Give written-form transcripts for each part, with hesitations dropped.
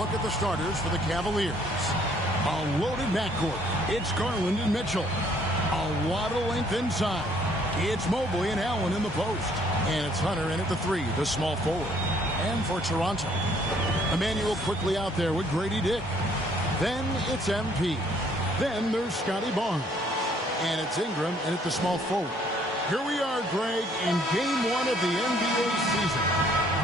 look at the starters for the Cavaliers. A loaded backcourt. It's Garland and Mitchell. A lot of length inside. It's Mobley and Allen in the post. And it's Hunter in at the 3, the small forward. And for Toronto, Emmanuel quickly out there with Grady Dick. Then it's MP. Then there's Scotty Barnes. And it's Ingram in at the small forward. Here we are, Greg, in Game 1 of the NBA season.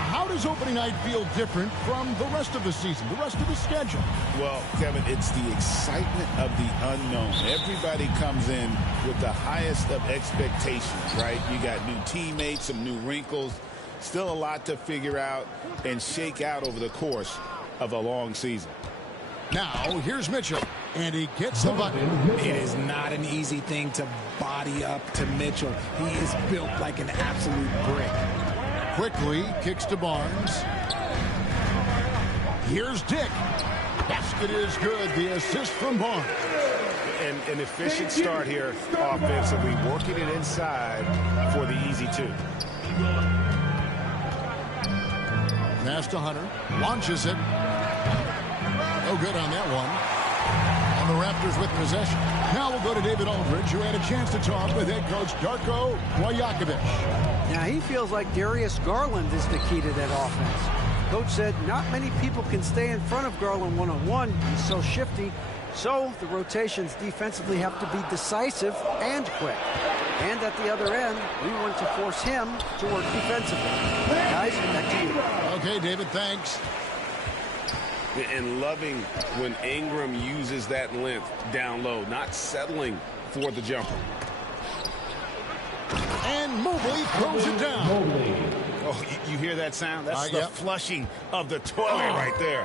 How does opening night feel different from the rest of the season, the rest of the schedule? Well, Kevin, it's the excitement of the unknown. Everybody comes in with the highest of expectations, right? You got new teammates, some new wrinkles, still a lot to figure out and shake out over the course of a long season. Now, here's Mitchell, and he gets the bucket. It is not an easy thing to body up to Mitchell. He is built like an absolute brick. Quickly kicks to Barnes. Here's Dick. Basket is good. The assist from Barnes. And an efficient start here offensively, working it inside for the easy 2. Pass to Hunter. Launches it. No good on that one. And the Raptors with possession. Now we'll go to David Aldridge, who had a chance to talk with head coach Darko Rajakovic. Now he feels like Darius Garland is the key to that offense. Coach said not many people can stay in front of Garland one-on-one. He's so shifty. So the rotations defensively have to be decisive and quick. And at the other end, we want to force him to work defensively. Guys, back to you. Okay, David, thanks. And loving when Ingram uses that length down low, not settling for the jumper. And Mobley throws it down. Oh, you hear that sound? That's the flushing of the toilet right there.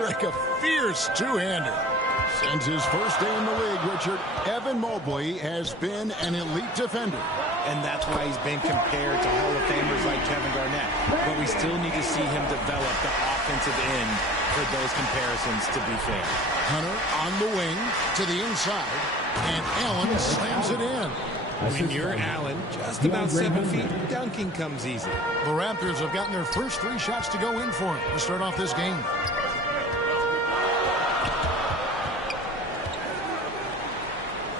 Like a fierce two-hander. Since his first day in the league, Richard, Evan Mobley has been an elite defender. And that's why he's been compared to Hall of Famers like Kevin Garnett. But we still need to see him develop the offensive end for those comparisons to be fair. Hunter on the wing to the inside, and Allen slams it in. When you're Allen, just about 7 feet, dunking comes easy. The Raptors have gotten their first 3 shots to go in for him to start off this game.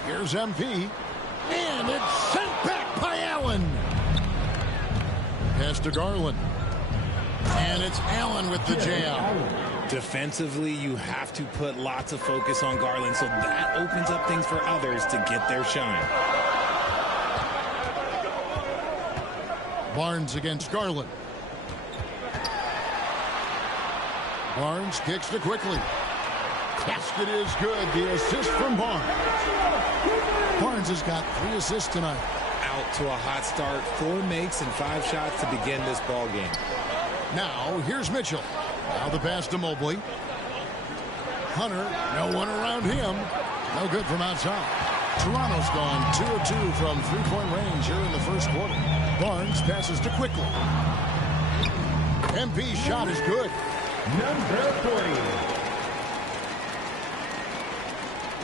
Here's MP, and it's sent back by Allen. Pass to Garland, and it's Allen with the jam. Defensively, you have to put lots of focus on Garland, so that opens up things for others to get their shine. Barnes against Garland. Barnes kicks to Quickly. Basket is good. The assist from Barnes. Barnes has got 3 assists tonight. Out to a hot start, 4 makes and 5 shots to begin this ball game. Now, here's Mitchell. Now the pass to Mobley. Hunter, no one around him. No good from outside. Toronto's gone 2 of 2 from 3-point range here in the first quarter. Barnes passes to Quickly. MP's shot is good. Number 40.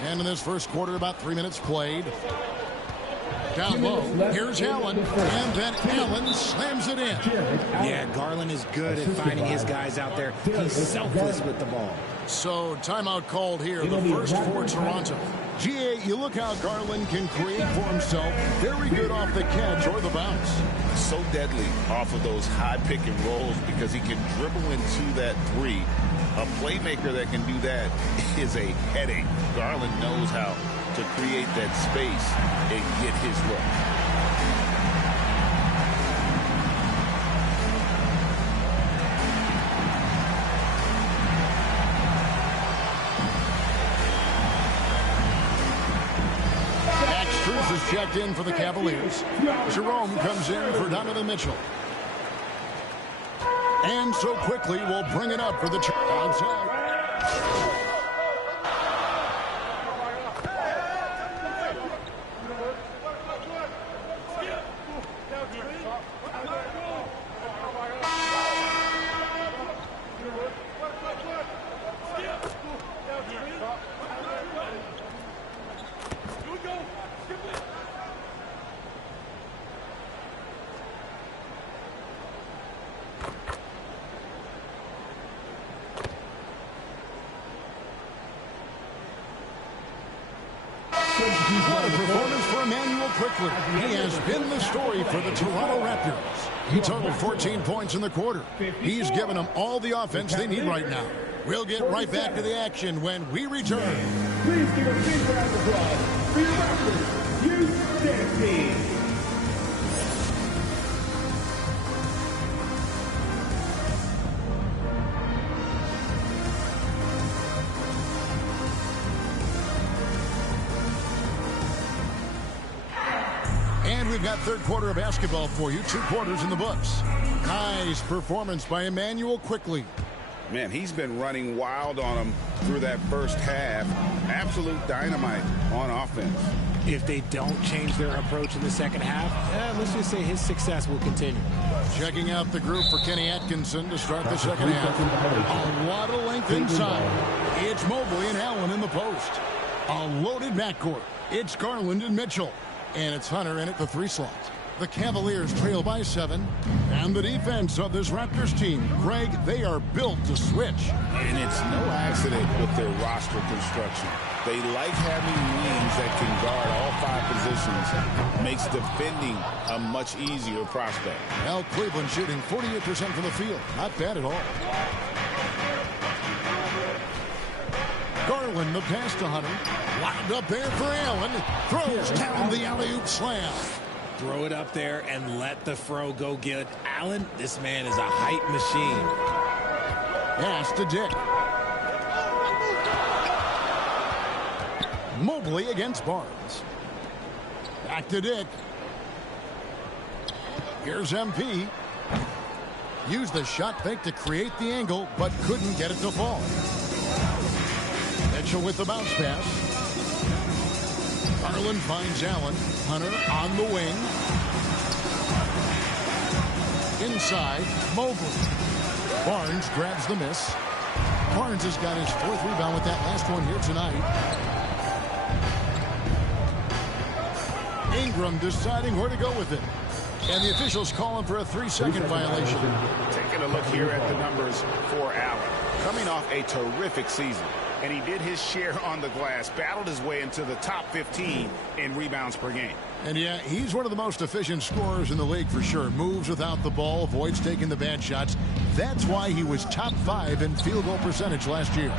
And in this first quarter, about 3 minutes played. Down low, here's Allen, and then Allen slams it in. Yeah, Garland is good at finding his guys out there. He's selfless with the ball. So, timeout called here, the first for Toronto. GA, you look how Garland can create for himself. Very good off the catch or the bounce. So deadly off of those high pick and rolls because he can dribble into that 3. A playmaker that can do that is a headache. Garland knows how to create that space and get his look. Max Strus is checked in for the Cavaliers. Jerome comes in for Donovan Mitchell. And so Quickly will bring it up for the outside. What a performance for Emmanuel Quickley. He has been the story for the Toronto Raptors. He totaled 14 points in the quarter. He's given them all the offense they need right now. We'll get right back to the action when we return. Please give a big round of applause for your Raptors Youth Dance Team. And we've got third quarter of basketball for you. 2 quarters in the books. Nice performance by Emmanuel Quickley. Man, he's been running wild on them through that first half. Absolute dynamite on offense. If they don't change their approach in the second half, let's just say his success will continue. Checking out the group for Kenny Atkinson to start the second half. A lot of length inside. It's Mobley and Allen in the post. A loaded backcourt. It's Garland and Mitchell. And it's Hunter in at the 3 slot. The Cavaliers trail by 7. And the defense of this Raptors team, Greg, they are built to switch. And it's no accident with their roster construction. They like having wings that can guard all 5 positions. Makes defending a much easier prospect. Now Cleveland shooting 48% from the field. Not bad at all. Garland, the pass to Hunter. Lined up there for Allen. Throws down the alley-oop slam. Throw it up there and let the throw go get Allen. This man is a height machine. Pass to Dick. Mobley against Barnes. Back to Dick. Here's MP. Used the shot fake to create the angle, but couldn't get it to fall. Mitchell with the bounce pass. Garland finds Allen. Hunter on the wing. Inside, Mobley. Barnes grabs the miss. Barnes has got his 4th rebound with that last one here tonight. Ingram deciding where to go with it. And the officials calling for a 3-second violation. Taking a look here at the numbers for Allen. Coming off a terrific season. And he did his share on the glass, battled his way into the top 15 in rebounds per game. And yeah, he's one of the most efficient scorers in the league for sure. Moves without the ball, avoids taking the bad shots. That's why he was top 5 in field goal percentage last year.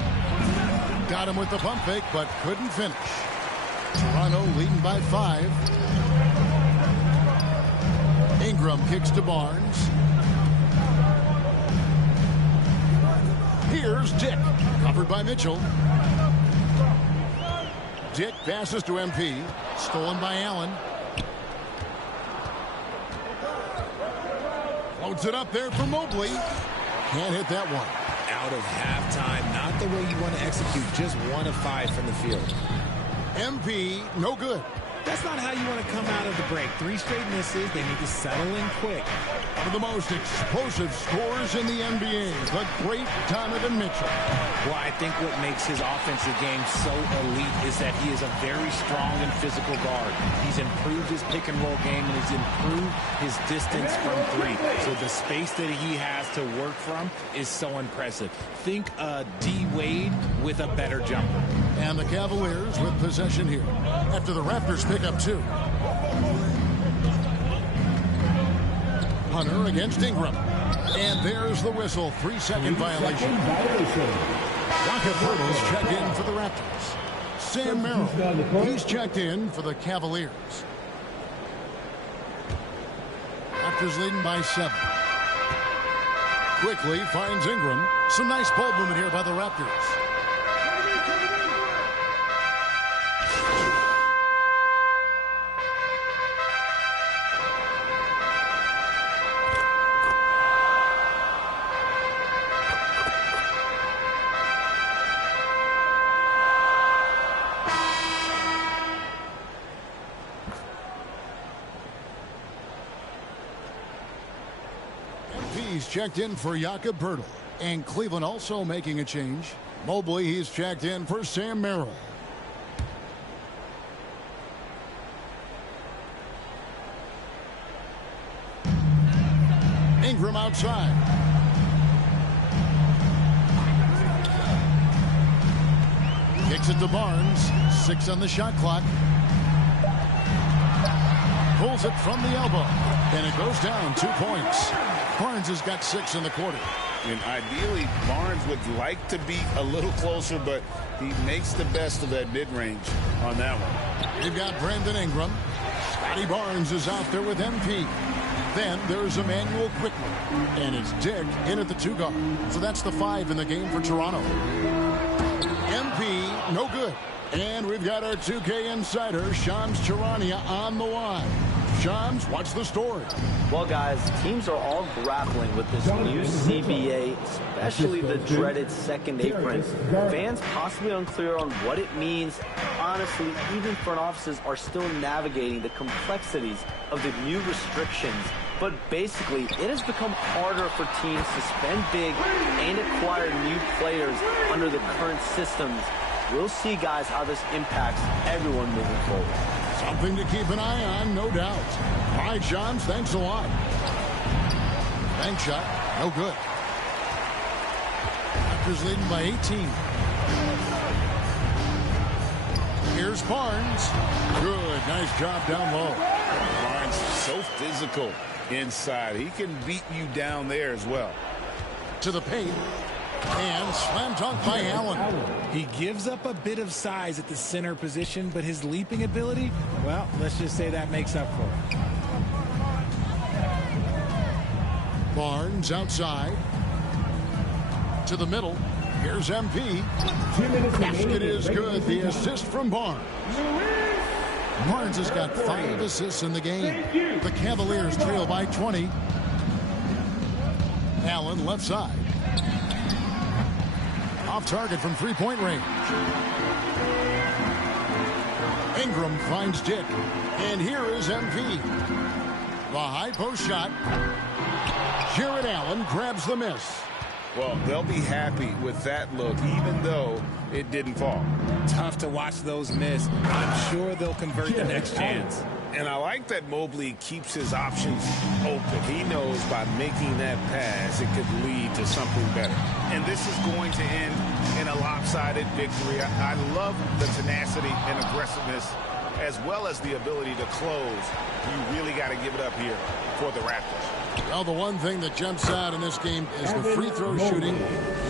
Got him with the pump fake, but couldn't finish. Toronto leading by 5. Ingram kicks to Barnes. Here's Dick. Covered by Mitchell. Dick passes to MP. Stolen by Allen. Floats it up there for Mobley. Can't hit that one. Out of halftime, not the way you want to execute. Just 1 of 5 from the field. MP, no good. That's not how you want to come out of the break. 3 straight misses. They need to settle in quick. One of the most explosive scorers in the NBA, the great Donovan Mitchell. Well, I think what makes his offensive game so elite is that he is a very strong and physical guard. He's improved his pick and roll game, and he's improved his distance from 3. So the space that he has to work from is so impressive. Think D. Wade with a better jumper. And the Cavaliers with possession here after the Raptors pick up 2. Hunter against Ingram. And there's the whistle. 3-second violation. Jakob Poeltl's checked in for the Raptors. Sam Merrill, he's checked in for the Cavaliers. Raptors leading by 7. Quickly finds Ingram. Some nice ball movement here by the Raptors. He's checked in for Jakob Poeltl. And Cleveland also making a change. Mobley, he's checked in for Sam Merrill. Ingram outside. Kicks it to Barnes. 6 on the shot clock. Pulls it from the elbow. And it goes down 2 points. Barnes has got 6 in the quarter. And ideally, Barnes would like to be a little closer, but he makes the best of that mid-range on that one. You've got Brandon Ingram. Scotty Barnes is out there with MP. Then there's Emmanuel Quickly. And it's Dick in at the 2 guard. So that's the 5 in the game for Toronto. MP, no good. And we've got our 2K insider, Shams Charania, on the line. Shams, what's the story? Well, guys, teams are all grappling with this new CBA, especially the dreaded second apron. Fans possibly unclear on what it means. Honestly, even front offices are still navigating the complexities of the new restrictions. But basically, it has become harder for teams to spend big and acquire new players under the current systems. We'll see, guys, how this impacts everyone moving forward. Something to keep an eye on, no doubt. All right, Shams, thanks a lot. Bank shot, no good. Raptors leading by 18. Here's Barnes. Good, nice job down low. Barnes so physical inside. He can beat you down there as well. To the paint. And slam dunk by Allen. He gives up a bit of size at the center position, but his leaping ability, well, let's just say that makes up for it. Barnes outside. To the middle. Here's MP. Basket is good. The assist from Barnes. Barnes has got 5 assists in the game. The Cavaliers trail by 20. Allen left side. Off target from 3-point range. Ingram finds Dick. And here is MP. The high post shot. Jared Allen grabs the miss. Well, they'll be happy with that look, even though it didn't fall. Tough to watch those miss. I'm sure they'll convert the next chance. And I like that Mobley keeps his options open. He knows by making that pass, it could lead to something better. And this is going to end in a lopsided victory. I love the tenacity and aggressiveness, as well as the ability to close. You really got to give it up here for the Raptors. Well, the one thing that jumps out in this game is the free throw shooting,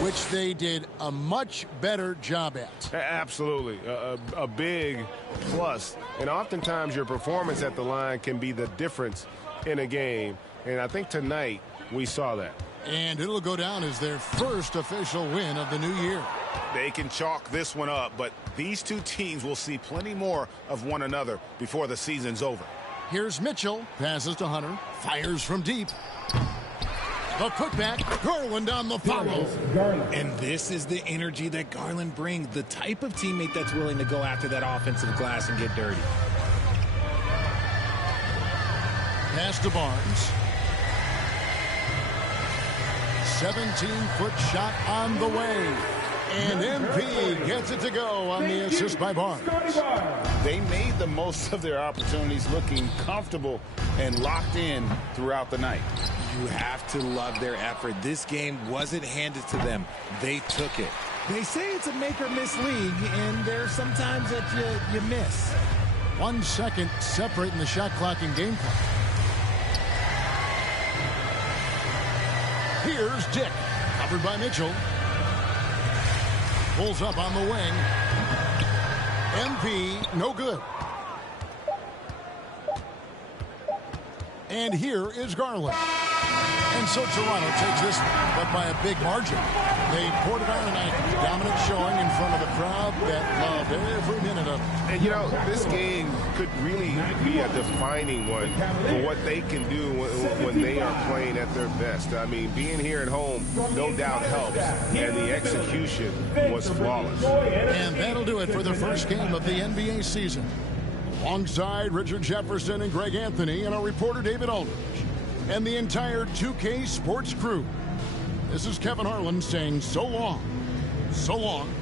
which they did a much better job at. Absolutely. A big plus. And oftentimes your performance at the line can be the difference in a game. And I think tonight we saw that. And it'll go down as their first official win of the new year. They can chalk this one up, but these two teams will see plenty more of one another before the season's over. Here's Mitchell. Passes to Hunter. Fires from deep. The putback. Garland on the follow. And this is the energy that Garland brings. The type of teammate that's willing to go after that offensive glass and get dirty. Pass to Barnes. 17-foot shot on the way. And MP gets it to go on the assist by Barnes. They made the most of their opportunities, looking comfortable and locked in throughout the night. You have to love their effort. This game wasn't handed to them. They took it. They say it's a make-or-miss league, and there's sometimes that you miss. 1 second separating the shot clock and game clock. Here's Dick. Covered by Mitchell. Pulls up on the wing. MP, no good. And here is Garland. And so Toronto takes this, but by a big margin. They poured it on tonight. Dominant showing in front of the crowd that loved every minute of it. And, you know, this game could really be a defining one for what they can do when they are playing at their best. I mean, being here at home, no doubt helps, and the execution was flawless. And that'll do it for the first game of the NBA season. Alongside Richard Jefferson and Greg Anthony and our reporter David Aldridge and the entire 2K Sports crew. This is Kevin Harlan saying so long. So long.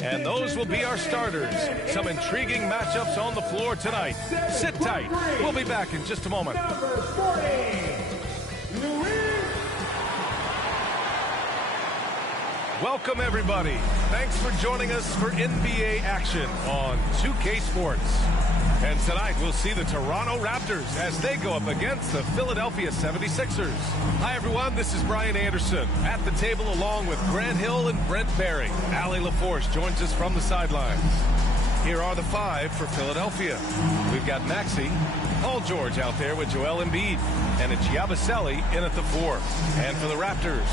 And those will be our starters. Some intriguing matchups on the floor tonight. Sit tight. We'll be back in just a moment. Number 40, Luis. Welcome, everybody. Thanks for joining us for NBA action on 2K Sports. And tonight, we'll see the Toronto Raptors as they go up against the Philadelphia 76ers. Hi, everyone. This is Brian Anderson at the table along with Grant Hill and Brent Barry. Allie LaForce joins us from the sidelines. Here are the five for Philadelphia. We've got Maxey, Paul George out there with Joel Embiid, and it's Yabusele in at the four. And for the Raptors,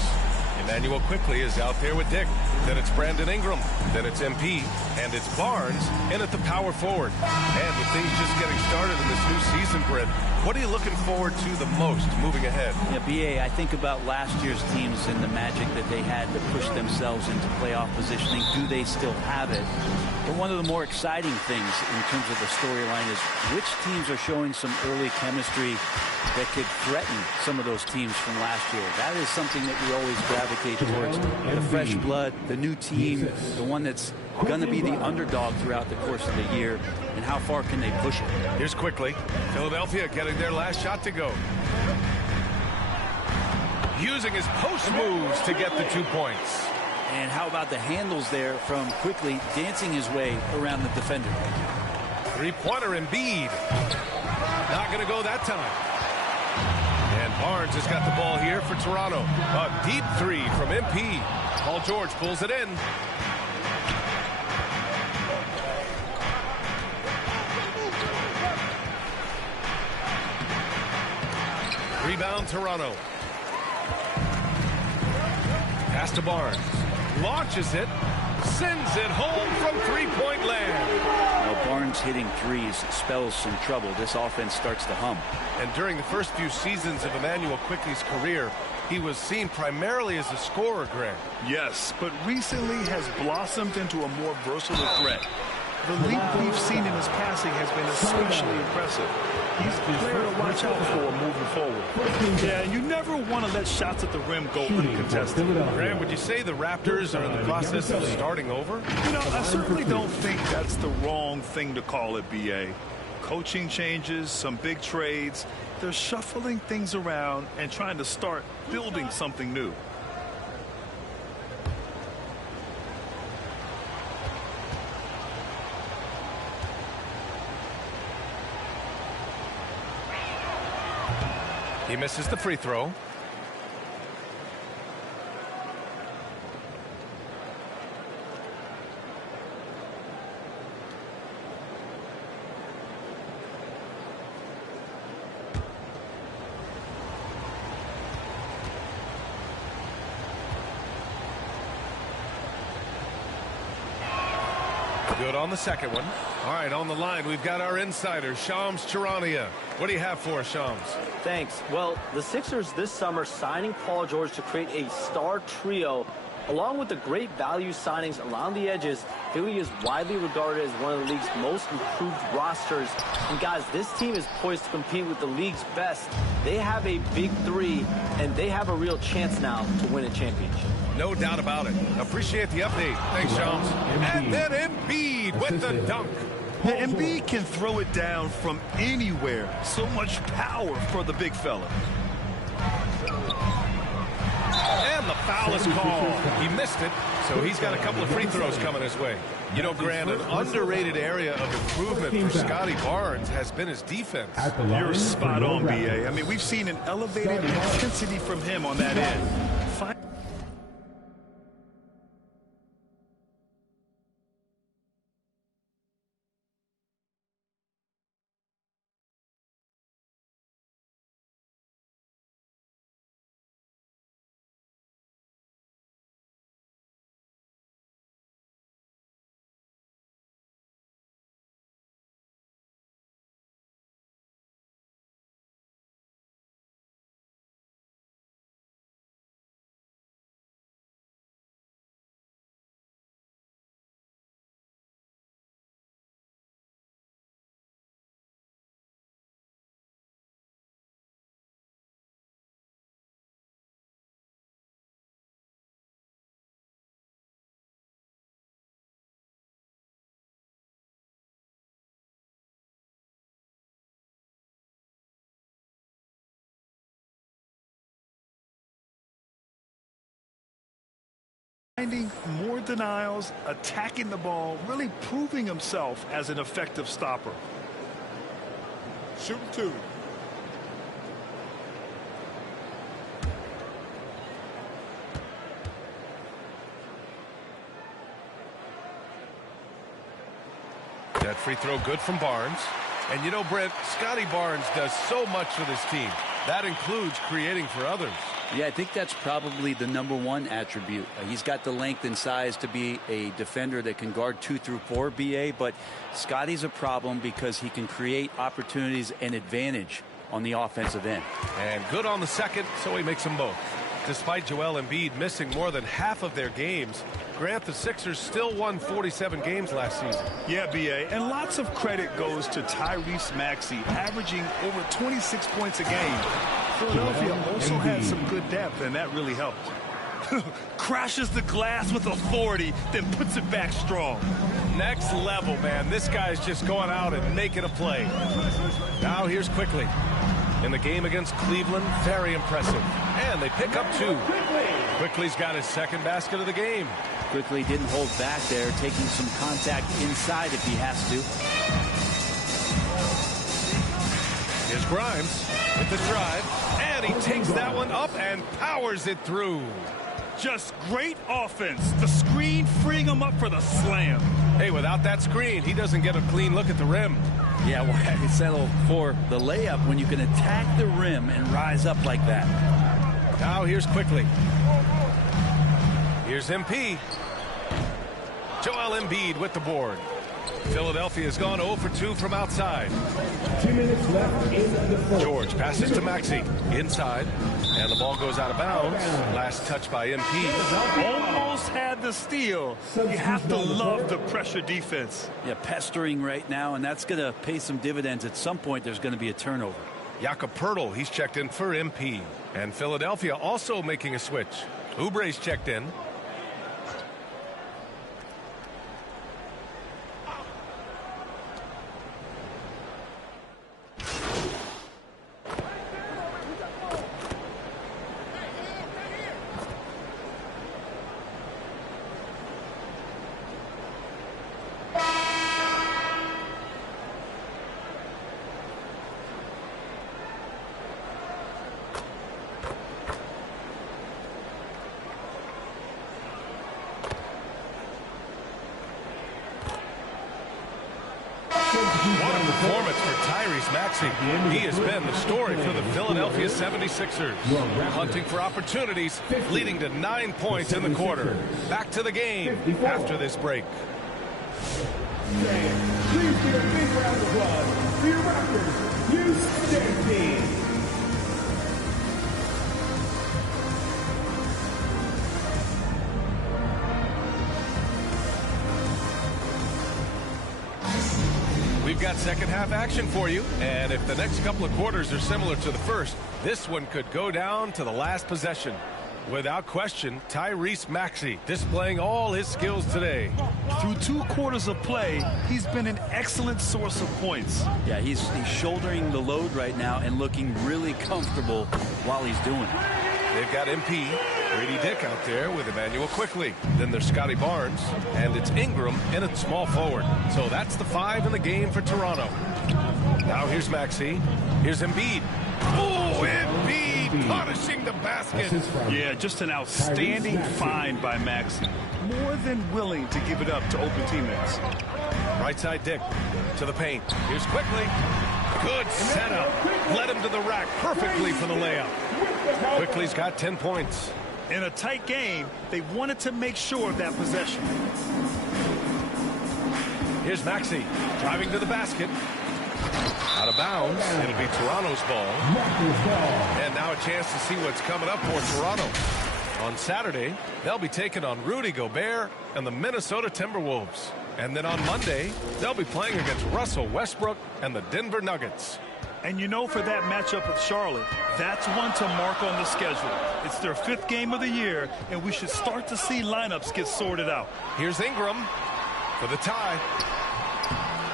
Emmanuel Quickley is out there with Dick. Then it's Brandon Ingram. Then it's MP. And it's Barnes in at the power forward. And with things just getting started in this new season, Brent, what are you looking forward to the most moving ahead? Yeah, BA, I think about last year's teams and the magic that they had to push themselves into playoff positioning. Do they still have it? But one of the more exciting things in terms of the storyline is which teams are showing some early chemistry that could threaten some of those teams from last year. That is something that we always gravitate towards. The fresh blood, the new team, the one that's going to be the underdog throughout the course of the year, and how far can they push it? Here's Quickley. Philadelphia getting their last shot to go. Using his post moves to get the 2 points. And how about the handles there from Quickley dancing his way around the defender? Three-pointer Embiid. Not going to go that time. And Barnes has got the ball here for Toronto. A deep three from MP. Paul George pulls it in. Rebound Toronto. Pass to Barnes. Launches it. Sends it home from three-point land. Well, Barnes hitting threes spells some trouble. This offense starts to hum. And during the first few seasons of Emmanuel Quickley's career, he was seen primarily as a scorer, Grant. Yes, but recently has blossomed into a more versatile threat. The leap we've seen in his passing has been especially impressive. He's a player to watch out for moving forward. Yeah, you never want to let shots at the rim go uncontested. Grant, would you say the Raptors are in the process of starting over? You know, I certainly don't think that's the wrong thing to call it, BA. Coaching changes, some big trades. They're shuffling things around and trying to start building something new. He misses the free throw. Good on the second one. All right, on the line, we've got our insider, Shams Charania. What do you have for us, Shams? Thanks. Well, the Sixers this summer signing Paul George to create a star trio, along with the great value signings around the edges. Philly is widely regarded as one of the league's most improved rosters. And guys, this team is poised to compete with the league's best. They have a big three, and they have a real chance now to win a championship. No doubt about it. Appreciate the update. Thanks, Shams. And then Embiid with the dunk. Yeah, Embiid can throw it down from anywhere. So much power for the big fella. And the foul is called. He missed it, so he's got a couple of free throws coming his way. You know, Grant, an underrated area of improvement for Scotty Barnes has been his defense. You're spot on, BA. I mean, we've seen an elevated intensity from him on that end. Finding more denials, attacking the ball, really proving himself as an effective stopper. Shoot 2. That free throw good from Barnes. And you know, Brent, Scotty Barnes does so much for this team. That includes creating for others. Yeah, I think that's probably the #1 attribute. He's got the length and size to be a defender that can guard 2 through 4, BA, but Scotty's a problem because he can create opportunities and advantage on the offensive end. And good on the second, so he makes them both. Despite Joel Embiid missing more than half of their games, Grant, the Sixers still won 47 games last season. Yeah, BA, and lots of credit goes to Tyrese Maxey, averaging over 26 points a game. Philadelphia also had some good depth, and that really helped. Crashes the glass with authority, then puts it back strong. Next level, man. This guy's just going out and making a play. Now here's Quickly. In the game against Cleveland, very impressive. And they pick up 2. Quickly's got his second basket of the game. Quickly didn't hold back there, taking some contact inside if he has to. Here's Grimes with the drive, and he takes that one up and powers it through. Just great offense. The screen freeing him up for the slam. Hey, without that screen, he doesn't get a clean look at the rim. Yeah, why settle for the layup when you can attack the rim and rise up like that? Now here's Quickly. Here's MP. Joel Embiid with the board. Philadelphia has gone 0 for 2 from outside. 2 minutes left in the first. George passes to Maxey. Inside. And the ball goes out of bounds. Last touch by MP. Almost had the steal. You have to love the pressure defense. Yeah, pestering right now, and that's going to pay some dividends. At some point, there's going to be a turnover. Jakob Poeltl, he's checked in for MP. And Philadelphia also making a switch. Oubre's checked in. What a performance for Tyrese Maxey. He has been the story for the Philadelphia 76ers. Hunting for opportunities, leading to 9 points in the quarter. Back to the game after this break. Please give a big round of applause for your Raptors, Houston team. We've got second half action for you, and if the next couple of quarters are similar to the first, this one could go down to the last possession. Without question, Tyrese Maxey displaying all his skills today. Through 2 quarters of play, he's been an excellent source of points. Yeah, he's shouldering the load right now and looking really comfortable while he's doing it. They've got MP, Grady Dick out there with Emmanuel Quickly. Then there's Scotty Barnes, and it's Ingram in at small forward. So that's the 5 in the game for Toronto. Now here's Maxey. Here's Embiid. Oh, Embiid punishing the basket. Yeah, just an outstanding find by Maxey. More than willing to give it up to open teammates. Right side Dick to the paint. Here's Quickly. Good setup. Led him to the rack perfectly for the layup. Quickly's got 10 points. In a tight game, they wanted to make sure of that possession. Here's Maxey driving to the basket. Out of bounds. It'll be Toronto's ball. And now a chance to see what's coming up for Toronto. On Saturday, they'll be taking on Rudy Gobert and the Minnesota Timberwolves. And then on Monday, they'll be playing against Russell Westbrook and the Denver Nuggets. And you know, for that matchup with Charlotte, that's one to mark on the schedule. It's their 5th game of the year, and we should start to see lineups get sorted out. Here's Ingram for the tie.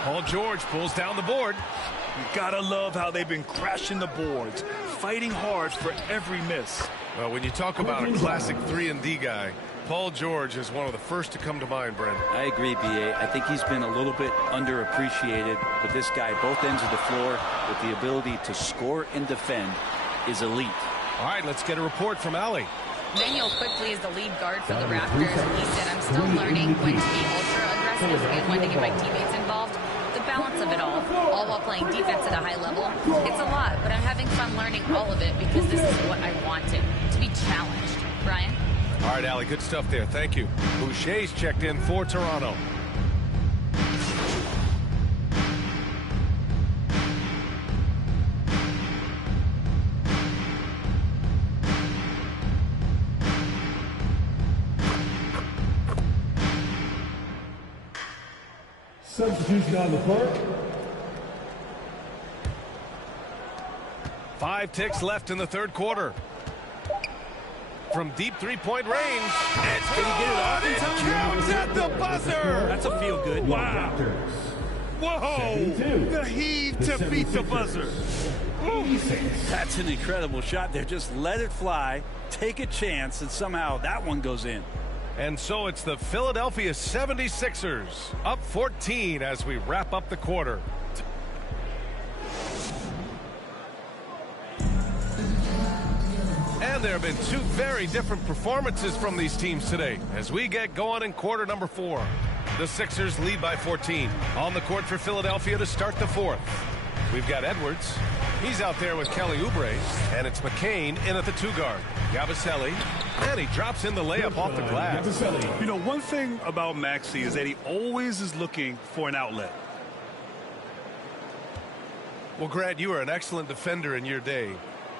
Paul George pulls down the board. You gotta love how they've been crashing the boards, fighting hard for every miss. Well, when you talk about a classic 3-and-D guy, Paul George is one of the first to come to mind, Brent. I agree, B.A. I think he's been a little bit underappreciated, but this guy, both ends of the floor, with the ability to score and defend, is elite. All right, let's get a report from Allie. Daniel Quickley is the lead guard for the Raptors. He said, I'm still learning when to be ultra aggressive and when to get my teammates involved. The balance of it all while playing defense at a high level. It's a lot, but I'm having fun learning all of it because this is what I wanted, to be challenged. Brian? All right, Allie, good stuff there. Thank you. Boucher's checked in for Toronto. Substitution on the court. 5 ticks left in the third quarter. From deep three-point range. It's going to get it off in time. Counts at the buzzer. That's a feel good. Wow. Whoa. The heave to beat the buzzer. That's an incredible shot there. Just let it fly, take a chance, and somehow that one goes in. And so it's the Philadelphia 76ers up 14 as we wrap up the quarter. And there have been 2 very different performances from these teams today as we get going in quarter number 4. The Sixers lead by 14. On the court for Philadelphia to start the 4th. We've got Edwards. He's out there with Kelly Oubre. And it's McCain in at the 2 guard. Yabusele. And he drops in the layup off the glass. You know, one thing about Maxey is that he always is looking for an outlet. Well, Grant, you were an excellent defender in your day.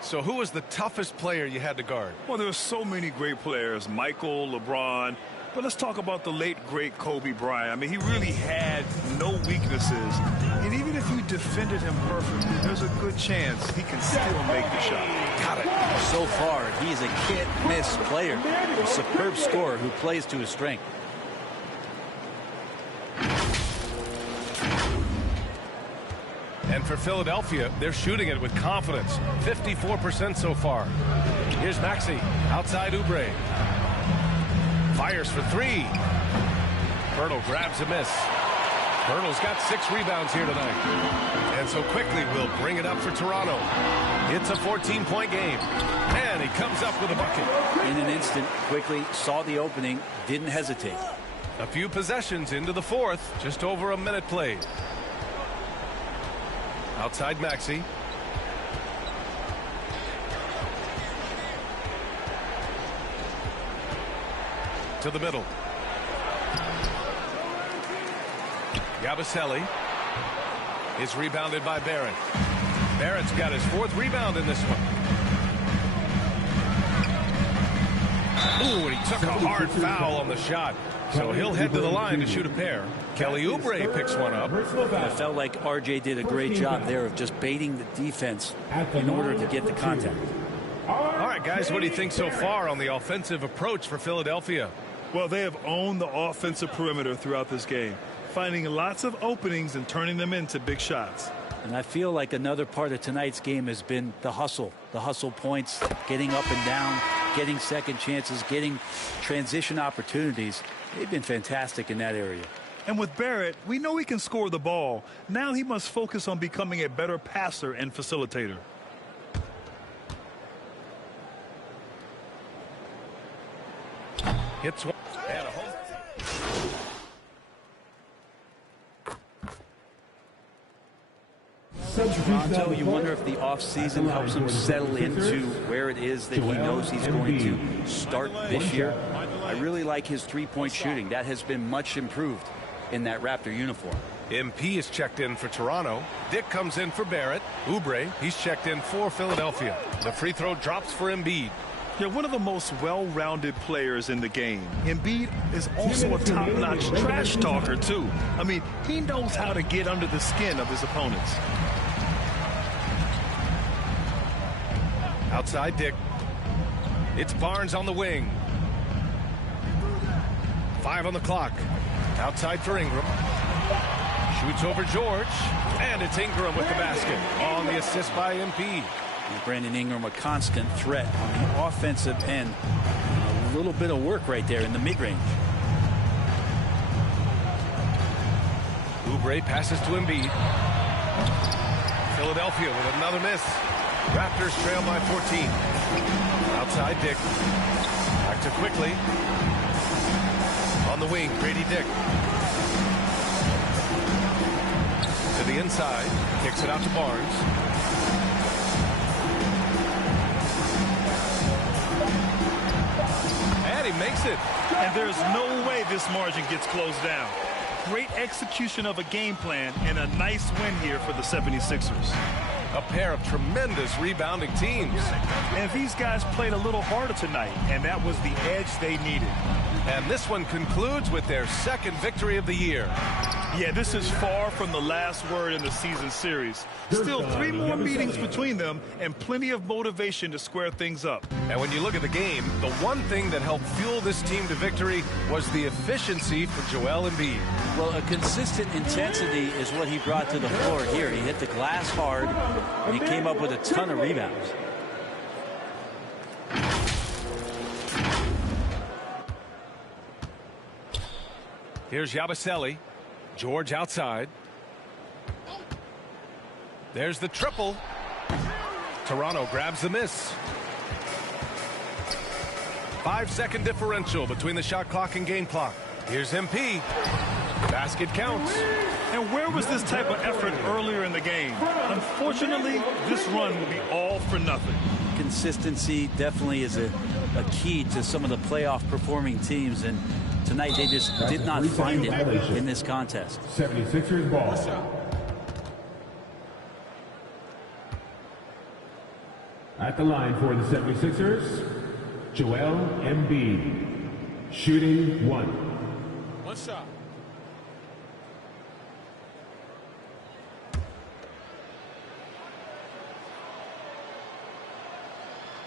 So who was the toughest player you had to guard? Well, there are so many great players, Michael, LeBron. But let's talk about the late, great Kobe Bryant. I mean, he really had no weaknesses. And even if you defended him perfectly, there's a good chance he can still make the shot. Got it. So far, he is a can't-miss player. A superb scorer who plays to his strength. And for Philadelphia, they're shooting it with confidence. 54% so far. Here's Maxey. Outside Oubre. Fires for 3. Pirtle grabs a miss. Pirtle's got 6 rebounds here tonight. And so Quickley will bring it up for Toronto. It's a 14-point game. And he comes up with a bucket. In an instant, Quickley saw the opening, didn't hesitate. A few possessions into the 4th. Just over a minute played. Outside Maxey. To the middle. Yabusele is rebounded by Barrett. Barrett's got his 4th rebound in this one. Ooh, and he took a hard foul on the shot. So he'll head to the line to shoot a pair. Kelly Oubre picks one up. I felt like RJ did a great job there of just baiting the defense in order to get the contact. All right, guys, what do you think so far on the offensive approach for Philadelphia? Well, they have owned the offensive perimeter throughout this game, finding lots of openings and turning them into big shots. And I feel like another part of tonight's game has been the hustle points, getting up and down, getting second chances, getting transition opportunities. They've been fantastic in that area. And with Barrett, we know he can score the ball. Now he must focus on becoming a better passer and facilitator. Hits one. And a home. Toronto, you wonder if the offseason helps him settle into where it is that he knows he's going to start this year. I really like his three-point shooting. That has been much improved in that Raptor uniform. MP is checked in for Toronto. Dick comes in for Barrett. Oubre, he's checked in for Philadelphia. The free throw drops for Embiid. They're one of the most well-rounded players in the game. Embiid is also a top-notch trash talker, too. I mean, he knows how to get under the skin of his opponents. Outside Dick. It's Barnes on the wing. 5 on the clock. Outside for Ingram. Shoots over George. And it's Ingram with the basket on the assist by MP. Brandon Ingram, a constant threat on the offensive end. little bit of work right there in the mid-range. Oubre passes to Embiid. Philadelphia with another miss. Raptors trail by 14. Outside Dick. Back to Quickly. On the wing, Grady Dick. To the inside. Kicks it out to Barnes. And he makes it. And there's no way this margin gets closed down. Great execution of a game plan and a nice win here for the 76ers. A pair of tremendous rebounding teams. And these guys played a little harder tonight, and that was the edge they needed. And this one concludes with their second victory of the year. Yeah, this is far from the last word in the season series. Still 3 more meetings between them and plenty of motivation to square things up. And when you look at the game, the one thing that helped fuel this team to victory was the efficiency for Joel Embiid. Well, a consistent intensity is what he brought to the floor here. He hit the glass hard, and he came up with a ton of rebounds. Here's Yabusele. George outside. There's the triple. Toronto grabs the miss. 5-second differential between the shot clock and game clock. Here's MP. Basket counts. And where was this type of effort earlier in the game? Unfortunately, this run will be all for nothing. Consistency definitely is a key to some of the playoff performing teams, and tonight they just did not find it in this contest. 76ers ball. At the line for the 76ers, Joel Embiid. Shooting 1. One shot.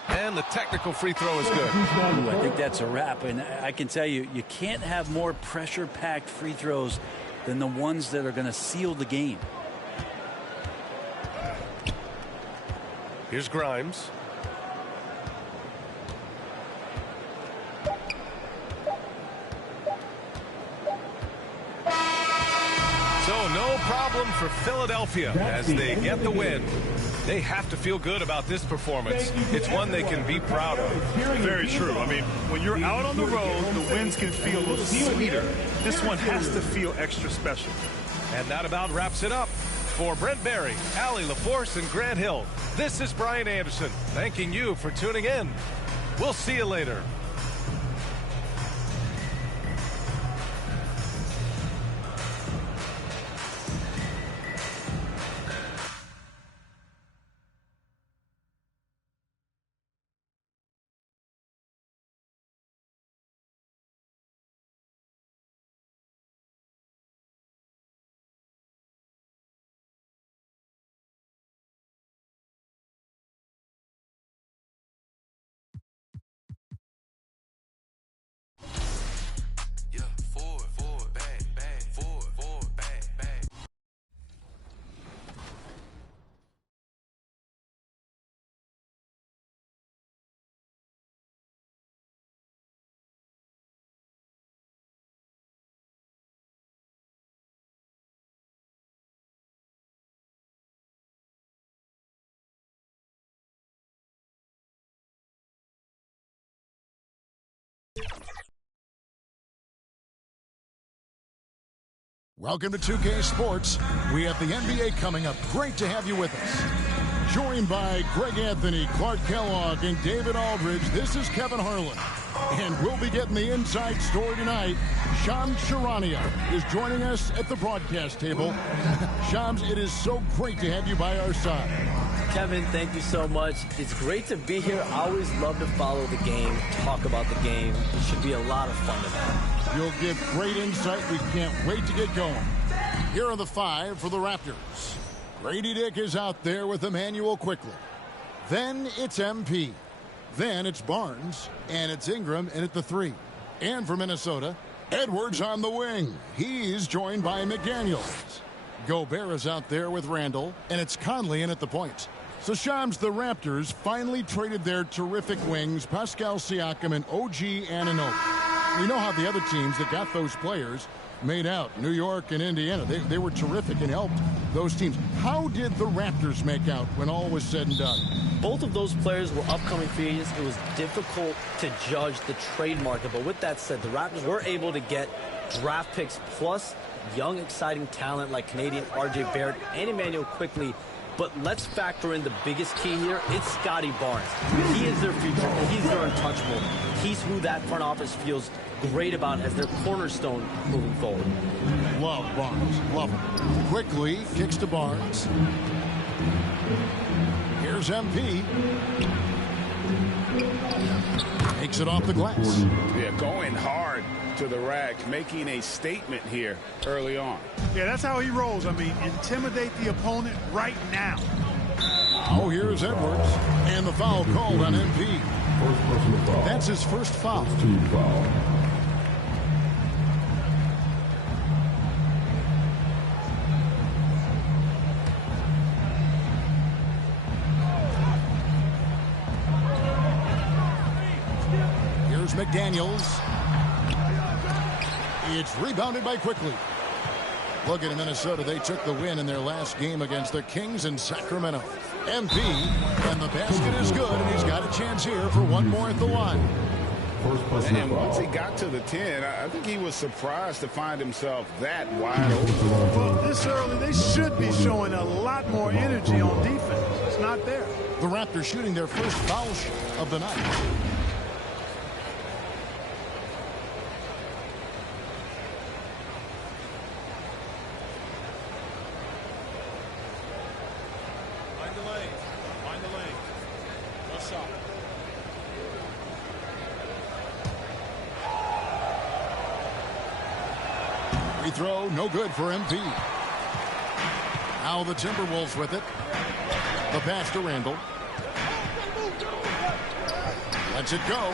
And the technical free throw is good. Ooh, I think that's a wrap. And I can tell you, you can't have more pressure-packed free throws than the ones that are going to seal the game. Here's Grimes. So no problem for Philadelphia as they get the win. They have to feel good about this performance. It's one they can be proud of. Very true. I mean, when you're out on the road, the wins can feel a little sweeter. This one has to feel extra special. And that about wraps it up. For Brent Barry, Allie LaForce, and Grant Hill, this is Brian Anderson, thanking you for tuning in. We'll see you later. Welcome to 2K Sports. We have the NBA coming up. Great to have you with us. Joined by Greg Anthony, Clark Kellogg, and David Aldridge, this is Kevin Harlan. And we'll be getting the inside story tonight. Shams Charania is joining us at the broadcast table. Shams, it is so great to have you by our side. Kevin, thank you so much. It's great to be here. I always love to follow the game, talk about the game. It should be a lot of fun tonight. You'll give great insight. We can't wait to get going. Here are the 5 for the Raptors. Grady Dick is out there with Emmanuel Quickly. Then it's MP. Then it's Barnes. And it's Ingram in at the 3. And for Minnesota, Edwards on the wing. He's joined by McDaniels. Gobert is out there with Randall. And it's Conley in at the point. So, Shams, the Raptors finally traded their terrific wings, Pascal Siakam and OG Anunoby. We know how the other teams that got those players made out. New York and Indiana, they were terrific and helped those teams. How did the Raptors make out when all was said and done? Both of those players were upcoming free agents. It was difficult to judge the trade market. But with that said, the Raptors were able to get draft picks plus young, exciting talent like Canadian R.J. Barrett and Emmanuel Quickley. But let's factor in the biggest key here. It's Scotty Barnes. He is their future. He's their untouchable. He's who that front office feels great about as their cornerstone moving forward. Love Barnes. Love him. Quickly kicks to Barnes. Here's MP. Takes it off the glass. Yeah, going hard to the rack, making a statement here early on. Yeah, that's how he rolls. I mean, intimidate the opponent right now. Oh, here's Edwards. And the foul called on MP. That's his first foul. Here's McDaniels. It's rebounded by Quickley. Look at Minnesota. They took the win in their last game against the Kings in Sacramento. MP, and the basket is good, and he's got a chance here for one more at the line. And once he got to the 10, I think he was surprised to find himself that wide open. Well, this early, they should be showing a lot more energy on defense. It's not there. The Raptors shooting their first foul shot of the night. Free throw, no good for MP. Now the Timberwolves with it. The pass to Randall. Lets it go.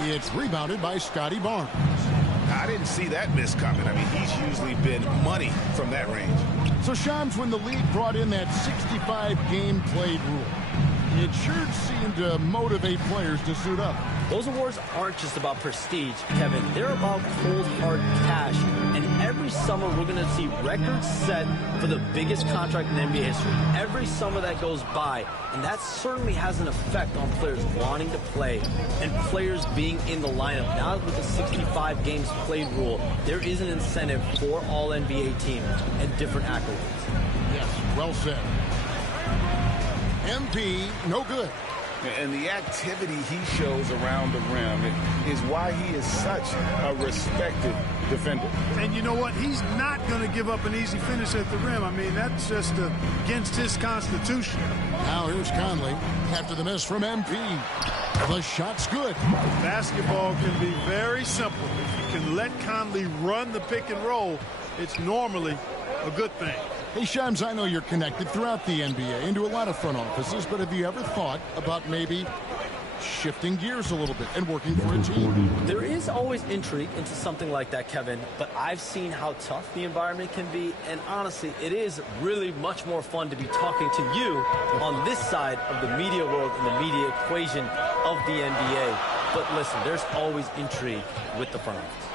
It's rebounded by Scotty Barnes. I didn't see that miss coming. I mean, he's usually been money from that range. So, Shams, when the league brought in that 65-game played rule, it sure seemed to motivate players to suit up. Those awards aren't just about prestige, Kevin. They're about cold, hard cash. And every summer, we're going to see records set for the biggest contract in NBA history. Every summer that goes by. And that certainly has an effect on players wanting to play and players being in the lineup. Now with the 65 games played rule, there is an incentive for all NBA teams and different accolades. Yes, well said. MP, no good. And the activity he shows around the rim is why he is such a respected defender. And you know what? He's not going to give up an easy finish at the rim. I mean, that's just against his constitution. Now here's Conley after the miss from MP. The shot's good. Basketball can be very simple. If you can let Conley run the pick and roll, it's normally a good thing. Hey, Shams, I know you're connected throughout the NBA into a lot of front offices, but have you ever thought about maybe shifting gears a little bit and working for a team? There is always intrigue into something like that, Kevin, but I've seen how tough the environment can be, and honestly, it is really much more fun to be talking to you on this side of the media world and the media equation of the NBA. But listen, there's always intrigue with the front office.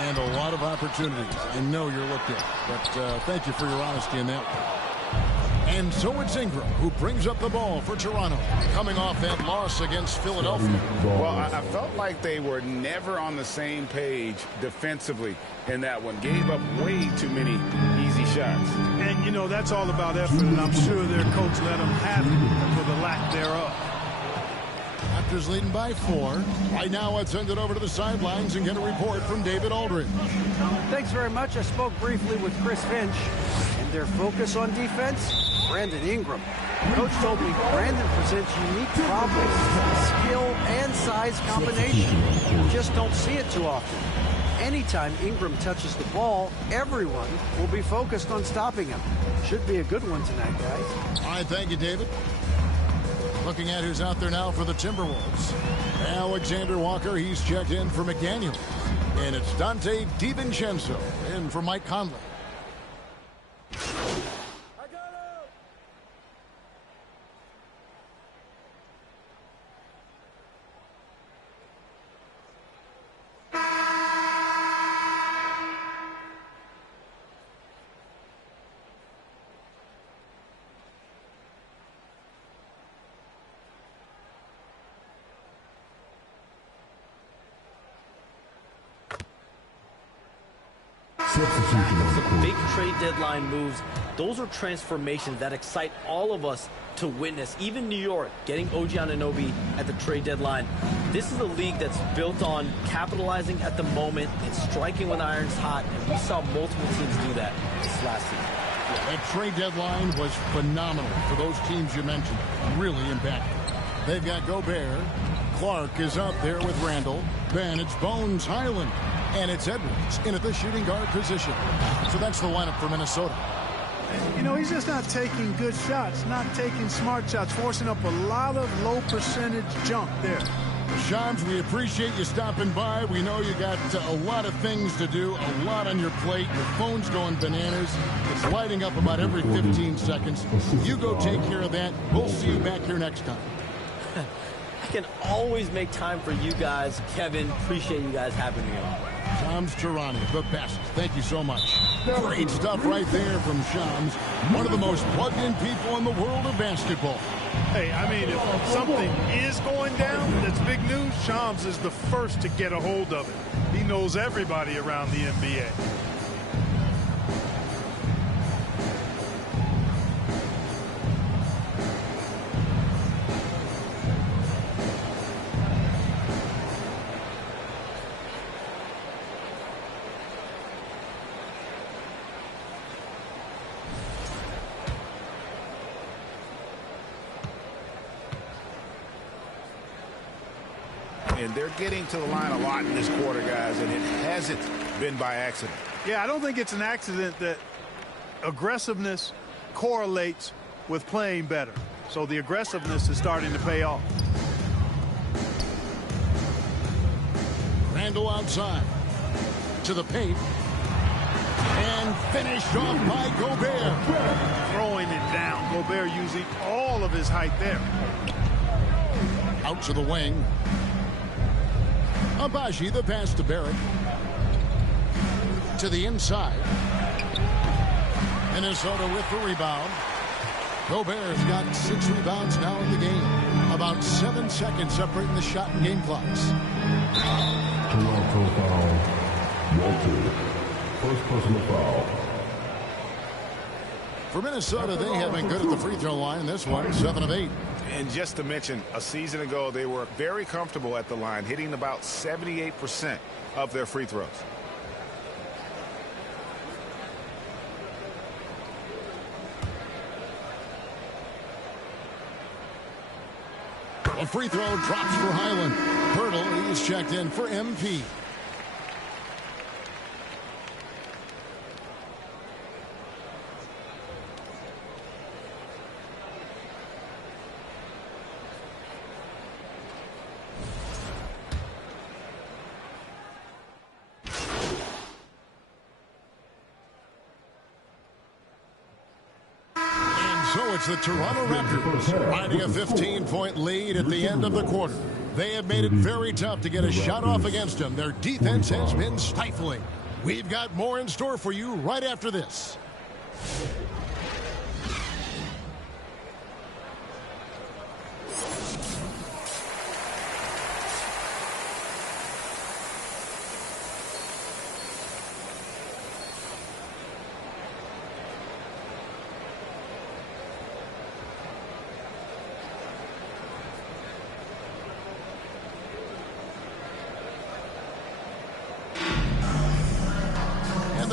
And a lot of opportunities. I know you're looked at, but thank you for your honesty in that one. And so it's Ingram who brings up the ball for Toronto, coming off that loss against Philadelphia. Well, I felt like they were never on the same page defensively in that one. Gave up way too many easy shots. And, you know, that's all about effort, and I'm sure their coach let them have it for the lack thereof. Raptors leading by 4. Right now, let's send it over to the sidelines and get a report from David Aldridge. Thanks very much. I spoke briefly with Chris Finch, and their focus on defense, Brandon Ingram. Coach told me Brandon presents unique problems, skill and size combination. You just don't see it too often. Anytime Ingram touches the ball, everyone will be focused on stopping him. Should be a good one tonight, guys. All right, thank you, David. Looking at who's out there now for the Timberwolves. Alexander Walker, he's checked in for McDaniel. And it's Dante DiVincenzo in for Mike Conley. Some big trade deadline moves. Those are transformations that excite all of us to witness. Even New York getting OG Anunoby at the trade deadline. This is a league that's built on capitalizing at the moment and striking when the iron's hot. And we saw multiple teams do that this last season. Yeah, that trade deadline was phenomenal for those teams you mentioned. Really impactful. They've got Gobert. Clark is out there with Randall. Then it's Bones Highland. And it's Edwards in at the shooting guard position. So that's the lineup for Minnesota. You know, he's just not taking good shots, not taking smart shots, forcing up a lot of low percentage jump there. Shams, we appreciate you stopping by. We know you got a lot of things to do, a lot on your plate. Your phone's going bananas. It's lighting up about every 15 seconds. You go take care of that. We'll see you back here next time. I can always make time for you guys. Kevin, appreciate you guys having me on. Shams Charania, the best. Thank you so much. Great stuff right there from Shams, one of the most plugged-in people in the world of basketball. Hey, I mean, if something is going down that's big news, Shams is the first to get a hold of it. He knows everybody around the NBA. And they're getting to the line a lot in this quarter, guys, and it hasn't been by accident. Yeah, I don't think it's an accident that aggressiveness correlates with playing better. So the aggressiveness is starting to pay off. Randall outside to the paint. And finished off by Gobert. Throwing it down. Gobert using all of his height there. Out to the wing. Abaji, the pass to Barrett. To the inside. Minnesota with the rebound. Gobert's got 6 rebounds now in the game. About 7 seconds separating the shot and game clocks. Toronto foul. Walter. First personal foul. For Minnesota, they have been good at the free throw line. This one, 7 of 8. And just to mention, a season ago, they were very comfortable at the line, hitting about 78% of their free throws. A free throw drops for Highland. Hurdle, he's checked in for MP. So it's the Toronto Raptors riding a 15-point lead at the end of the quarter. They have made it very tough to get a shot off against them. Their defense has been stifling. We've got more in store for you right after this.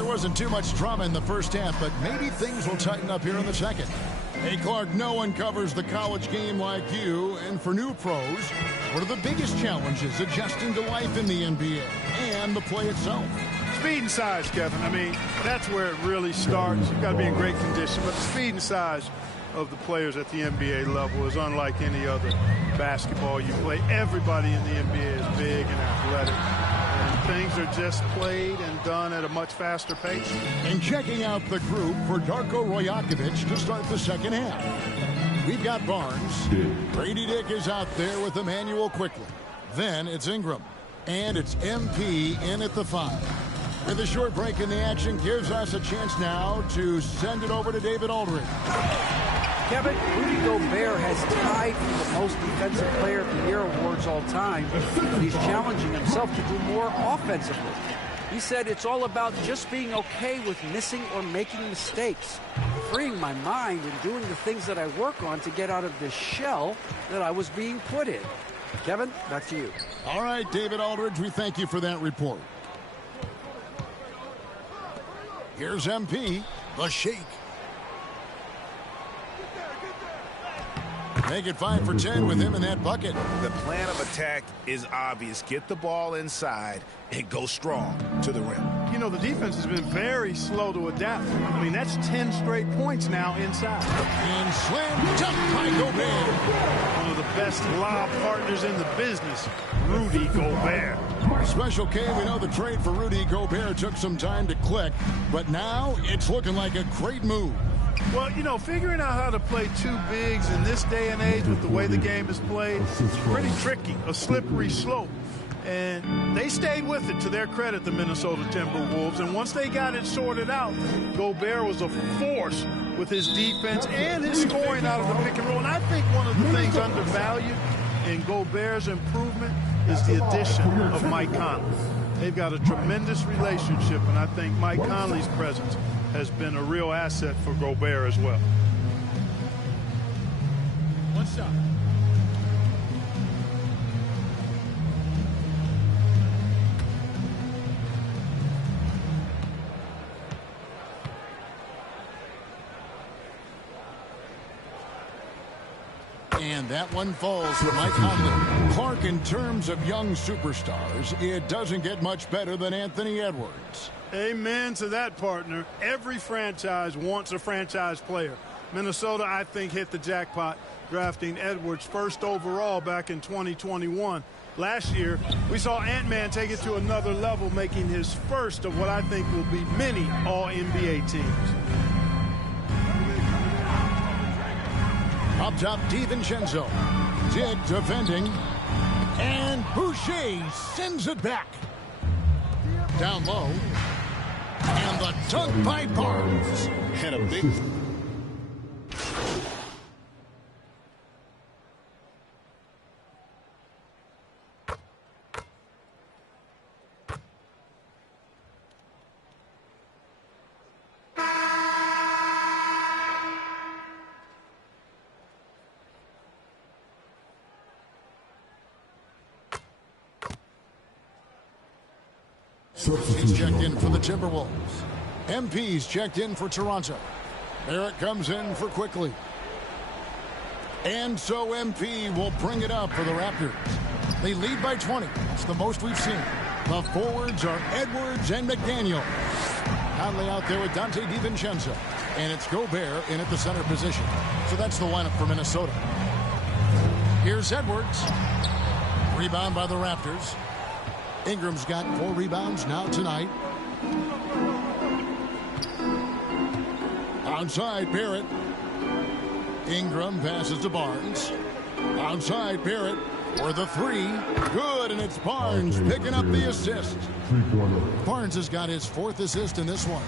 Wasn't too much drama in the first half, but maybe things will tighten up here in the second. Hey, Clark, no one covers the college game like you, and for new pros, what are the biggest challenges adjusting to life in the NBA and the play itself? Speed and size, Kevin. I mean, that's where it really starts. You've got to be in great condition, but the speed and size of the players at the NBA level is unlike any other basketball you play. Everybody in the NBA is big and athletic. Things are just played and done at a much faster pace. And checking out the group for Darko Rajakovic to start the second half. We've got Barnes. Brady Dick is out there with Emmanuel quickly. Then it's Ingram. And it's MP in at the 5. And the short break in the action gives us a chance now to send it over to David Aldridge. Kevin, Rudy Gobert has tied for the most defensive player of the year awards all time, but he's challenging himself to do more offensively. He said it's all about just being okay with missing or making mistakes, freeing my mind and doing the things that I work on to get out of this shell that I was being put in. Kevin, back to you. All right, David Aldridge, we thank you for that report. Here's MP, the Sheik. Make it 5 for 10 with him in that bucket. The plan of attack is obvious. Get the ball inside and go strong to the rim. You know, the defense has been very slow to adapt. I mean, that's 10 straight points now inside. And slam dunk by Gobert. One of the best lob partners in the business, Rudy Gobert. Special K, we know the trade for Rudy Gobert took some time to click, but now it's looking like a great move. Well, you know, figuring out how to play two bigs in this day and age with the way the game is played is pretty tricky, a slippery slope. And they stayed with it, to their credit, the Minnesota Timberwolves. And once they got it sorted out, Gobert was a force with his defense and his scoring out of the pick and roll. And I think one of the things undervalued in Gobert's improvement is the addition of Mike Conley. They've got a tremendous relationship, and I think Mike Conley's presence has been a real asset for Gobert as well. One shot. And that one falls for Mike Conley. Clark, in terms of young superstars, it doesn't get much better than Anthony Edwards. Amen to that, partner. Every franchise wants a franchise player. Minnesota, I think, hit the jackpot drafting Edwards first overall back in 2021. Last year, we saw Ant-Man take it to another level, making his first of what I think will be many All-NBA teams. Up top, DiVincenzo. Dick defending. And Boucher sends it back. Down low. And the dunk by Barnes. And a big... He's checked in for the Timberwolves. MP's checked in for Toronto. Barrett comes in for Quickly. And so MP will bring it up for the Raptors. They lead by 20. That's the most we've seen. The forwards are Edwards and McDaniel. Conley out there with Dante DiVincenzo. And it's Gobert in at the center position. So that's the lineup for Minnesota. Here's Edwards. Rebound by the Raptors. Ingram's got 4 rebounds now tonight. Outside Barrett. Ingram passes to Barnes. Outside Barrett for the 3. Good, and it's Barnes picking up the assist. Barnes has got his 4th assist in this one.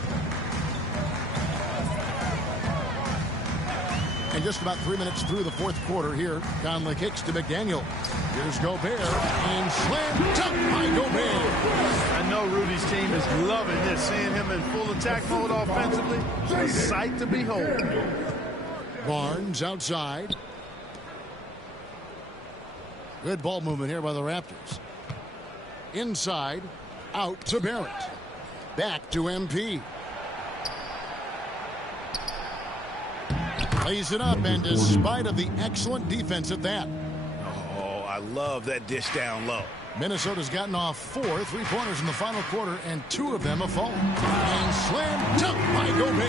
And just about 3 minutes through the 4th quarter here, Conley kicks to McDaniel. Here's Gobert, and slam dunk by Gobert. I know Rudy's team is loving this, seeing him in full attack mode offensively. A sight to behold. Barnes outside. Good ball movement here by the Raptors. Inside, out to Barrett. Back to MP. Lays it up, and despite of the excellent defense at that. Oh, I love that dish down low. Minnesota's gotten off 4 3-pointers in the final quarter, and 2 of them have fallen. And slam dunk by Gobert.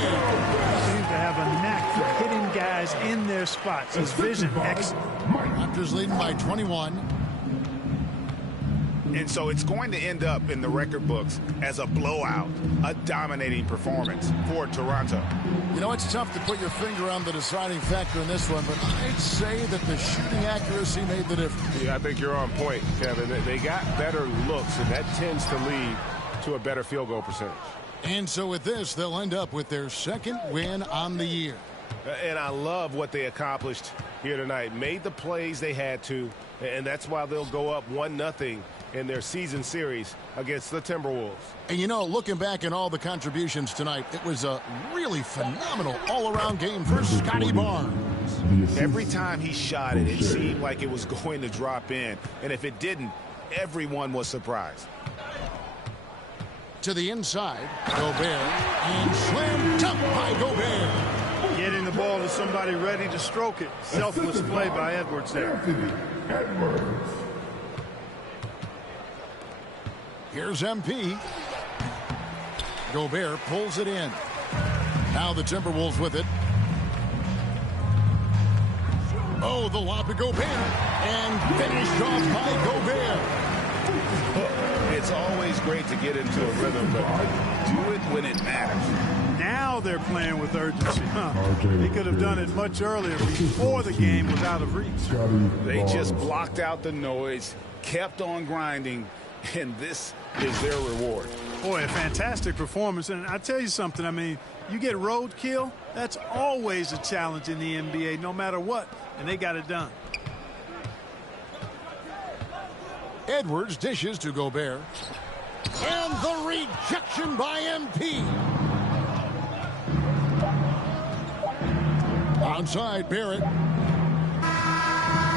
Seems to have a knack for hitting guys in their spots. His vision excellent. Raptors leading by 21. And so it's going to end up in the record books as a blowout, a dominating performance for Toronto. You know, it's tough to put your finger on the deciding factor in this one, but I'd say that the shooting accuracy made the difference. Yeah, I think you're on point, Kevin. They got better looks, and that tends to lead to a better field goal percentage. And so with this, they'll end up with their 2nd win on the year. And I love what they accomplished here tonight. Made the plays they had to, and that's why they'll go up 1-0 in their season series against the Timberwolves. And, you know, looking back at all the contributions tonight, it was a really phenomenal all-around game for Scotty Barnes. Every time he shot it, it seemed like it was going to drop in. And if it didn't, everyone was surprised. To the inside, Gobert, and slam dunk by Gobert. Getting the ball to somebody ready to stroke it. Selfless play by Edwards there. Here's MP. Gobert pulls it in. Now the Timberwolves with it. Oh, the lob to Gobert. And finished off by Gobert. It's always great to get into a rhythm, but do it when it matters. Now they're playing with urgency. They could have done it much earlier before the game was out of reach. They just blocked out the noise, kept on grinding, and this is their reward. Boy, a fantastic performance. And I tell you something, I mean, you get roadkill, that's always a challenge in the NBA, no matter what, and they got it done. Edwards dishes to Gobert. And the rejection by MP. Outside, Barrett.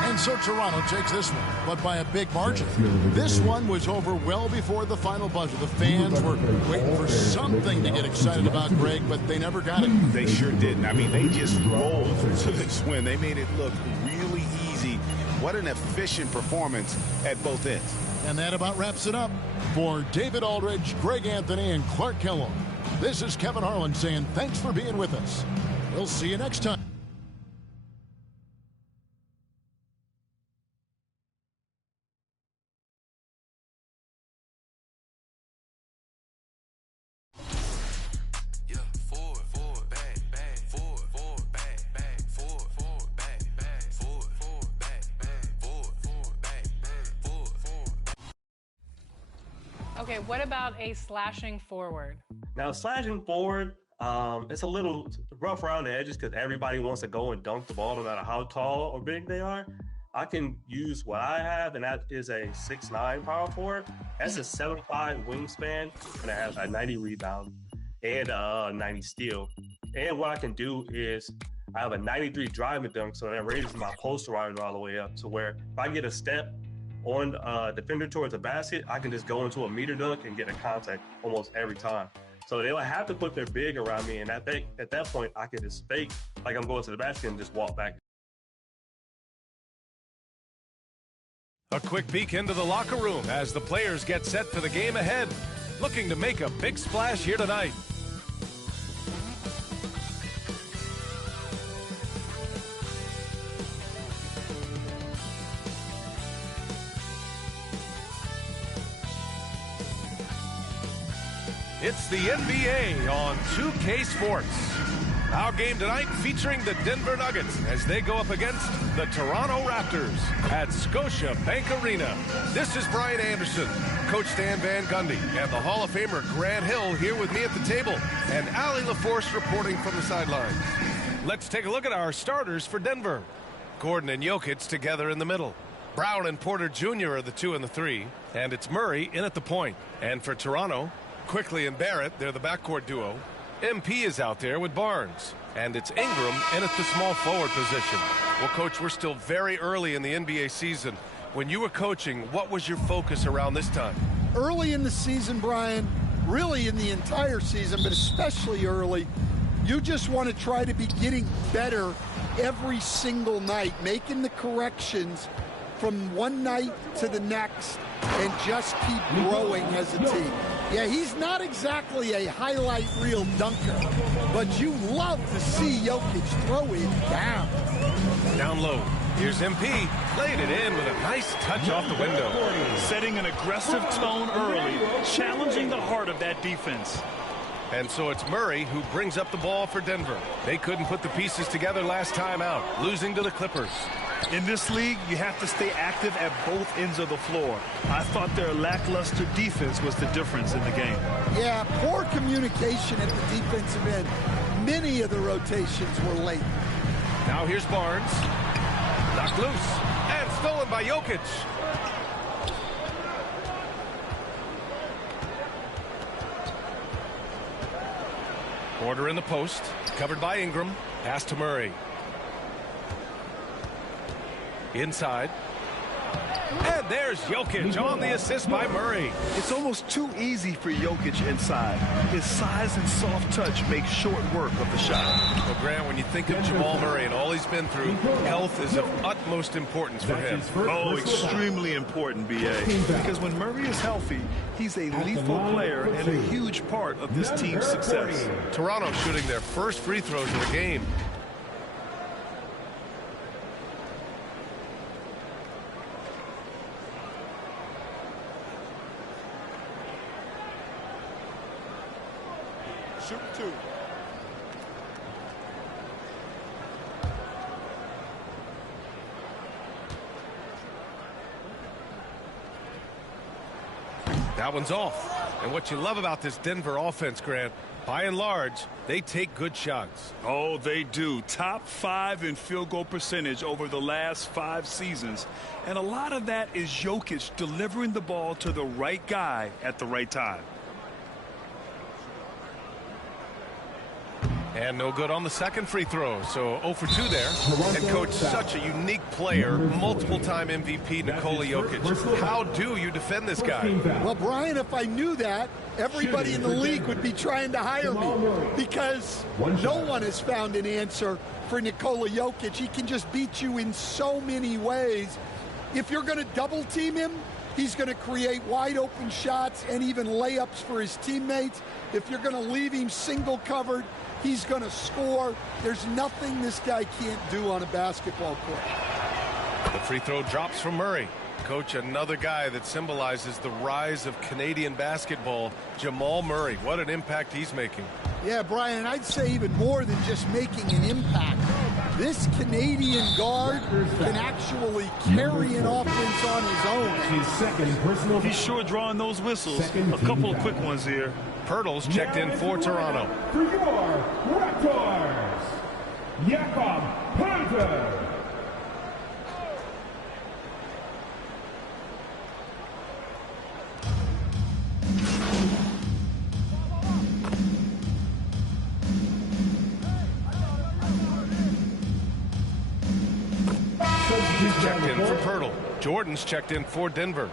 And so Toronto takes this one, but by a big margin. This one was over well before the final buzzer. The fans were waiting for something to get excited about, Greg, but they never got it. They sure didn't. I mean, they just rolled to this win. They made it look really easy. What an efficient performance at both ends. And that about wraps it up. For David Aldridge, Greg Anthony, and Clark Kellogg, this is Kevin Harlan saying thanks for being with us. We'll see you next time. Okay, what about a slashing forward? Now, slashing forward, it's a little rough around the edges because everybody wants to go and dunk the ball no matter how tall or big they are. I can use what I have, and that is a 6'9" power forward. That's a 7'5" wingspan, and I have a 90 rebound and a 90 steal. And what I can do is I have a 93 drive and dunk, so that raises my posterizer all the way up to where if I get a step on defender towards the basket, I can just go into a meter dunk and get a contact almost every time. So they'll have to put their big around me, and at that point, I can just fake like I'm going to the basket and just walk back. A quick peek into the locker room as the players get set for the game ahead, looking to make a big splash here tonight. It's the NBA on 2K Sports. Our game tonight featuring the Denver Nuggets as they go up against the Toronto Raptors at Scotiabank Arena. This is Brian Anderson, Coach Stan Van Gundy, and the Hall of Famer Grant Hill here with me at the table, and Allie LaForce reporting from the sidelines. Let's take a look at our starters for Denver. Gordon and Jokic together in the middle. Brown and Porter Jr. are the 2 and the 3, and it's Murray in at the point. And for Toronto, Quickly and Barrett, they're the backcourt duo. MP is out there with Barnes. And it's Ingram in at the small forward position. Well, Coach, we're still very early in the NBA season. When you were coaching, what was your focus around this time? Early in the season, Brian, really in the entire season, but especially early, you just want to try to be getting better every single night, making the corrections from one night to the next, and just keep growing as a team. Yeah, he's not exactly a highlight reel dunker, but you love to see Jokic throw it down. Down low. Here's MP. Played it in with a nice touch off the window. Setting an aggressive tone early, challenging the heart of that defense. And so it's Murray who brings up the ball for Denver. They couldn't put the pieces together last time out, losing to the Clippers. In this league, you have to stay active at both ends of the floor. I thought their lackluster defense was the difference in the game. Yeah, poor communication at the defensive end. Many of the rotations were late. Now here's Barnes. Knocked loose and stolen by Jokic. Porter in the post, covered by Ingram. Pass to Murray. Inside. And there's Jokic on the assist by Murray. It's almost too easy for Jokic inside. His size and soft touch make short work of the shot. Well, Grant, when you think of Jamal Murray and all he's been through, health is of utmost importance for him. Oh, extremely important, B.A. Because when Murray is healthy, he's a lethal player and a huge part of this team's success. Toronto shooting their first free throws of the game. Shoot 2. That one's off. And what you love about this Denver offense, Grant, by and large, they take good shots. Oh, they do. Top 5 in field goal percentage over the last 5 seasons. And a lot of that is Jokic delivering the ball to the right guy at the right time. And no good on the second free throw. So 0 for 2 there. And coach, such a unique player, multiple-time MVP Nikola Jokic. How do you defend this guy? Well, Brian, if I knew that, everybody in the league would be trying to hire me because no one has found an answer for Nikola Jokic. He can just beat you in so many ways. If you're going to double team him, he's going to create wide open shots and even layups for his teammates. If you're going to leave him single covered, he's going to score. There's nothing this guy can't do on a basketball court. The free throw drops from Murray. Coach, another guy that symbolizes the rise of Canadian basketball, Jamal Murray. What an impact he's making. Yeah, Brian, I'd say even more than just making an impact. This Canadian guard can actually carry an offense on his own. He's sure drawing those whistles. A couple of quick ones here. Pirtle's checked in for Toronto. For your Raptors, Jakob Poeltl. Checked in for Poeltl. Jordan's checked in for Denver.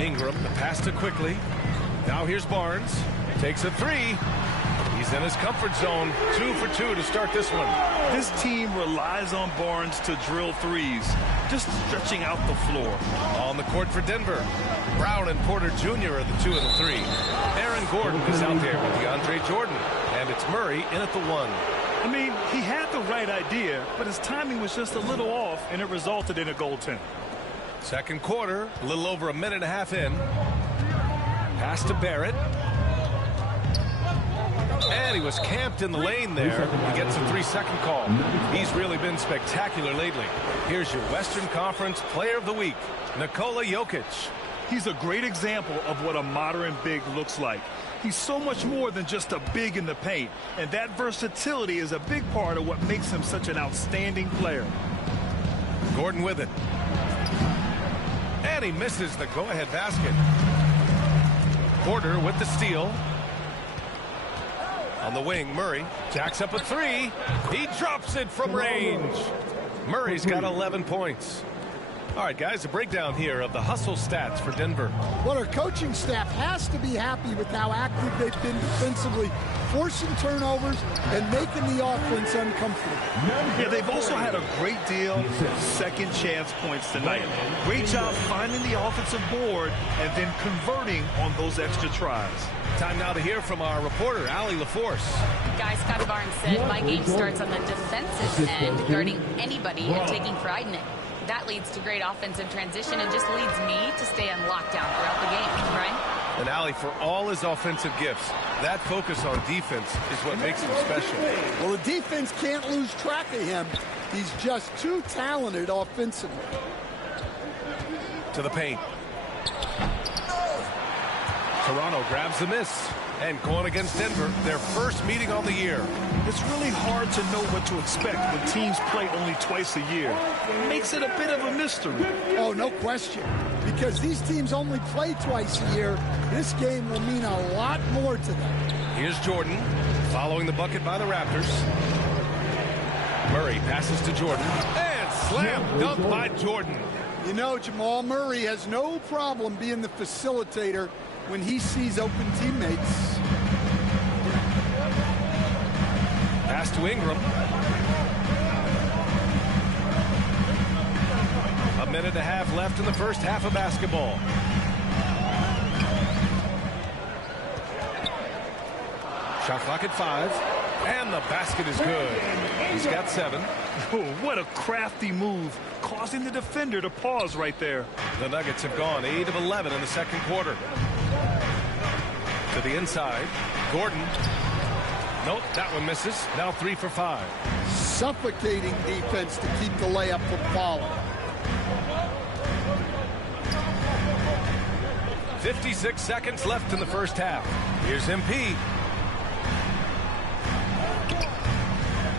Ingram, the pass to Quickly. Now here's Barnes. Takes a 3. He's in his comfort zone. 2 for 2 to start this one. This team relies on Barnes to drill threes, just stretching out the floor. On the court for Denver, Brown and Porter Jr. are the 2 and the 3. Aaron Gordon is out there with DeAndre Jordan. And it's Murray in at the 1. I mean, he had the right idea, but his timing was just a little off, and it resulted in a goaltend. Second quarter, a little over a minute and a half in. Pass to Barrett. And he was camped in the lane there. He gets a 3-second call. He's really been spectacular lately. Here's your Western Conference Player of the Week, Nikola Jokic. He's a great example of what a modern big looks like. He's so much more than just a big in the paint, and that versatility is a big part of what makes him such an outstanding player. Gordon with it. And he misses the go-ahead basket. Porter with the steal. On the wing, Murray jacks up a 3. He drops it from range. Murray's got 11 points. All right, guys, a breakdown here of the hustle stats for Denver. Well, our coaching staff has to be happy with how active they've been defensively, forcing turnovers and making the offense uncomfortable. Yeah, they've also had a great deal of second chance points tonight. Great job finding the offensive board and then converting on those extra tries. Time now to hear from our reporter, Allie LaForce. Guys, Scotty Barnes said my game starts on the defensive end, guarding anybody and taking pride in it. That leads to great offensive transition and just leads me to stay on lockdown throughout the game. Brian? And Allie, for all his offensive gifts, that focus on defense is what makes him special. Well, the defense can't lose track of him. He's just too talented offensively. To the paint. Toronto grabs the miss. And going against Denver, their first meeting on the year. It's really hard to know what to expect when teams play only twice a year. It makes it a bit of a mystery. Oh, no question. because these teams only play twice a year. This game will mean a lot more to them. Here's Jordan following the bucket by the Raptors. Murray passes to Jordan and slam dunk by Jordan. You know, Jamal Murray has no problem being the facilitator when he sees open teammates. Pass to Ingram. A minute and a half left in the first half of basketball. Shot clock at 5, and the basket is good. He's got 7. Oh, what a crafty move, causing the defender to pause right there. The Nuggets have gone 8 of 11 in the second quarter. To the inside, Gordon. Nope, that one misses. Now 3 for 5. Suffocating defense to keep the layup from falling. 56 seconds left in the first half. Here's MP.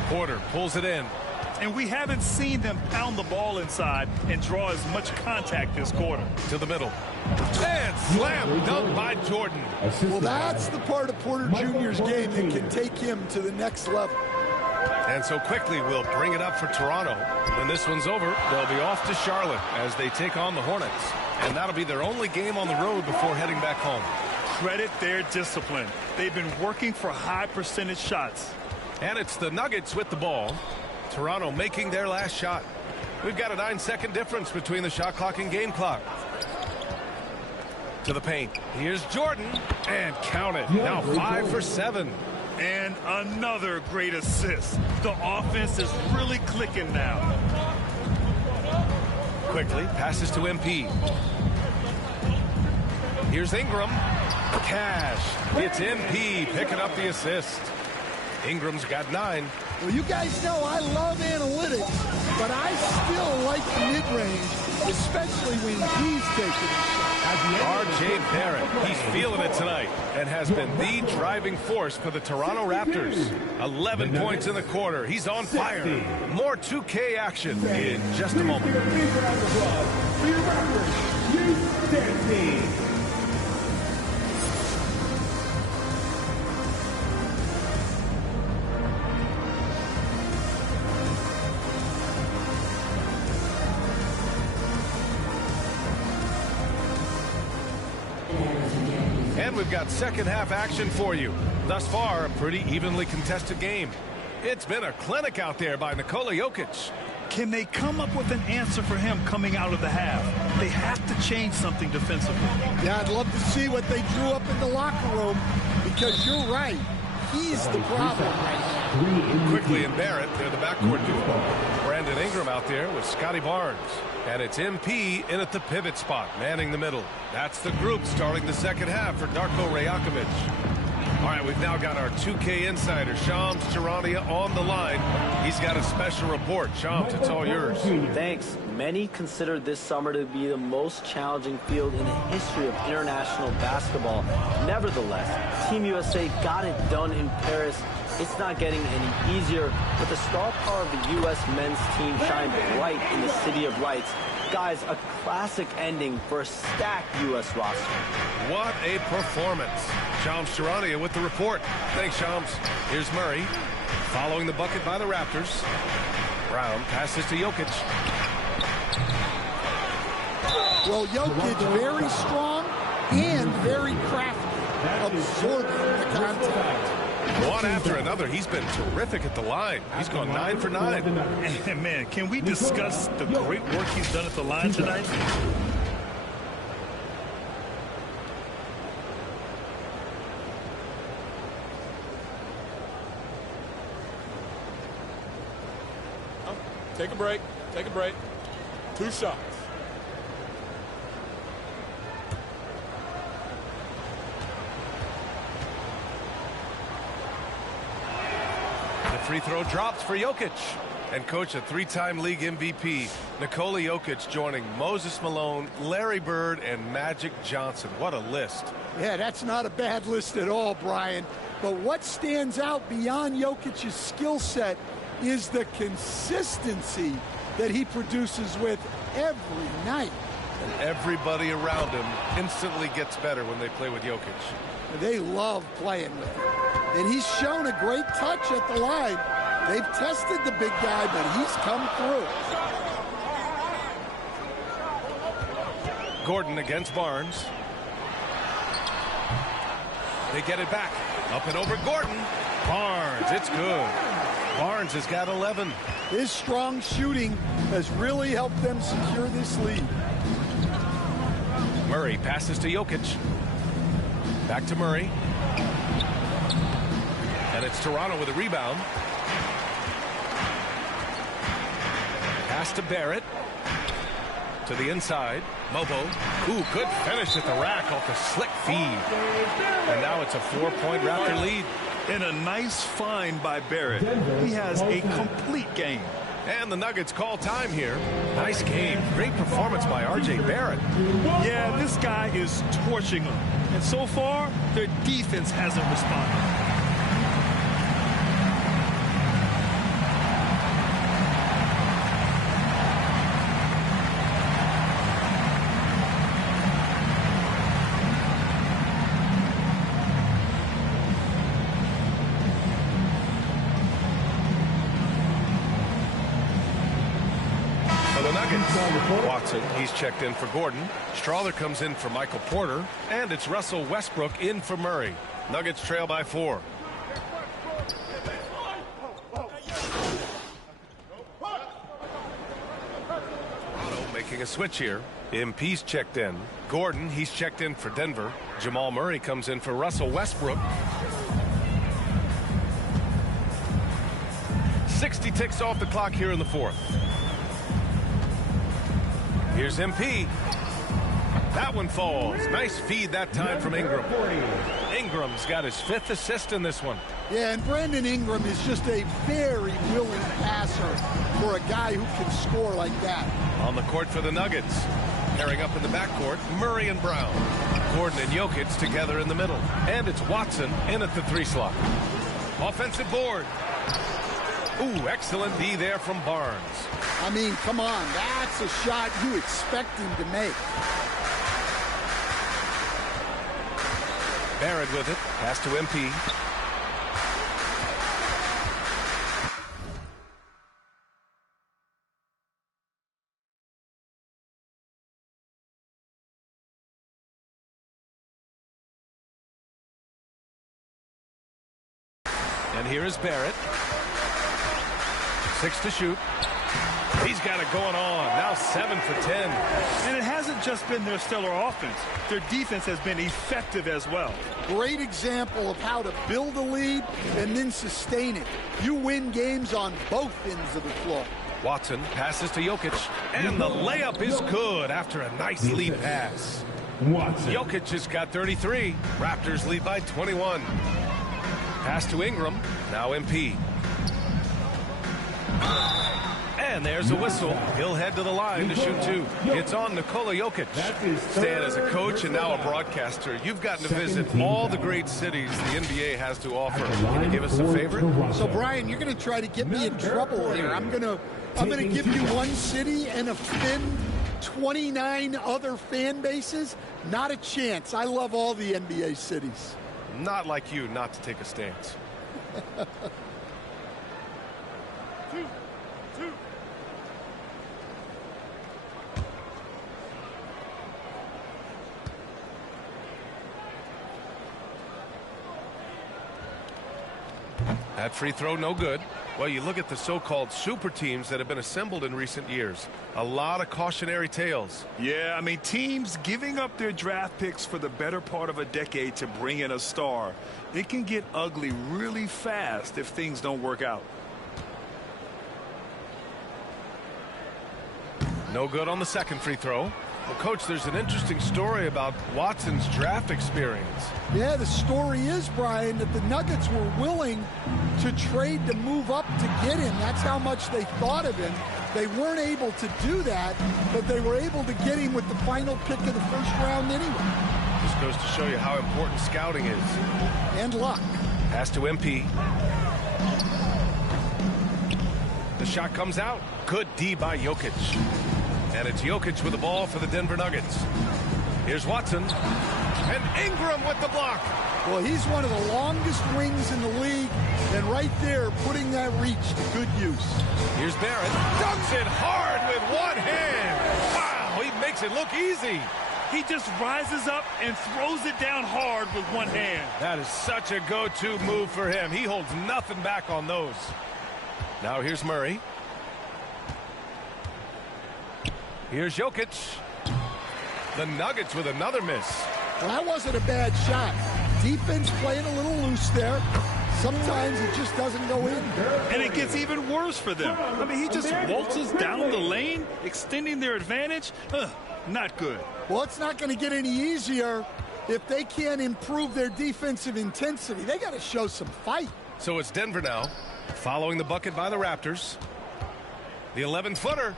Porter pulls it in. And we haven't seen them pound the ball inside and draw as much contact this quarter. To the middle. And slam dunk by Jordan. Well, that's the part of Porter Jr.'s game that can take him to the next level. And so quickly we'll bring it up for Toronto. When this one's over, they'll be off to Charlotte as they take on the Hornets. And that'll be their only game on the road before heading back home. Credit their discipline. They've been working for high percentage shots. And it's the Nuggets with the ball. Toronto making their last shot. We've got a 9-second difference between the shot clock and game clock. To the paint. Here's Jordan. And count it. Now 5 for 7. And another great assist. The offense is really clicking now. Quickly passes to MP. Here's Ingram. Cash. It's MP picking up the assist. Ingram's got 9. Well, you guys know I love analytics, but I still like the mid-range, especially when he's taking it. R.J. Barrett, he's feeling it tonight and has been the driving force for the Toronto Raptors. 11 points in the quarter. He's on fire. More 2K action in just a moment. And we've got second half action for you. Thus far, a pretty evenly contested game. It's been a clinic out there by Nikola Jokic. Can they come up with an answer for him coming out of the half? They have to change something defensively. Yeah, I'd love to see what they drew up in the locker room, because you're right. He's the problem right now. Quickly and Barrett, they're the backcourt duo. Brandon Ingram out there with Scotty Barnes. And it's MP in at the pivot spot, manning the middle. That's the group starting the second half for Darko Rajakovic. All right, we've now got our 2K insider, Shams Charania, on the line. He's got a special report. Shams, it's all yours. Thanks. Many consider this summer to be the most challenging field in the history of international basketball. Nevertheless, Team USA got it done in Paris. It's not getting any easier, but the star power of the U.S. men's team shined bright in the City of Lights. Guys, a classic ending for a stacked U.S. roster. What a performance. Shams Charania with the report. Thanks, Shams. Here's Murray following the bucket by the Raptors. Brown passes to Jokic. Well, Jokic very strong and very crafty, absorbing the contact. One after another, he's been terrific at the line. He's gone 9 for 9. And man, can we discuss the great work he's done at the line tonight? Take a break. Take a break. 2 shots. Free throw drops for Jokic. And coach, a 3-time league MVP, Nikola Jokic, joining Moses Malone, Larry Bird, and Magic Johnson. What a list. Yeah, that's not a bad list at all, Brian. But what stands out beyond Jokic's skill set is the consistency that he produces with every night. And everybody around him instantly gets better when they play with Jokic. They love playing with him. And he's shown a great touch at the line. They've tested the big guy, but he's come through. Gordon against Barnes. They get it back. Up and over Gordon. Barnes, it's good. Barnes has got 11. His strong shooting has really helped them secure this lead. Murray passes to Jokic. Back to Murray. And it's Toronto with a rebound. Pass to Barrett. To the inside. Mobo, who could finish at the rack off a slick feed. And now it's a 4-point Raptor lead. And a nice find by Barrett. He has a complete game. And the Nuggets call time here. Nice game. Great performance by R.J. Barrett. Yeah, this guy is torching them. And so far, their defense hasn't responded. Watson, he's checked in for Gordon. Strawther comes in for Michael Porter. And it's Russell Westbrook in for Murray. Nuggets trail by 4. Making a switch here. MP's checked in. Gordon, he's checked in for Denver. Jamal Murray comes in for Russell Westbrook. 60 ticks off the clock here in the 4th. Here's MP. That one falls. Nice feed that time from Ingram. Ingram's got his 5th assist in this one. Yeah, and Brandon Ingram is just a very willing passer for a guy who can score like that. On the court for the Nuggets. Pairing up in the backcourt, Murray and Brown. Gordon and Jokic together in the middle. And it's Watson in at the 3 slot. Offensive board. Ooh, excellent D there from Barnes. I mean, come on. That's a shot you expect him to make. Barrett with it. Pass to MP. And here is Barrett. 6 to shoot. He's got it going on. Now 7 for 10. And it hasn't just been their stellar offense. Their defense has been effective as well. Great example of how to build a lead and then sustain it. You win games on both ends of the floor. Watson passes to Jokic. And the layup is good after a nice lead pass. Jokic has got 33. Raptors lead by 21. Pass to Ingram. Now MP. And there's a whistle. He'll head to the line to shoot 2. It's on Nikola Jokic. Stan, as a coach and now a broadcaster, you've gotten to visit all the great cities the NBA has to offer. Can you give us a favorite? So, Brian, you're going to try to get me in trouble here. I'm going to give you one city and offend 29 other fan bases. Not a chance. I love all the NBA cities. Not like you not to take a stance. That free throw, no good. Well, you look at the so-called super teams that have been assembled in recent years. A lot of cautionary tales. Yeah, I mean, teams giving up their draft picks for the better part of a decade to bring in a star. It can get ugly really fast if things don't work out. No good on the second free throw. Well, Coach, there's an interesting story about Watson's draft experience. Yeah, the story is, Brian, that the Nuggets were willing to trade to move up to get him. That's how much they thought of him. They weren't able to do that, but they were able to get him with the final pick of the first round anyway. Just goes to show you how important scouting is. And luck. Pass to MP. The shot comes out. Good D by Jokic. And it's Jokic with the ball for the Denver Nuggets. Here's Watson. And Ingram with the block. Well, he's one of the longest wings in the league, and right there, putting that reach to good use. Here's Barrett. Dunks it hard with one hand. Wow, he makes it look easy. He just rises up and throws it down hard with one hand. That is such a go-to move for him. He holds nothing back on those. Now here's Murray. Here's Jokic. The Nuggets with another miss. Well, that wasn't a bad shot. Defense playing a little loose there. Sometimes it just doesn't go in. And it gets even worse for them. I mean, he just waltzes down the lane, extending their advantage. Not good. Well, it's not going to get any easier if they can't improve their defensive intensity. They got to show some fight. So it's Denver now, following the bucket by the Raptors. The 11-footer.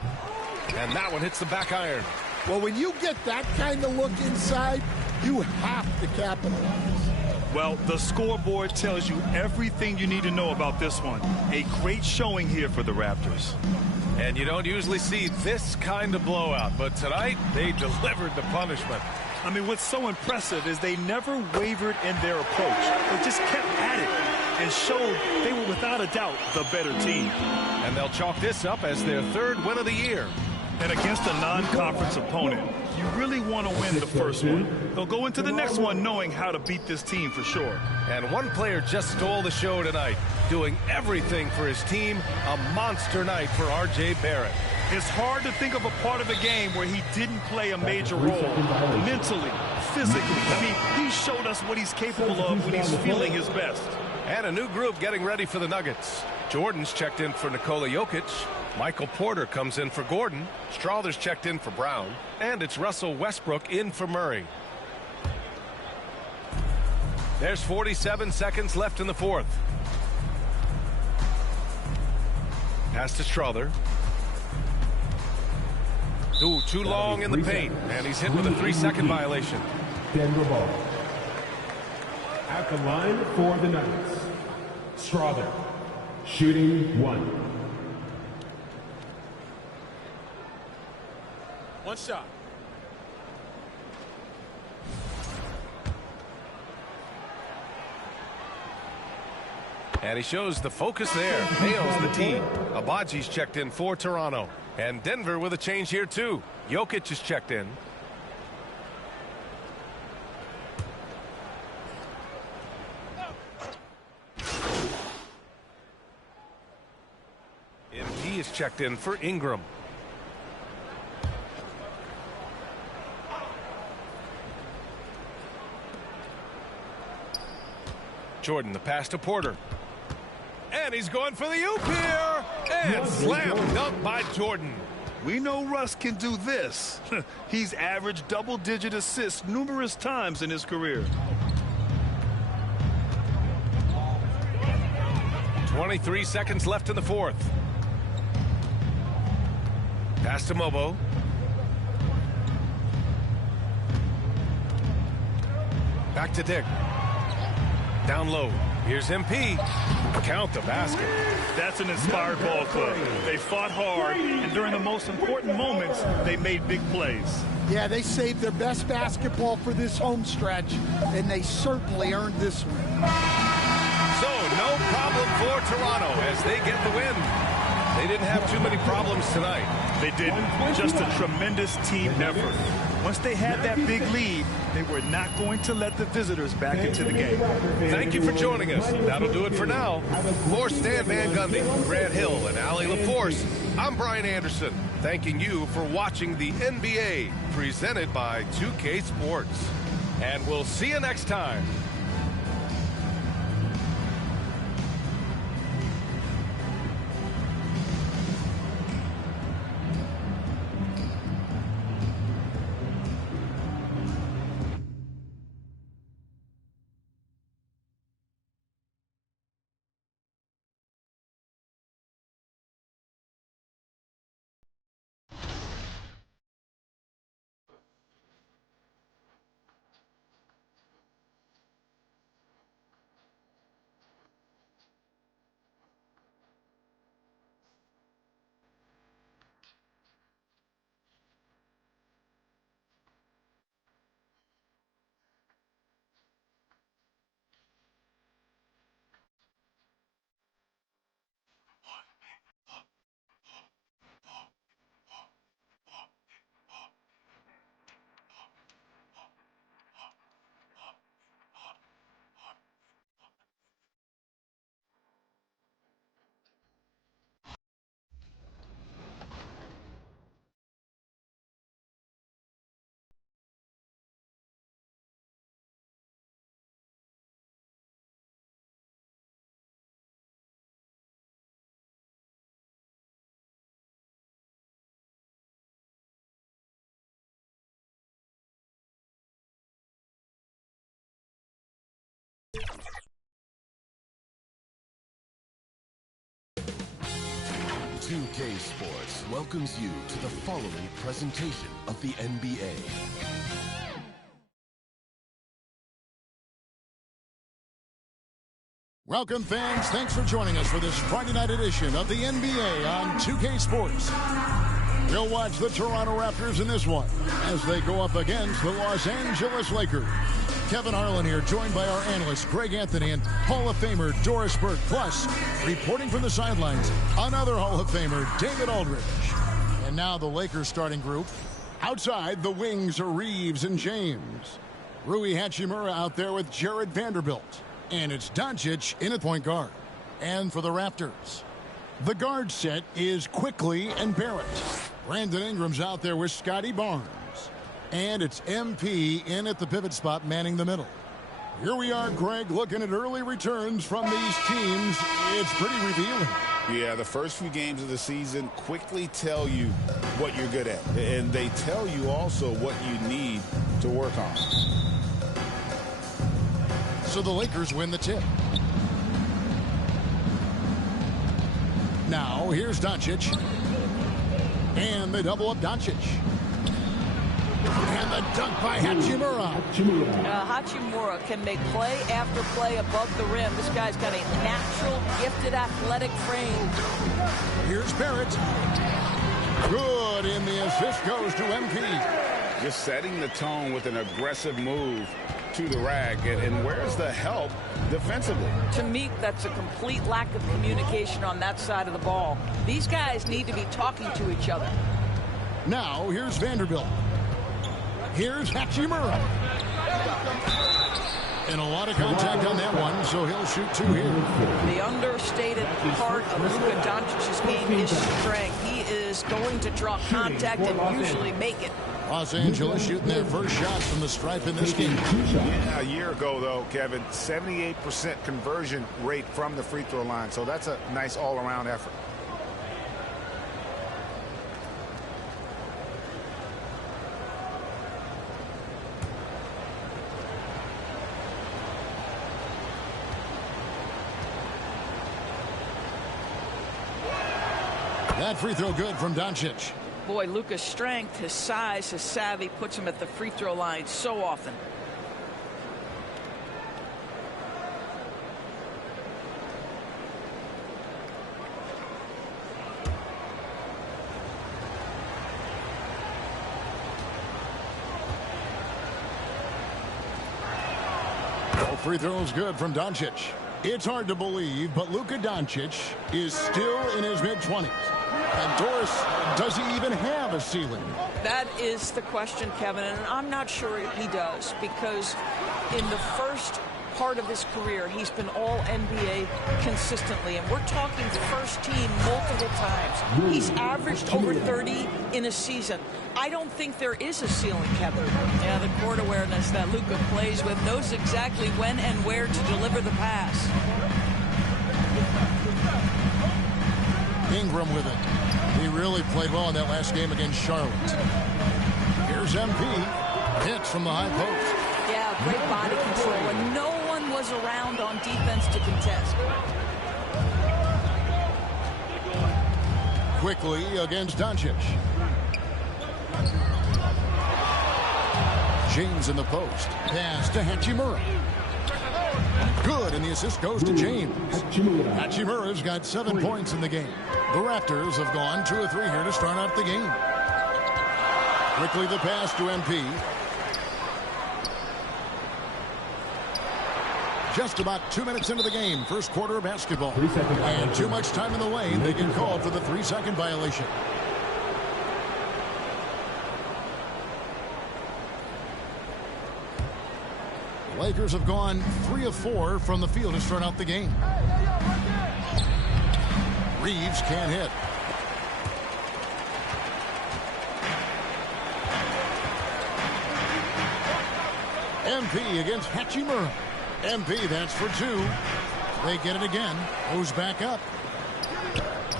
And that one hits the back iron. Well, when you get that kind of look inside, you have to capitalize. Well, the scoreboard tells you everything you need to know about this one. A great showing here for the Raptors. And you don't usually see this kind of blowout, but tonight they delivered the punishment. I mean, what's so impressive is they never wavered in their approach. They just kept at it and showed they were without a doubt the better team. And they'll chalk this up as their third win of the year. And against a non-conference opponent, you really want to win the first one. They'll go into the next one knowing how to beat this team for sure. And one player just stole the show tonight, doing everything for his team. A monster night for R.J. Barrett. It's hard to think of a part of the game where he didn't play a major role. Mentally, physically. I mean, he showed us what he's capable of when he's feeling his best. And a new group getting ready for the Nuggets. Jordan's checked in for Nikola Jokic. Michael Porter comes in for Gordon. Strawther's checked in for Brown. And it's Russell Westbrook in for Murray. There's 47 seconds left in the fourth. Pass to Strawther. Ooh, too long in the paint. And he's hit with a 3-second violation. Denver ball. At the line for the Nuggets. Strawther. Shooting 1. One shot. And he shows the focus there. Nails the tee. Abaji's checked in for Toronto. And Denver with a change here too. Jokic is checked in. MD is checked in for Ingram. Jordan, the pass to Porter. And he's going for the oop here. And slam dunk by Jordan. We know Russ can do this. He's averaged double-digit assists numerous times in his career. 23 seconds left in the fourth. Pass to Mobo. Back to Dick. Down low. Here's MP. Count the basket. That's an inspired ball club. They fought hard, and during the most important moments, they made big plays. Yeah, they saved their best basketball for this home stretch, and they certainly earned this one. So, no problem for Toronto as they get the win. They didn't have too many problems tonight. They didn't. Just a tremendous team effort. Once they had that big lead, they were not going to let the visitors back into the game. Thank you for joining us. That'll do it for now. For Stan Van Gundy, Grant Hill, and Allie LaForce, I'm Brian Anderson, thanking you for watching the NBA presented by 2K Sports. And we'll see you next time. 2K Sports welcomes you to the following presentation of the NBA. Welcome, fans. Thanks for joining us for this Friday night edition of the NBA on 2K Sports. We'll watch the Toronto Raptors in this one as they go up against the Los Angeles Lakers. Kevin Harlan here, joined by our analyst Greg Anthony and Hall of Famer Doris Burke. Plus, reporting from the sidelines, another Hall of Famer, David Aldridge. And now the Lakers starting group. Outside, the wings are Reeves and James. Rui Hachimura out there with Jared Vanderbilt. And it's Doncic in at point guard. And for the Raptors, the guard set is Quickly and Barrett. Brandon Ingram's out there with Scotty Barnes. And it's MP in at the pivot spot, manning the middle. Here we are, Greg, looking at early returns from these teams. It's pretty revealing. Yeah, the first few games of the season quickly tell you what you're good at. And they tell you also what you need to work on. So the Lakers win the tip. Now, here's Doncic. And they double up Doncic. And the dunk by Hachimura. Hachimura can make play after play above the rim. This guy's got a natural, gifted, athletic frame. Here's Barrett. Good, and the assist goes to MP. Just setting the tone with an aggressive move to the rack. And where's the help defensively? To me, that's a complete lack of communication on that side of the ball. These guys need to be talking to each other. Now, here's Vanderbilt. Here's Hachimura. And a lot of contact on that one, so he'll shoot two here. The understated part of Luka Doncic's game is strength. He is going to draw contact and usually make it. Los Angeles shooting their first shots from the stripe in this game. Yeah, a year ago, though, Kevin, 78% conversion rate from the free throw line. So that's a nice all-around effort. That free throw good from Doncic. Boy, Luka's strength, his size, his savvy puts him at the free throw line so often. Both free throws good from Doncic. It's hard to believe, but Luka Doncic is still in his mid-20s. And Doris, does he even have a ceiling? That is the question, Kevin, and I'm not sure he does, because in the first part of his career, he's been all NBA consistently, and we're talking first team multiple times. He's averaged over 30 in a season. I don't think there is a ceiling, Kevin. Yeah, the court awareness that Luka plays with, knows exactly when and where to deliver the pass. Ingram with it. He really played well in that last game against Charlotte. Here's MP. Hits from the high post. Yeah, great body control, and no one was around on defense to contest. Quickly against Doncic. James in the post. Pass to Hachimura. Good, and the assist goes to James. Hachimura's got 7 points in the game. The Raptors have gone 2 of 3 here to start out the game. Quickly the pass to MP. Just about 2 minutes into the game, first quarter of basketball. And too much time in the lane, they get called for the 3-second violation. The Lakers have gone 3 of 4 from the field to start out the game. Reeves can't hit. MP against Hachimura. MP, that's for 2. They get it again. Goes back up.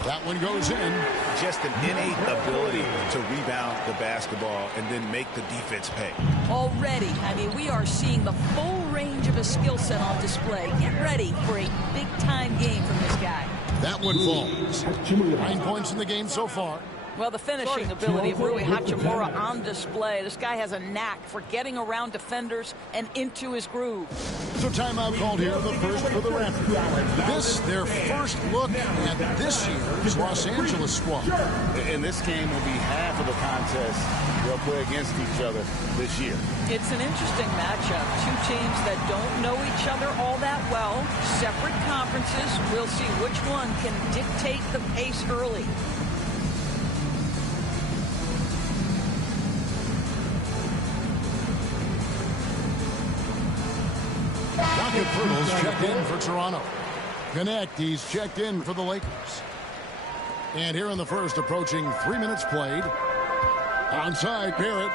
That one goes in. Just an innate ability to rebound the basketball and then make the defense pay. Already, I mean, we are seeing the full range of his skill set on display. Get ready for a big-time game from this guy. That one falls. 9 points in the game so far. Well, the finishing ability of Rui Hachimura on display. This guy has a knack for getting around defenders and into his groove. So timeout called here, the first for the Raptors. This, their first look at this year's Los Angeles squad. And this game will be half of the contest they'll play against each other this year. It's an interesting matchup. Two teams that don't know each other all that well. Separate conferences. We'll see which one can dictate the pace early. Rocket Pirtle's checked in for Toronto. Connect, he's checked in for the Lakers. And here in the first, approaching 3 minutes played. Onside, Barrett.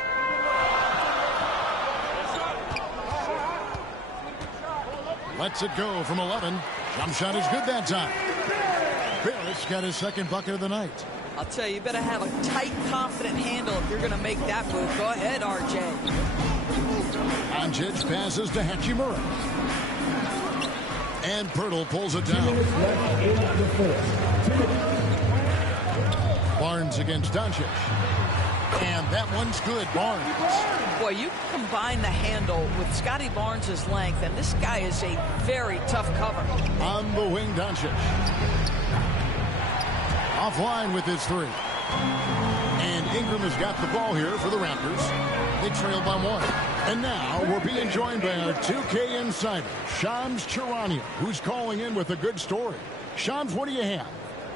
Lets it go from 11. Jump shot is good that time. Barrett's got his second bucket of the night. I'll tell you, you better have a tight, confident handle if you're going to make that move. Go ahead, RJ. Doncic passes to Hachimura. And Pirtle pulls it down. Barnes against Doncic. And that one's good, Barnes. Boy, you combine the handle with Scotty Barnes' length, and this guy is a very tough cover. On the wing, Doncic. Offline with his three. And Ingram has got the ball here for the Raptors. They trail by one. And now we're being joined by our 2K insider, Shams Charania, who's calling in with a good story. Shams, what do you have?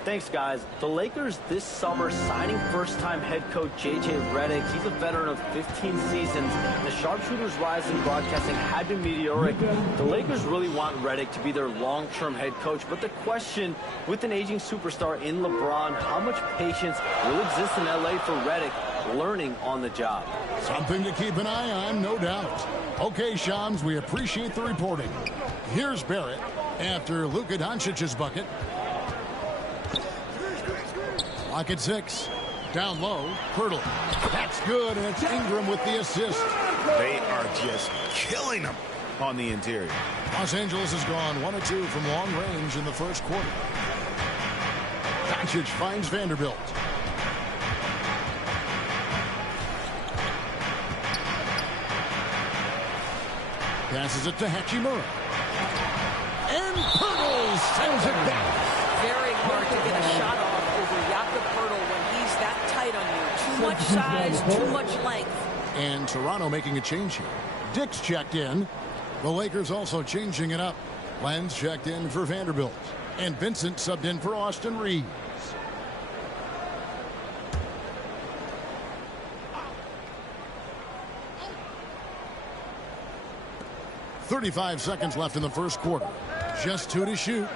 Thanks, guys. The Lakers this summer signing first-time head coach J.J. Redick. He's a veteran of 15 seasons. The sharpshooter's rise in broadcasting had been meteoric. The Lakers really want Redick to be their long-term head coach. But the question, with an aging superstar in LeBron, how much patience will exist in L.A. for Redick learning on the job? Something to keep an eye on, no doubt. Okay, Shams, we appreciate the reporting. Here's Barrett after Luka Doncic's bucket. Lock at 6. Down low. Pirtle. That's good, and it's Ingram with the assist. They are just killing them on the interior. Los Angeles has gone 1 of 2 from long range in the first quarter. Doncic finds Vanderbilt. Passes it to Hachimura. And Pirtle sends it back. Very hard to get a shot off over Jakob Pirtle when he's that tight on you. Too much size, too much length. And Toronto making a change here. Dick's checked in. The Lakers also changing it up. Lenz checked in for Vanderbilt. And Vincent subbed in for Austin Reeves. .35 seconds left in the first quarter. Just 2 to shoot.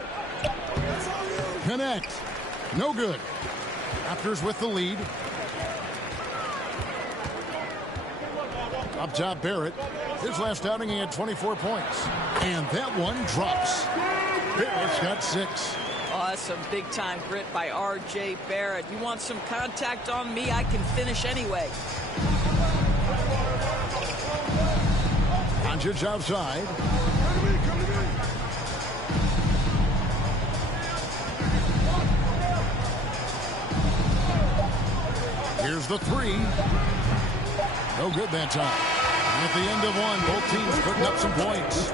Connect. No good. Raptors with the lead. Up top, Barrett. His last outing, he had 24 points. And that one drops. Barrett's got 6. Oh, that's some big-time grit by R.J. Barrett. You want some contact on me? I can finish anyway. Doncic outside. Here's the 3. No good that time. And at the end of one, both teams putting up some points.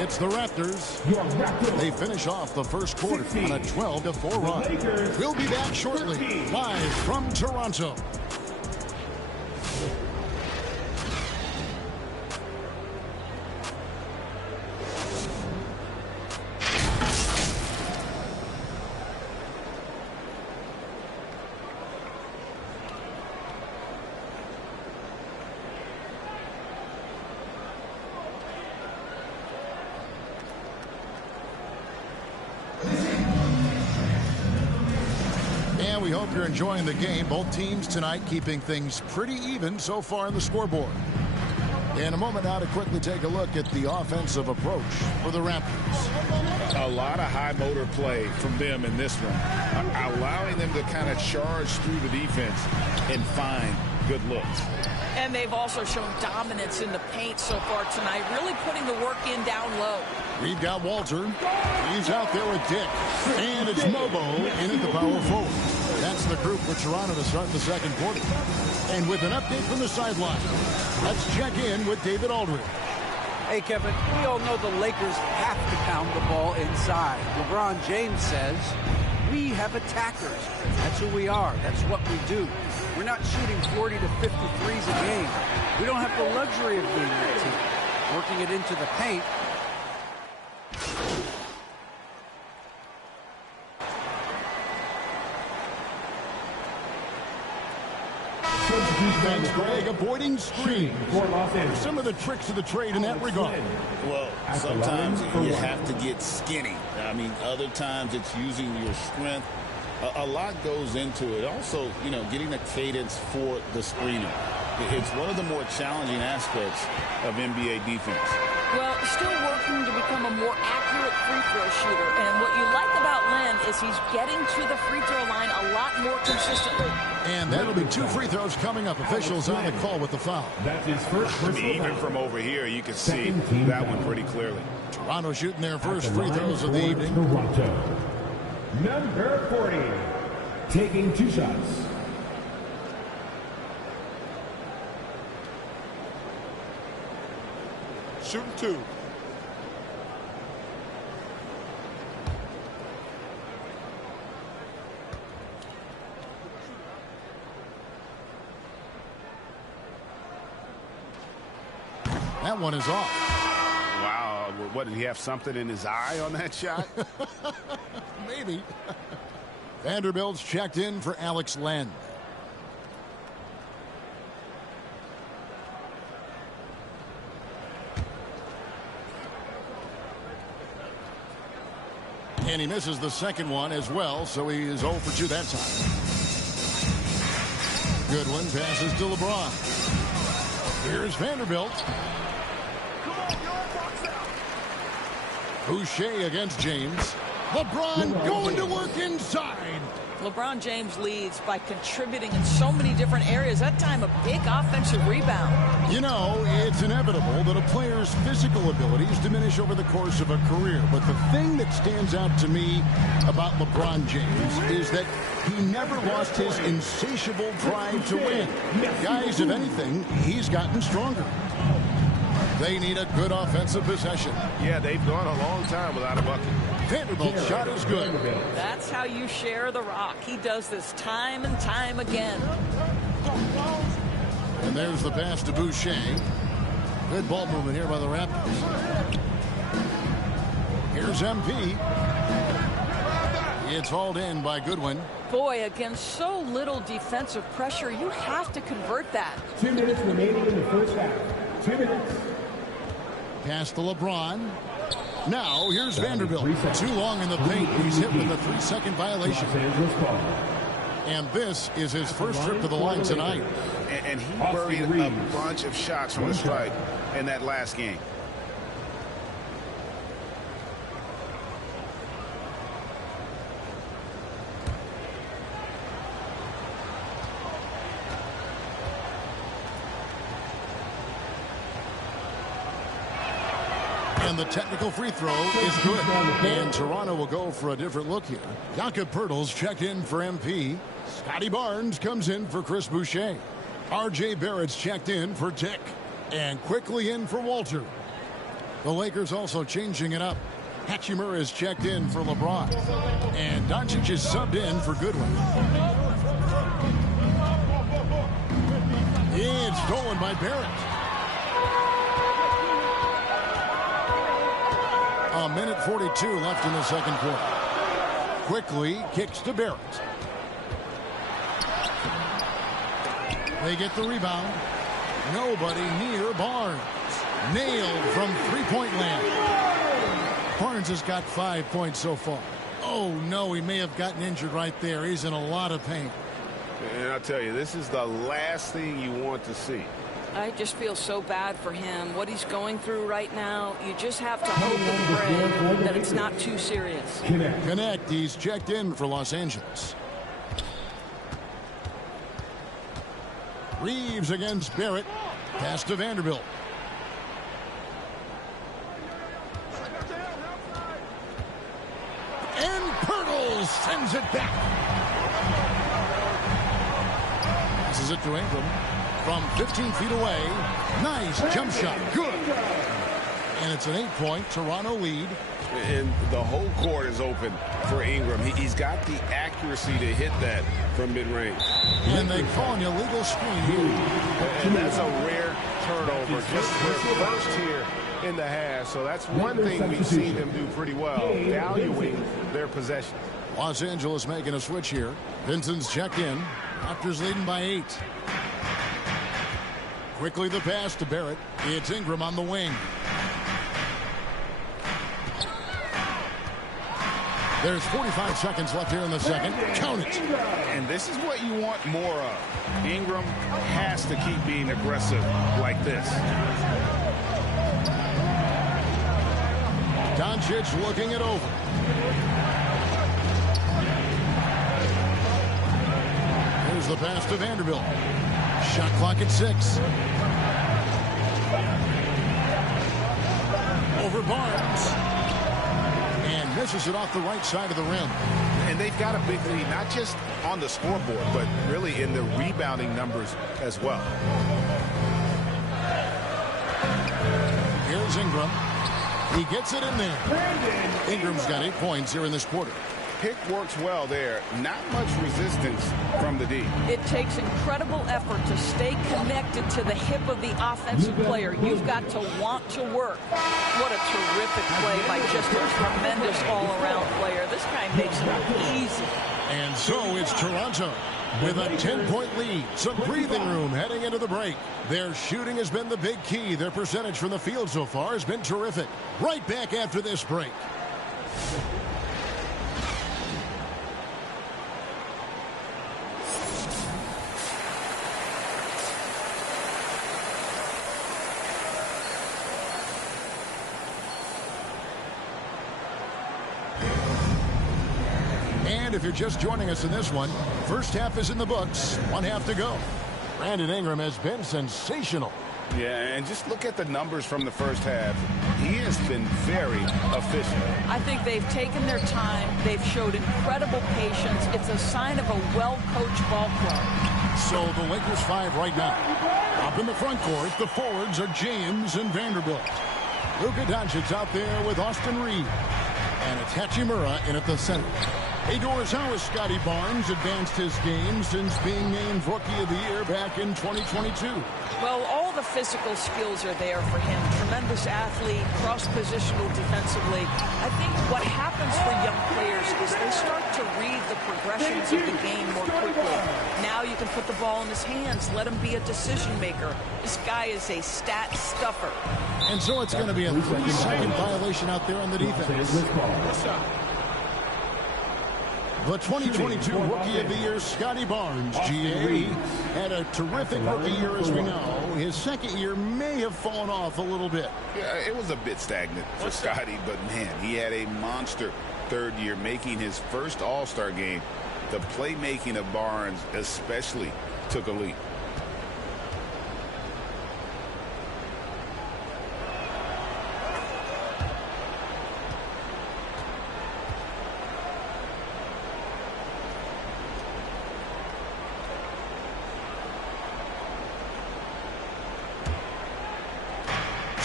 It's the Raptors. They finish off the first quarter on a 12-4 run. We'll be back shortly, live from Toronto. We hope you're enjoying the game. Both teams tonight keeping things pretty even so far on the scoreboard. In a moment now to quickly take a look at the offensive approach for the Raptors. A lot of high motor play from them in this one, allowing them to kind of charge through the defense and find good looks. And they've also shown dominance in the paint so far tonight, really putting the work in down low. We've got Walter. He's out there with Dick. And it's Mobo in at the power forward. That's the group for Toronto to start the second quarter. And with an update from the sideline, let's check in with David Aldridge. Hey, Kevin, we all know the Lakers have to pound the ball inside. LeBron James says, we have attackers. That's who we are. That's what we do. We're not shooting 40 to 50 threes a game. We don't have the luxury of being that team. Working it into the paint. Defense, Greg, avoiding screen. Some of the tricks of the trade in that regard. Well, sometimes you have to get skinny. I mean, other times it's using your strength. A lot goes into it. Also, you know, getting a cadence for the screener. It's one of the more challenging aspects of NBA defense. Well, still working to become a more accurate free throw shooter. And what you like about Len is he's getting to the free throw line a lot more consistently. And that'll be 2 free throws coming up. Officials on the call with the foul. That's his first even from over here, you can see that one pretty clearly. Toronto shooting their first free throws of the evening. Toronto. Number 40, taking 2 shots. Shooting 2. That one is off. Wow, what, did he have something in his eye on that shot? Maybe. Vanderbilt's checked in for Alex Len. And he misses the second one as well, so he is 0 for 2 that time. Goodwin passes to LeBron. Here's Vanderbilt. Boucher against James. LeBron going to work inside. LeBron James leads by contributing in so many different areas. That time a big offensive rebound. You know, it's inevitable that a player's physical abilities diminish over the course of a career. But the thing that stands out to me about LeBron James is that he never lost his insatiable drive to win. Guys, if anything, he's gotten stronger. They need a good offensive possession. Yeah, they've gone a long time without a bucket. Vanderbilt's shot is good. That's how you share the rock. He does this time and time again. And there's the pass to Boucher. Good ball movement here by the Raptors. Here's MP. It's hauled in by Goodwin. Boy, against so little defensive pressure, you have to convert that. 2 minutes remaining in the first half. 2 minutes. Pass to LeBron. Now, here's Vanderbilt. Too long in the paint. He's hit with a 3-second violation. And this is his first trip to the line tonight. And he buried a bunch of shots from the strike in that last game. And the technical free throw is good. And Toronto will go for a different look here. Jakob Poeltl's checked in for MP. Scotty Barnes comes in for Chris Boucher. R.J. Barrett's checked in for Dick. And quickly in for Walter. The Lakers also changing it up. Hachimura is checked in for LeBron. And Doncic is subbed in for Goodwin. It's stolen by Barrett. A minute 42 left in the second quarter. Quickly kicks to Barrett. They get the rebound. Nobody near Barnes. Nailed from three-point land. Barnes has got 5 points so far. Oh, no, he may have gotten injured right there. He's in a lot of pain. And I'll tell you, this is the last thing you want to see. I just feel so bad for him. What he's going through right now, you just have to hope and pray that it's not too serious. Connect, he's checked in for Los Angeles. Reeves against Barrett. Pass to Vanderbilt. And Pirtle sends it back. Passes it to Ingram from 15 feet away. Nice jump shot. Good. And it's an 8-point Toronto lead. And the whole court is open for Ingram. He's got the accuracy to hit that from mid-range. And they call an illegal screen. And that's a rare turnover. Just their first here in the half. So that's one thing we've seen them do pretty well, valuing their possession. Los Angeles making a switch here. Vincent's checked in. Raptors leading by 8. Quickly the pass to Barrett. It's Ingram on the wing. There's 45 seconds left here in the second. Count it. And this is what you want more of. Ingram has to keep being aggressive like this. Doncic looking it over. Here's the pass to Vanderbilt. Shot clock at 6. Over Barnes. And misses it off the right side of the rim. And they've got a big lead, not just on the scoreboard, but really in the rebounding numbers as well. Here's Ingram. He gets it in there. Ingram's got 8 points here in this quarter. Pick works well there. Not much resistance from the D. It takes incredible effort to stay connected to the hip of the offensive player. You've got to want to work. What a terrific play by just a tremendous all-around player. This guy makes it easy. And so it's Toronto with a 10-point lead. Some breathing room heading into the break. Their shooting has been the big key. Their percentage from the field so far has been terrific. Right back after this break. And if you're just joining us in this one, first half is in the books. 1 half to go. Brandon Ingram has been sensational. Yeah, and just look at the numbers from the first half. He has been very efficient. I think they've taken their time. They've showed incredible patience. It's a sign of a well-coached ball club. So the Lakers 5 right now. Up in the front court, the forwards are James and Vanderbilt. Luka Doncic out there with Austin Reeves. And it's Hachimura in at the center. Hey, Doris, how has Scotty Barnes advanced his game since being named Rookie of the Year back in 2022? Well, all the physical skills are there for him. Tremendous athlete, cross-positional defensively. I think what happens for young players is they start to read the progressions of the game more quickly. Now you can put the ball in his hands, let him be a decision maker. This guy is a stat stuffer. And so it's going to be a 3-second violation out there on the defense. What's up? The 2022 Rookie of the Year, Scotty Barnes, GA, had a terrific rookie year, as we know. His second year may have fallen off a little bit. Yeah, it was a bit stagnant for Scotty, but man, he had a monster third year, making his first All-Star game. The playmaking of Barnes especially took a leap.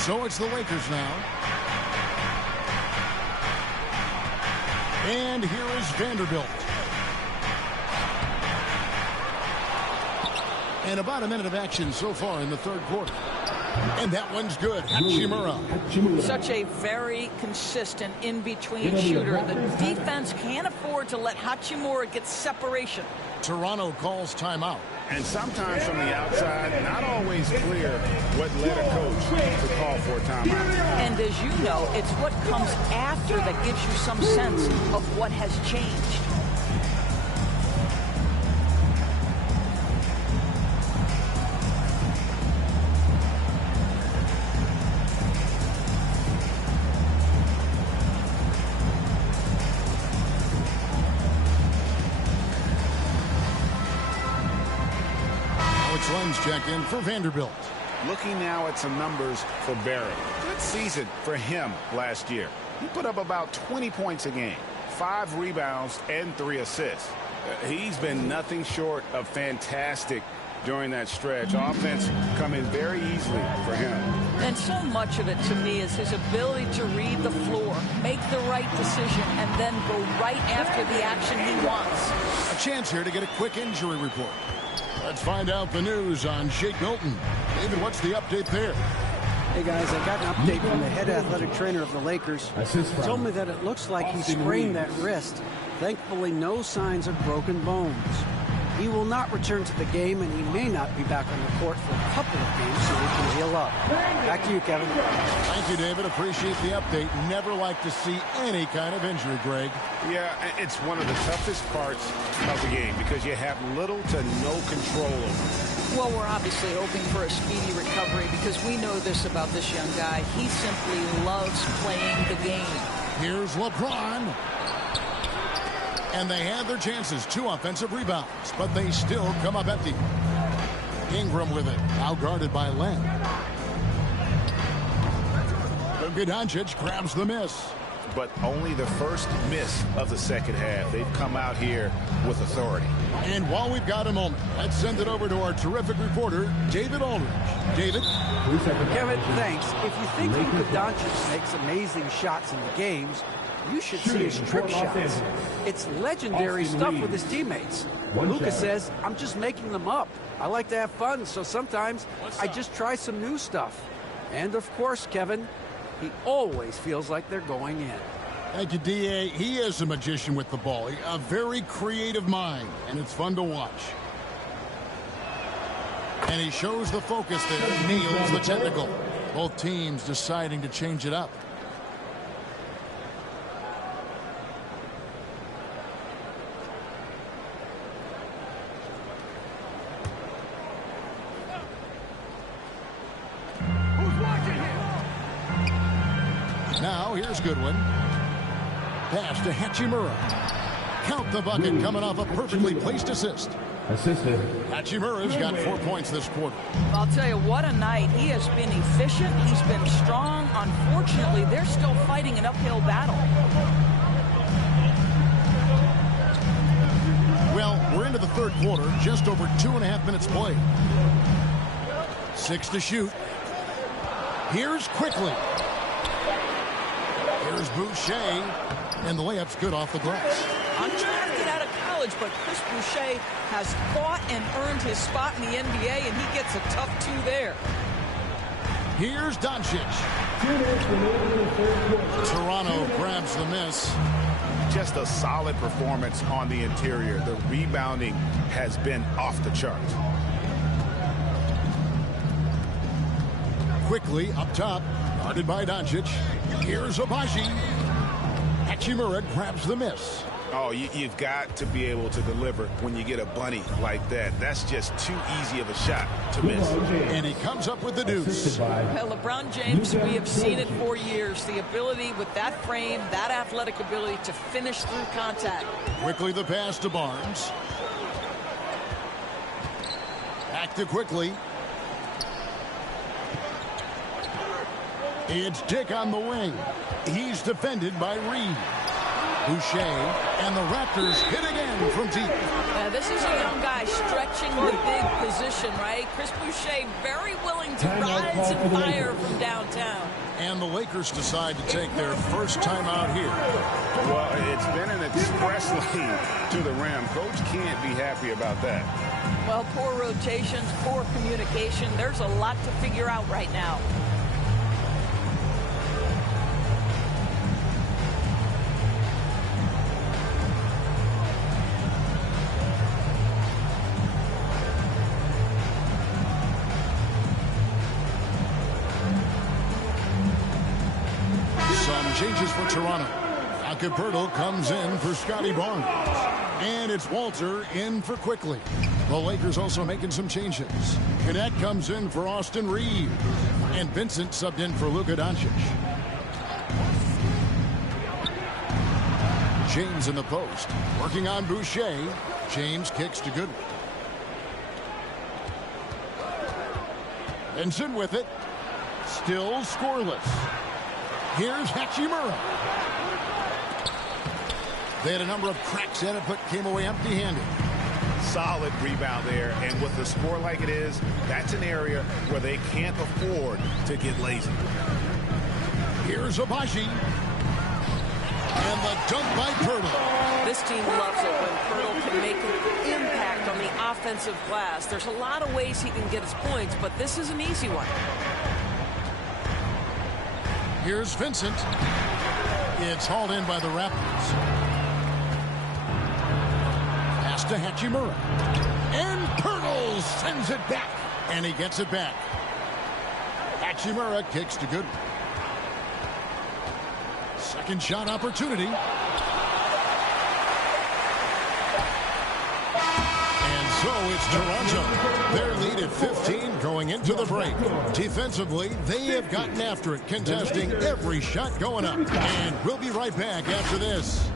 So it's the Lakers now. And here is Vanderbilt. And about a minute of action so far in the third quarter. And that one's good. Hachimura. Such a very consistent in-between shooter. The defense can't afford to let Hachimura get separation. Toronto calls timeout. And sometimes from the outside, not always clear what led a coach to call for a timeout. And as you know, it's what comes after that gives you some sense of what has changed. Slen's check in for Vanderbilt. Looking now at some numbers for Barrett. Good season for him last year. He put up about 20 points a game, 5 rebounds, and 3 assists. He's been nothing short of fantastic during that stretch. Offense coming very easily for him. And so much of it to me is his ability to read the floor, make the right decision, and then go right after the action he wants. A chance here to get a quick injury report. Let's find out the news on Shake Milton. David, what's the update there? Hey guys, I got an update from the head athletic trainer of the Lakers. He told me that it looks like he sprained that wrist. Thankfully, no signs of broken bones. He will not return to the game, and he may not be back on the court for a couple of games so he can heal up. Back to you, Kevin. Thank you, David. Appreciate the update. Never like to see any kind of injury, Greg. Yeah, it's one of the toughest parts of the game because you have little to no control over it. Well, we're obviously hoping for a speedy recovery because we know this about this young guy. He simply loves playing the game. Here's LeBron. And they had their chances. 2 offensive rebounds, but they still come up empty. Ingram with it, now guarded by Len. Luka Doncic grabs the miss. But only the first miss of the second half. They've come out here with authority. And while we've got a moment, let's send it over to our terrific reporter, David Aldridge. David? Kevin, thanks. If you think Luka Doncic makes amazing shots in the games, you should see his trick shots. It's legendary stuff with his teammates. Luka says, I'm just making them up. I like to have fun, so sometimes I just try some new stuff. And of course, Kevin, he always feels like they're going in. Thank you, D.A. He is a magician with the ball. A very creative mind, and it's fun to watch. And he shows the focus there, nails the technical. Both teams deciding to change it up. Now, here's Goodwin. Pass to Hachimura. Count the bucket coming off a perfectly placed assist. Assisted. Hachimura's got 4 points this quarter. I'll tell you, what a night. He has been efficient. He's been strong. Unfortunately, they're still fighting an uphill battle. Well, we're into the third quarter. Just over 2.5 minutes played. 6 to shoot. Here's Quickly. Here's Boucher, and the layup's good off the glass. Undrafted out of college, but Chris Boucher has fought and earned his spot in the NBA, and he gets a tough 2 there. Here's Doncic. Toronto grabs the miss. Just a solid performance on the interior. The rebounding has been off the charts. Quickly up top, guarded by Doncic. Here's Abaji. Hachimura grabs the miss. Oh, you've got to be able to deliver when you get a bunny like that. That's just too easy of a shot to miss. And he comes up with the deuce. Well, LeBron James, we have seen it for years. The ability with that frame, that athletic ability to finish through contact. Quickly the pass to Barnes. Back to Quickly. It's Dick on the wing. He's defended by Reed. Boucher, and the Raptors hit again from deep. This is a young guy stretching the big position, right? Chris Boucher very willing to rise and fire from downtown. And the Lakers decide to take their first time out here. Well, it's been an express lane to the rim. Coach can't be happy about that. Well, poor rotations, poor communication. There's a lot to figure out right now. Changes for Toronto. Acapurdo comes in for Scotty Barnes. And it's Walter in for Quickly. The Lakers also making some changes. Cadet comes in for Austin Reeves. And Vincent subbed in for Luka Doncic. James in the post. Working on Boucher. James kicks to Goodwin. Vincent with it. Still scoreless. Here's Hachimura. They had a number of cracks at it, but came away empty-handed. Solid rebound there, and with the score like it is, that's an area where they can't afford to get lazy. Here's Abaji. And the dunk by Poeltl. This team loves it when Poeltl can make an impact on the offensive glass. There's a lot of ways he can get his points, but this is an easy one. Here's Vincent. It's hauled in by the Raptors. Pass to Hachimura. And Poeltl sends it back. And he gets it back. Hachimura kicks to Goodwin. Second shot opportunity. And so it's Toronto. Their lead at 15 going into the break. Defensively, they have gotten after it, contesting every shot going up. And we'll be right back after this.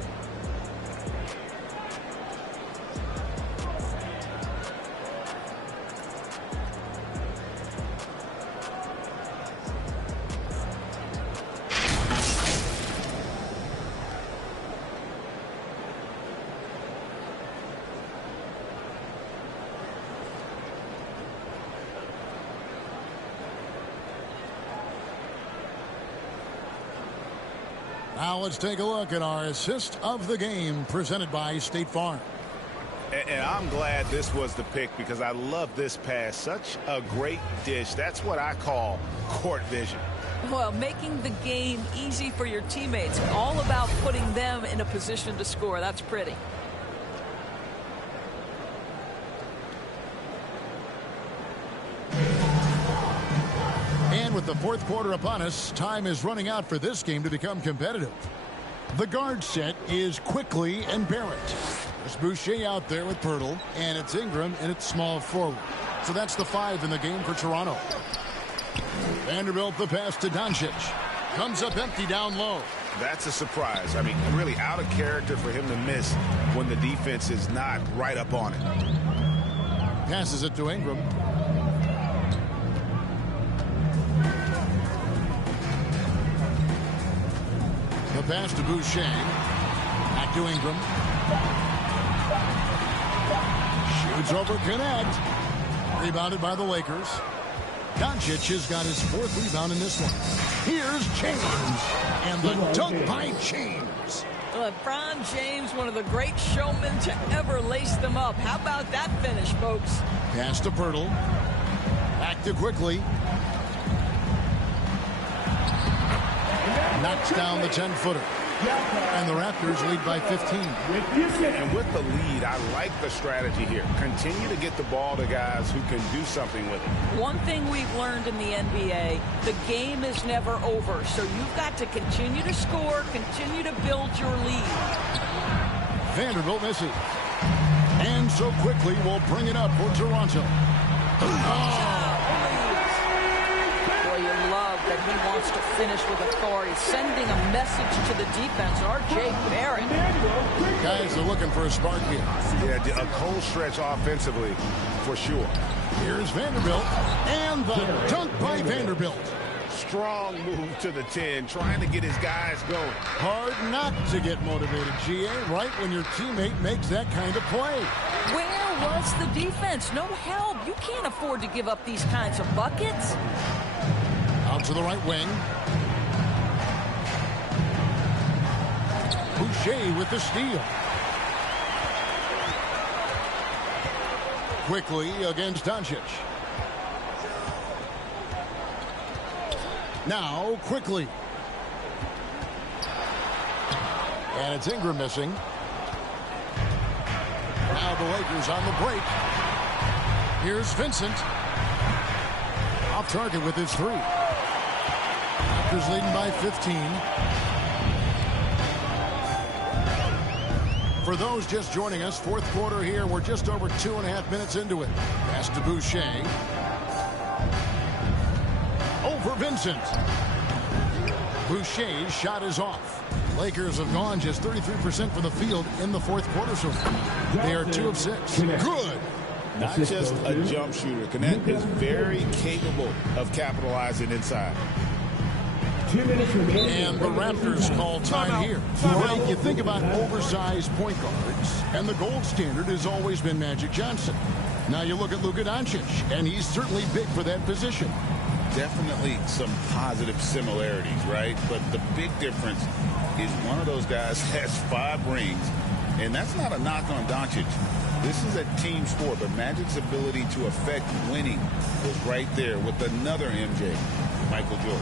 Now let's take a look at our assist of the game presented by State Farm. And I'm glad this was the pick because I love this pass. Such a great dish. That's what I call court vision. Well, making the game easy for your teammates. All about putting them in a position to score. That's pretty. And with the fourth quarter upon us, time is running out for this game to become competitive. The guard set is Quickly and Barrett. There's Boucher out there with Poeltl, and it's Ingram, and it's small forward. So that's the 5 in the game for Toronto. Vanderbilt the pass to Doncic. Comes up empty down low. That's a surprise. I mean, really out of character for him to miss when the defense is not right up on it. Passes it to Ingram. The pass to Boucher. Back to Ingram. Shoots over Connect. Rebounded by the Lakers. Doncic has got his 4th rebound in this one. Here's James. And the dunk by James. LeBron James, one of the great showmen to ever lace them up. How about that finish, folks? Pass to Poeltl. Back to Quickly. Knocks down the 10-footer. And the Raptors lead by 15. And with the lead, I like the strategy here. Continue to get the ball to guys who can do something with it. One thing we've learned in the NBA, the game is never over. So you've got to continue to score, continue to build your lead. Vanderbilt misses. And so Quickly will bring it up for Toronto. Boy, you love that he wants to finish with authority, sending a message to the defense. R.J. Barrett. Guys are looking for a spark here. Yeah, a cold stretch offensively, for sure. Here's Vanderbilt, and the dunk by Vanderbilt. Strong move to the 10, trying to get his guys going. Hard not to get motivated, GA, right when your teammate makes that kind of play. Where was the defense? No help. You can't afford to give up these kinds of buckets. Out to the right wing. Boucher with the steal. Quickly against Doncic. Now Quickly. And it's Ingram missing. Now the Lakers on the break. Here's Vincent. Off target with his 3. Raptors leading by 15. For those just joining us, fourth quarter here. We're just over 2.5 minutes into it. Pass to Boucher. Over Vincent. Boucher's shot is off. Lakers have gone just 33% for the field in the fourth quarter so far. They are 2 of 6. Good. Not just a jump shooter. Knecht is very capable of capitalizing inside. 2 minutes remaining. And the Raptors call time here. Right, you think about oversized point guards, and the gold standard has always been Magic Johnson. Now you look at Luka Doncic, and he's certainly big for that position. Definitely some positive similarities, right? But the big difference is one of those guys has 5 rings, and that's not a knock on Doncic. This is a team sport, but Magic's ability to affect winning was right there with another MJ, Michael Jordan.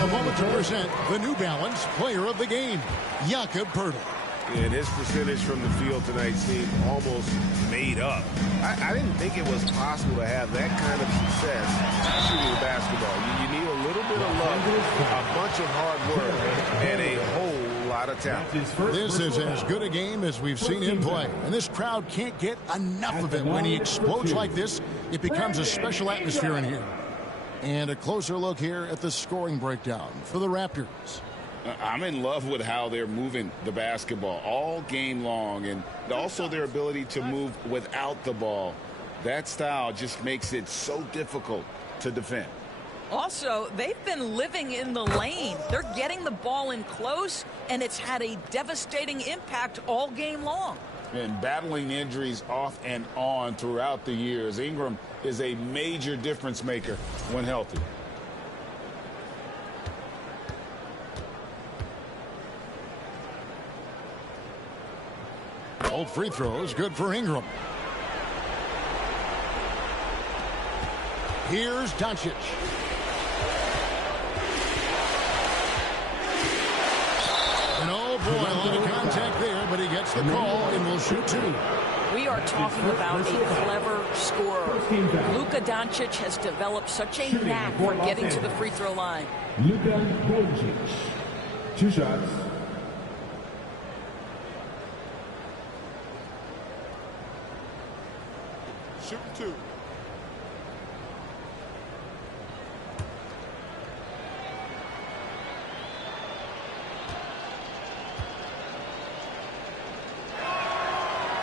A moment to present the New Balance Player of the Game, Jakob Poeltl. And his percentage from the field tonight seemed almost made up. I didn't think it was possible to have that kind of success shooting the basketball. You need a little bit of luck, a bunch of hard work, and a whole lot of talent. This is as good a game as we've seen him play. And this crowd can't get enough of it. When he explodes like this, it becomes a special atmosphere in here. And a closer look here at the scoring breakdown for the Raptors. I'm in love with how they're moving the basketball all game long, and also their ability to move without the ball. That style just makes it so difficult to defend. Also, they've been living in the lane. They're getting the ball in close, and it's had a devastating impact all game long. And battling injuries off and on throughout the years, Ingram is a major difference maker when healthy. Old free throws, good for Ingram. Here's Doncic. And oh boy, a lot of contact there, but he gets the call and will shoot 2. We are talking about a clever scorer. Luka Doncic has developed such a knack for getting to the free throw line. Luka Doncic. 2 shots. Shoot 2.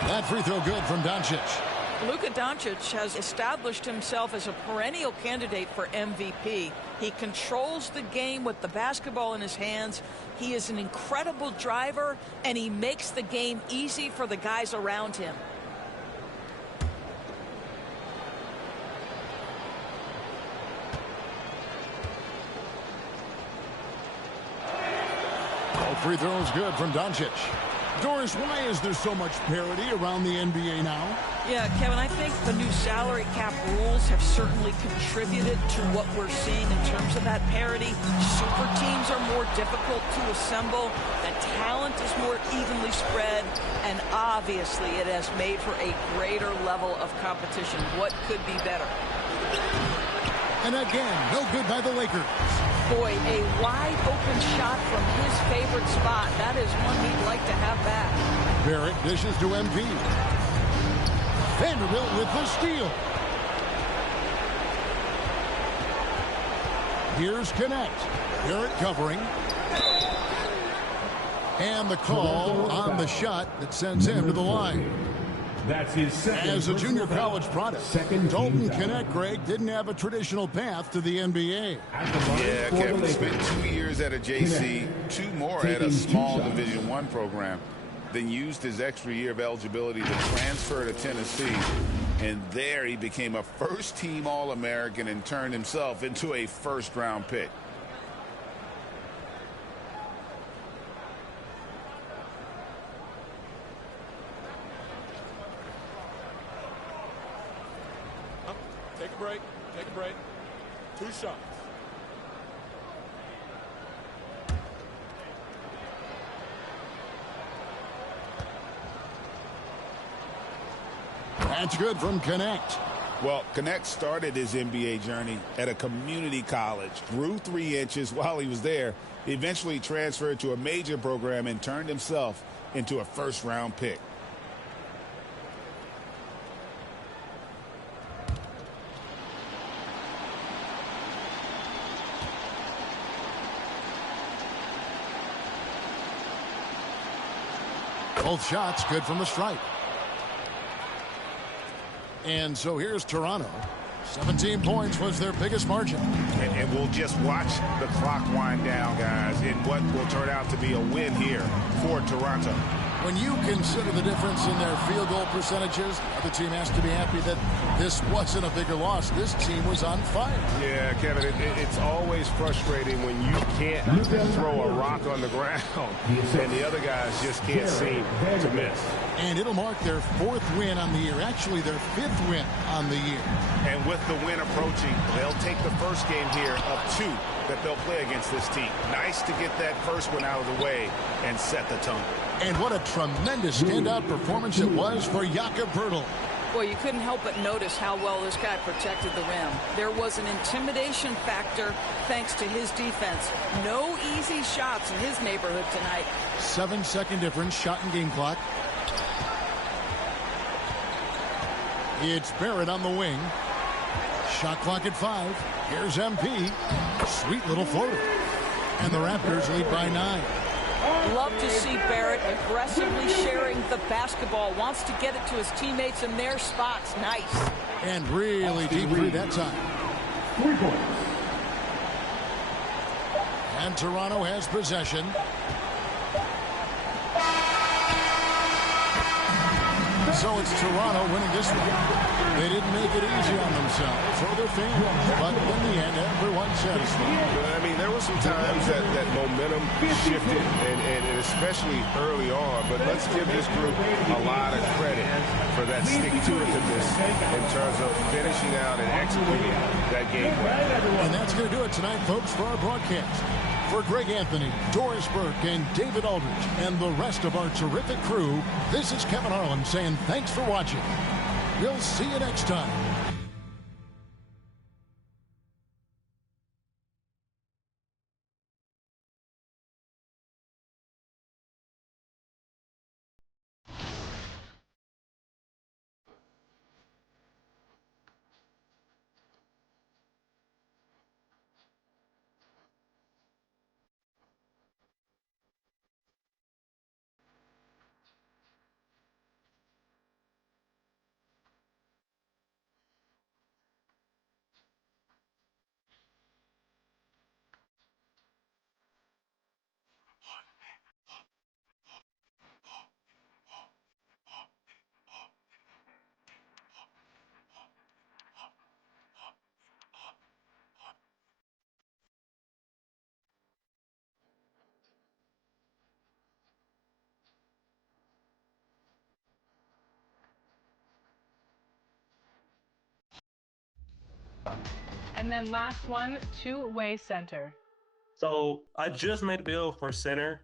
That free throw good from Doncic. Luka Doncic has established himself as a perennial candidate for MVP. He controls the game with the basketball in his hands. He is an incredible driver, and he makes the game easy for the guys around him. All free throws good from Doncic. Doris, why is there so much parity around the NBA now? Yeah, Kevin, I think the new salary cap rules have certainly contributed to what we're seeing in terms of that parity. Super teams are more difficult to assemble. The talent is more evenly spread. And obviously, it has made for a greater level of competition. What could be better? And again, no good by the Lakers. Boy, a wide open shot from his favorite spot. That is one he'd like to have back. Barrett dishes to MP. Vanderbilt with the steal. Here's Knecht. Barrett covering. And the call on the shot that sends him to the line. That's his second. As a junior college product, Dalton Knecht, Greg, didn't have a traditional path to the NBA. Yeah, Kevin spent 2 years at a JC, 2 more at a small Division I program, then used his extra year of eligibility to transfer to Tennessee. And there he became a first-team All-American and turned himself into a first-round pick. Take a break. Take a break. 2 shots. That's good from Knecht. Well, Knecht started his NBA journey at a community college, grew 3 inches while he was there, eventually transferred to a major program and turned himself into a first-round pick. Both shots good from the stripe. And so here's Toronto. 17 points was their biggest margin. And we'll just watch the clock wind down, guys, in what will turn out to be a win here for Toronto. When you consider the difference in their field goal percentages, the other team has to be happy that this wasn't a bigger loss. This team was on fire. Yeah, Kevin, it's always frustrating when you can't throw a rock on the ground and the other guys just can't seem to miss. And it'll mark their 4th win on the year, actually their 5th win on the year. And with the win approaching, they'll take the first game here of 2 that they'll play against this team. Nice to get that first one out of the way and set the tone. And what a tremendous standout performance it was for Jakob Poeltl. Boy, you couldn't help but notice how well this guy protected the rim. There was an intimidation factor thanks to his defense. No easy shots in his neighborhood tonight. 7-second difference, shot and game clock. It's Barrett on the wing. Shot clock at 5. Here's MP. Sweet little floater. And the Raptors lead by 9. Love to see Barrett aggressively sharing the basketball. Wants to get it to his teammates in their spots. Nice. And really deep three that time. 3 points. And Toronto has possession. So it's Toronto winning this one. They didn't make it easy on themselves or their fans, but in the end, everyone's satisfied. I mean, there were some times that momentum shifted, and especially early on, but let's give this group a lot of credit for that stick-to-itiveness in terms of finishing out and executing that game plan. And that's going to do it tonight, folks, for our broadcast. For Greg Anthony, Doris Burke, and David Aldridge, and the rest of our terrific crew, this is Kevin Harlan saying thanks for watching. We'll see you next time. And then last one, two-way center. So I just made a build for center.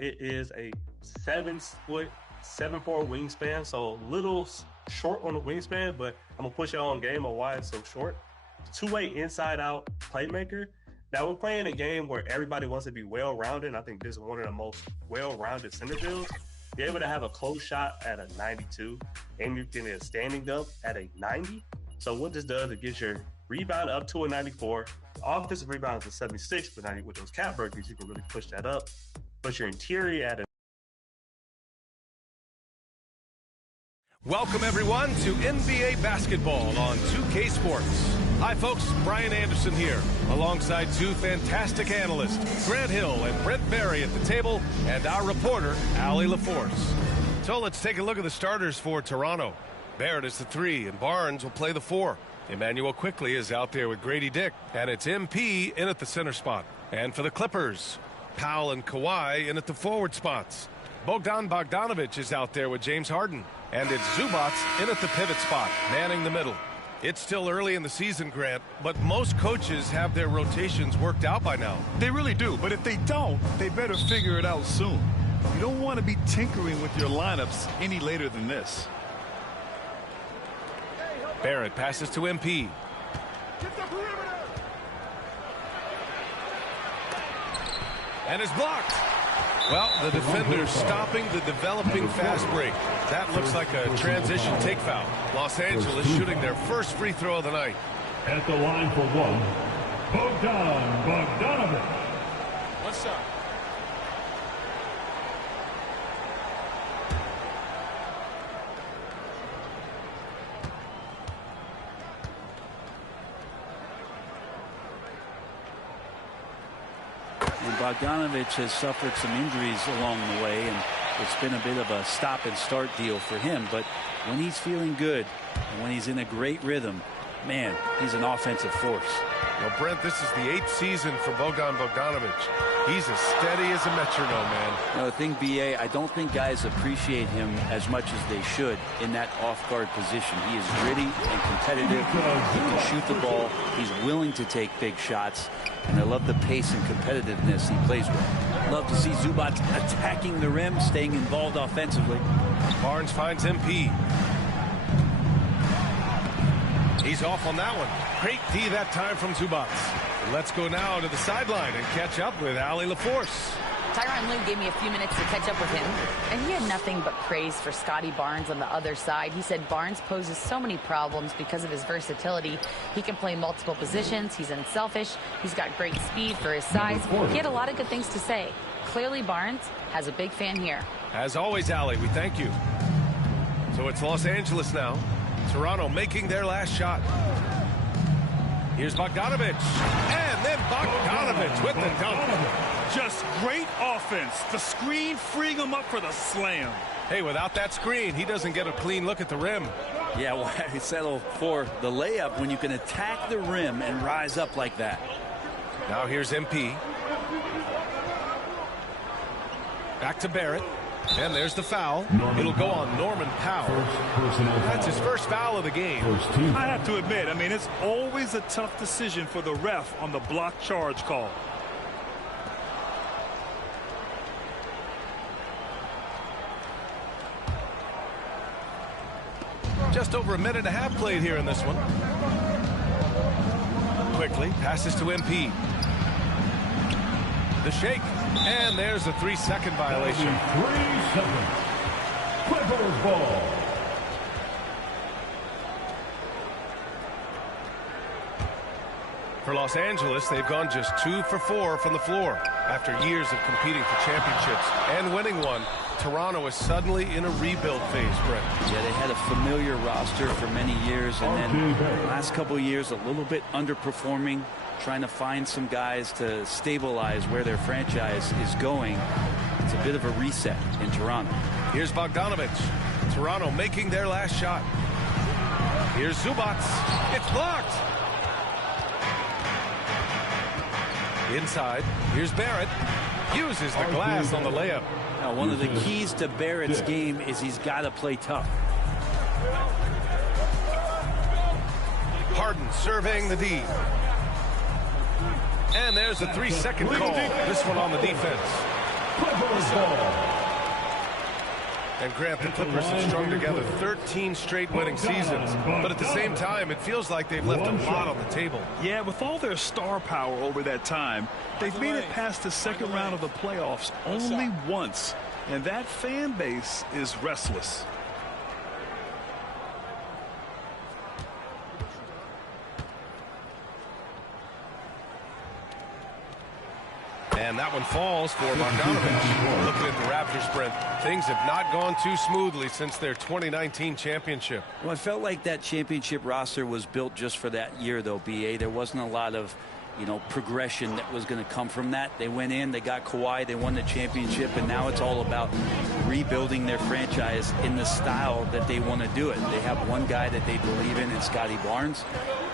It is a 7'4" wingspan, so a little short on the wingspan, but I'm gonna push it on game of why it's so short. Two-way inside-out playmaker. Now we're playing a game where everybody wants to be well-rounded. I think this is one of the most well-rounded center builds. Be able to have a close shot at a 92, and you can get a standing dunk at a 90. So what this does, it gets your rebound up to a 94. Offensive rebound is a 76, but now with those cap burgers, you can really push that up. Put your interior at a... Welcome, everyone, to NBA basketball on 2K Sports. Hi, folks. Brian Anderson here, alongside two fantastic analysts, Grant Hill and Brent Barry at the table, and our reporter, Allie LaForce. So let's take a look at the starters for Toronto. Barrett is the 3, and Barnes will play the 4. Emmanuel Quickley is out there with Grady Dick, and it's MP in at the center spot. And for the Clippers, Powell and Kawhi in at the forward spots. Bogdan Bogdanovic is out there with James Harden, and it's Zubac in at the pivot spot, manning the middle. It's still early in the season, Grant, but most coaches have their rotations worked out by now. They really do, but if they don't, they better figure it out soon. You don't want to be tinkering with your lineups any later than this. Barrett passes to MP. And is blocked. Well, the defender's stopping the developing fast break. That looks like a transition take foul. Los Angeles shooting their first free throw of the night. At the line for one, Bogdan Bogdanovic. What's up? Bogdanovich has suffered some injuries along the way, and it's been a bit of a stop-and-start deal for him. But when he's feeling good and when he's in a great rhythm, man, he's an offensive force. Well, Brent, this is the 8th season for Bogdan Bogdanovich. He's as steady as a metronome, man. The thing, B.A., I don't think guys appreciate him as much as they should in that off-guard position. He is gritty and competitive. He can shoot the ball. He's willing to take big shots. And I love the pace and competitiveness he plays with. Love to see Zubac attacking the rim, staying involved offensively. Barnes finds MP. He's off on that one. Great D that time from Zubac. Let's go now to the sideline and catch up with Allie LaForce. Tyronn Lue gave me a few minutes to catch up with him, and he had nothing but praise for Scotty Barnes on the other side. He said Barnes poses so many problems because of his versatility. He can play multiple positions. He's unselfish. He's got great speed for his size. He had a lot of good things to say. Clearly, Barnes has a big fan here. As always, Allie, we thank you. So it's Los Angeles now. Toronto making their last shot. Here's Bogdanovich. And then Bogdanovich with the dunk. Just great offense. The screen freeing him up for the slam. Hey, without that screen, he doesn't get a clean look at the rim. Yeah, well, he settled for the layup when you can attack the rim and rise up like that. Now here's MP. Back to Barrett. And there's the foul. It'll go on Norman Powell. That's his first foul of the game. I have to admit, I mean, it's always a tough decision for the ref on the block charge call. Just over a minute and a half played here in this one. Quickly passes to MP. The shake. And there's a 3-second violation. 3 seconds. Clippers ball. For Los Angeles, they've gone just 2 for 4 from the floor. After years of competing for championships and winning one, Toronto is suddenly in a rebuild phase, Brett. Yeah, they had a familiar roster for many years, and then the last couple of years a little bit underperforming, trying to find some guys to stabilize where their franchise is going. It's a bit of a reset in Toronto. Here's Bogdanovich. Toronto making their last shot. Here's Zubac. It's blocked. Inside. Here's Barrett. Uses the glass on the layup. Now, one of the keys to Barrett's game is he's got to play tough. Harden surveying the D. And there's a 3-second call. This one on the defense. And Grant, the Clippers have strung together 13 straight winning seasons. But at the same time, it feels like they've left a lot on the table. Yeah, with all their star power over that time, they've made it past the second round of the playoffs only once. And that fan base is restless. And that one falls for Bogdanovich. Looking at the Raptors, Brent, things have not gone too smoothly since their 2019 championship. Well, I felt like that championship roster was built just for that year, though, B.A. There wasn't a lot of, progression that was going to come from that. They went in, they got Kawhi, they won the championship, and now it's all about rebuilding their franchise in the style that they want to do it. They have one guy that they believe in Scotty Barnes,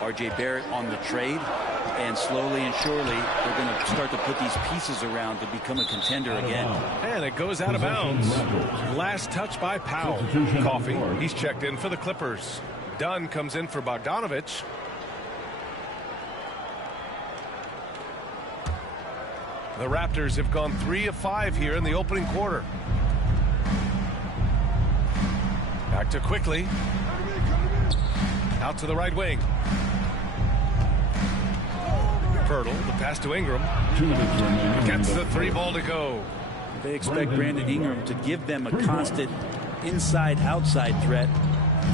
R.J. Barrett on the trade. And slowly and surely, they're going to start to put these pieces around to become a contender again. And it goes out of bounds. Last touch by Powell. Coffee, he's checked in for the Clippers. Dunn comes in for Bogdanovich. The Raptors have gone 3 of 5 here in the opening quarter. Back to Quickly. Out to the right wing. Pirtle, the pass to Ingram. Gets the 3 ball to go. They expect Brandon Ingram to give them a constant inside-outside threat.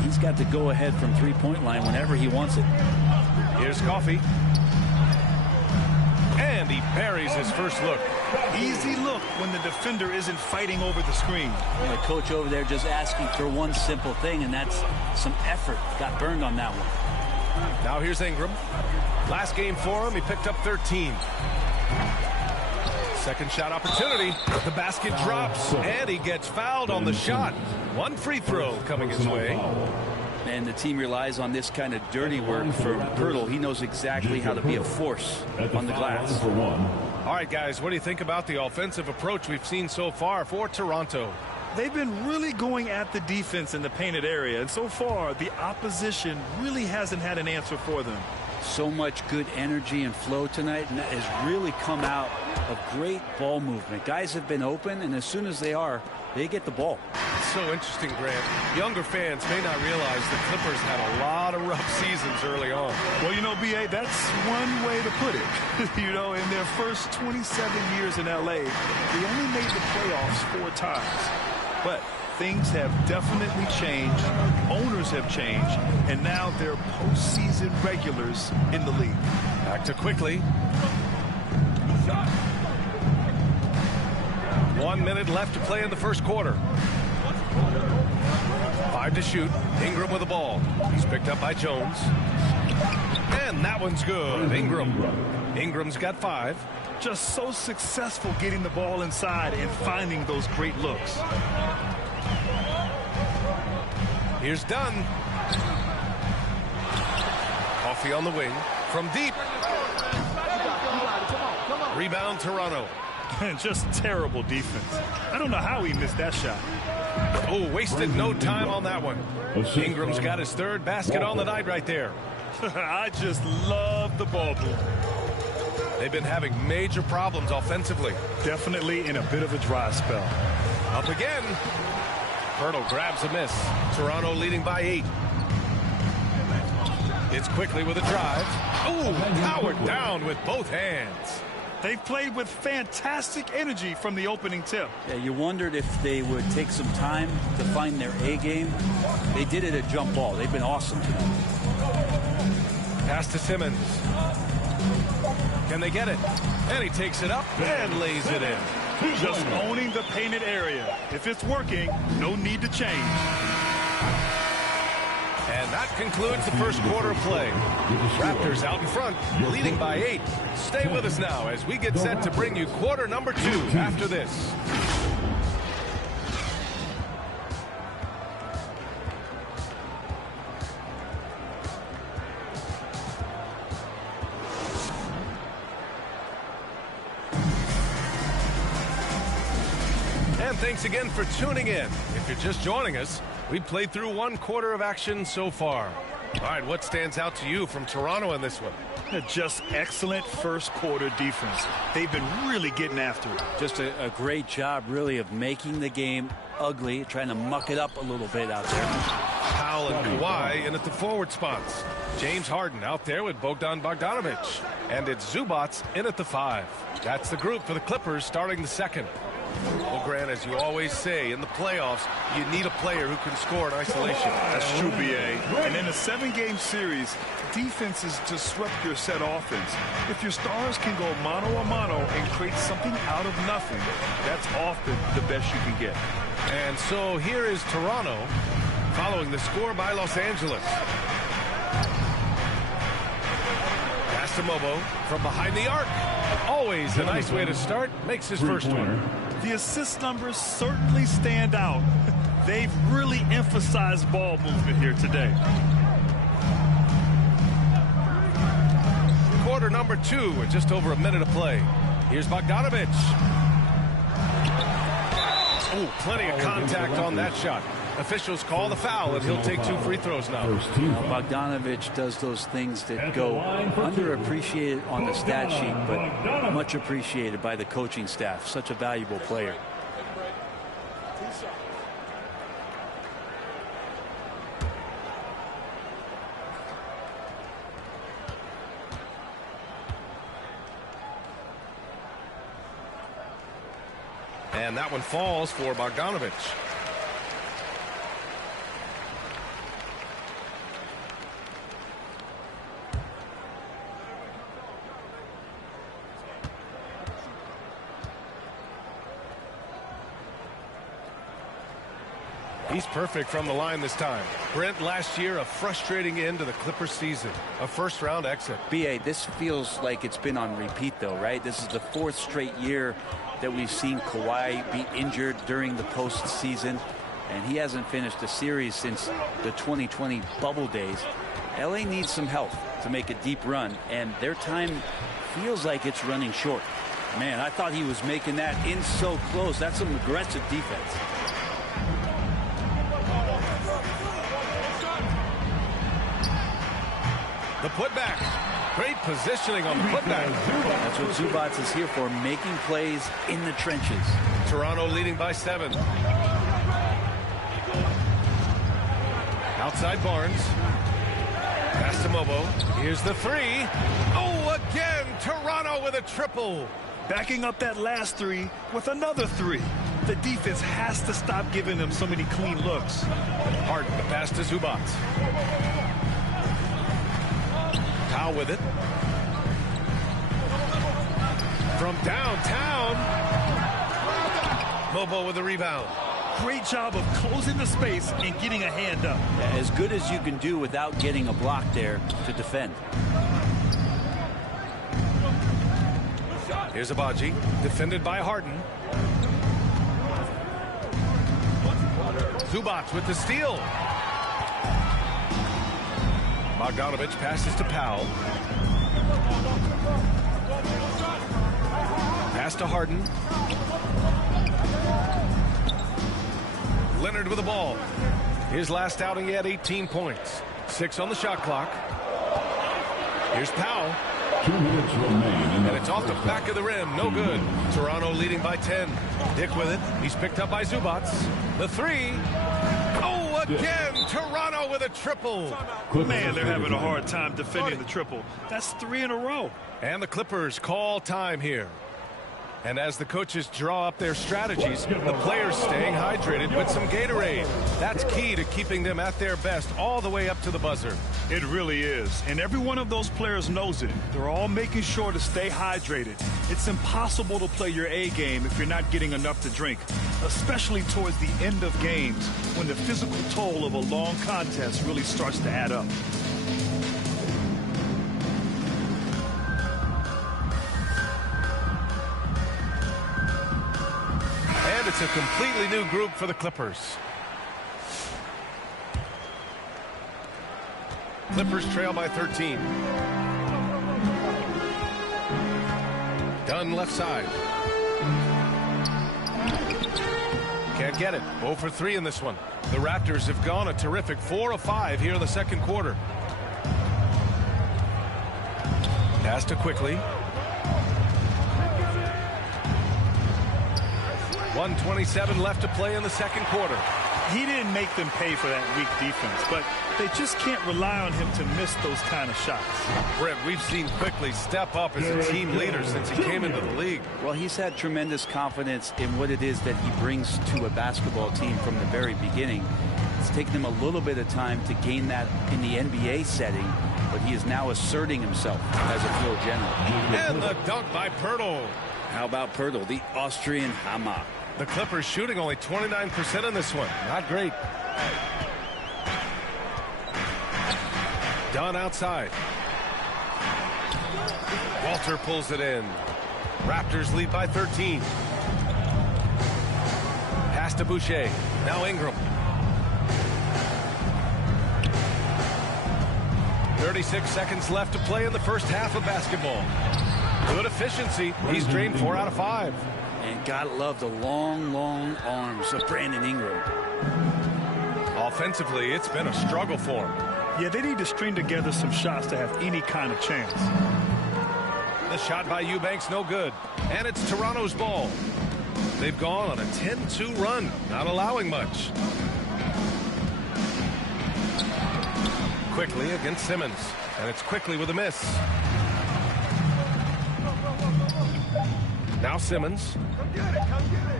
He's got to go ahead from three-point line whenever he wants it. Here's Coffee. And he buries his first look. Easy look when the defender isn't fighting over the screen. The coach over there just asking for one simple thing, and that's some effort. Got burned on that one. Now here's Ingram. Last game for him, he picked up 13. Second shot opportunity. The basket drops, and he gets fouled on the shot. One free throw coming his way. And the team relies on this kind of dirty work from Poeltl. He knows exactly how to be a force on the glass. All right, guys, what do you think about the offensive approach we've seen so far for Toronto? They've been really going at the defense in the painted area, and so far the opposition really hasn't had an answer for them. So much good energy and flow tonight, and that has really come out of great ball movement. Guys have been open, and as soon as they are, they get the ball. It's so interesting, Grant. Younger fans may not realize the Clippers had a lot of rough seasons early on. Well, you know, B.A., that's one way to put it. You know, in their first 27 years in L.A., they only made the playoffs 4 times. But things have definitely changed. Owners have changed. And now they're postseason regulars in the league. Back to Quickly. 1 minute left to play in the first quarter. 5 to shoot. Ingram with the ball. He's picked up by Jones. And that one's good. Ingram's got 5. Just so successful getting the ball inside and finding those great looks. Here's Dunn. Coffee on the wing. From deep. Rebound Toronto. Just terrible defense. I don't know how he missed that shot. Oh, wasted no time on that one. Ingram's got his 3rd basket on the night right there. I just love the ball move. They've been having major problems offensively. Definitely in a bit of a dry spell. Up again. Poeltl grabs a miss. Toronto leading by 8. It's Quickly with a drive. Oh, powered down with both hands. They've played with fantastic energy from the opening tip. Yeah, you wondered if they would take some time to find their A game. They did it at jump ball. They've been awesome tonight. Pass to Simmons. Can they get it? And he takes it up and lays it in. Just owning the painted area. If it's working, no need to change. And that concludes the first quarter of play. Raptors out in front, leading by 8. Stay with us now as we get set to bring you quarter number 2 after this. And thanks again for tuning in. If you're just joining us, we played through 1 quarter of action so far. All right, what stands out to you from Toronto in this one? Just excellent first quarter defense. They've been really getting after it. Just a great job, really, of making the game ugly, trying to muck it up a little bit out there. Powell and Kawhi in at the forward spots. James Harden out there with Bogdan Bogdanovic. And it's Zubats in at the 5. That's the group for the Clippers starting the second. Well, Grant, as you always say, in the playoffs, you need a player who can score in isolation. That's true, B.A. And in a 7-game series, defenses disrupt your set offense. If your stars can go mano-a-mano and create something out of nothing, that's often the best you can get. And so here is Toronto following the score by Los Angeles. Pass to Mobo from behind the arc. Always a nice way to start. Makes his first one. The assist numbers certainly stand out. They've really emphasized ball movement here today. Quarter number 2 with just over a minute of play. Here's Bogdanovic. Oh, plenty of contact on that shot. Officials call the foul, and he'll take 2 free throws now. Bogdanovic does those things that go underappreciated on the stat sheet, but much appreciated by the coaching staff. Such a valuable player. And that one falls for Bogdanovic. He's perfect from the line this time. Brent, last year, a frustrating end to the Clippers season. A first-round exit. B.A., this feels like it's been on repeat, though, right? This is the 4th straight year that we've seen Kawhi be injured during the postseason, and he hasn't finished a series since the 2020 bubble days. L.A. needs some help to make a deep run, and their time feels like it's running short. Man, I thought he was making that in so close. That's some aggressive defense. The putback. Great positioning on the putback. That's what Zubac is here for, making plays in the trenches. Toronto leading by 7. Outside Barnes. Pass to Mobo. Here's the 3. Oh, again, Toronto with a triple. Backing up that last 3 with another 3. The defense has to stop giving them so many clean looks. Harden, the pass to Zubac. Powell with it. From downtown. Mobo with the rebound. Great job of closing the space and getting a hand up. As good as you can do without getting a block there to defend. Here's Abaji, defended by Harden. Zubac with the steal. Bogdanovich passes to Powell. Pass to Harden. Leonard with the ball. His last outing, he had 18 points. 6 on the shot clock. Here's Powell. 2 minutes remain. And it's off the back of the rim. No good. Toronto leading by 10. Dick with it. He's picked up by Zubac. The 3. Oh, again, Toronto with a triple. Man, they're having a hard time defending the triple. That's 3 in a row. And the Clippers call time here. And as the coaches draw up their strategies, the players staying hydrated with some Gatorade. That's key to keeping them at their best all the way up to the buzzer. It really is. And every one of those players knows it. They're all making sure to stay hydrated. It's impossible to play your A game if you're not getting enough to drink, especially towards the end of games when the physical toll of a long contest really starts to add up. And it's a completely new group for the Clippers. Clippers trail by 13. Dunn left side. Can't get it. 0 for 3 in this one. The Raptors have gone a terrific 4 of 5 here in the second quarter. Pass to Quickly. 1:27 left to play in the second quarter. He didn't make them pay for that weak defense, but they just can't rely on him to miss those kind of shots. Brent, we've seen Quickly step up as a team leader since he came into the league. Well, he's had tremendous confidence in what it is that he brings to a basketball team from the very beginning. It's taken him a little bit of time to gain that in the NBA setting, but he is now asserting himself as a floor general. And the dunk by Poeltl. How about Poeltl, the Austrian Hammer? The Clippers shooting only 29% in this one. Not great. Dunn outside. Walter pulls it in. Raptors lead by 13. Pass to Boucher. Now Ingram. 36 seconds left to play in the first half of basketball. Good efficiency. He's drained 4 out of 5. And gotta love the long, long arms of Brandon Ingram. Offensively, it's been a struggle for him. Yeah, they need to string together some shots to have any kind of chance. The shot by Eubanks, no good. And it's Toronto's ball. They've gone on a 10-2 run, not allowing much. Quickly against Simmons. And it's Quickly with a miss. Now Simmons.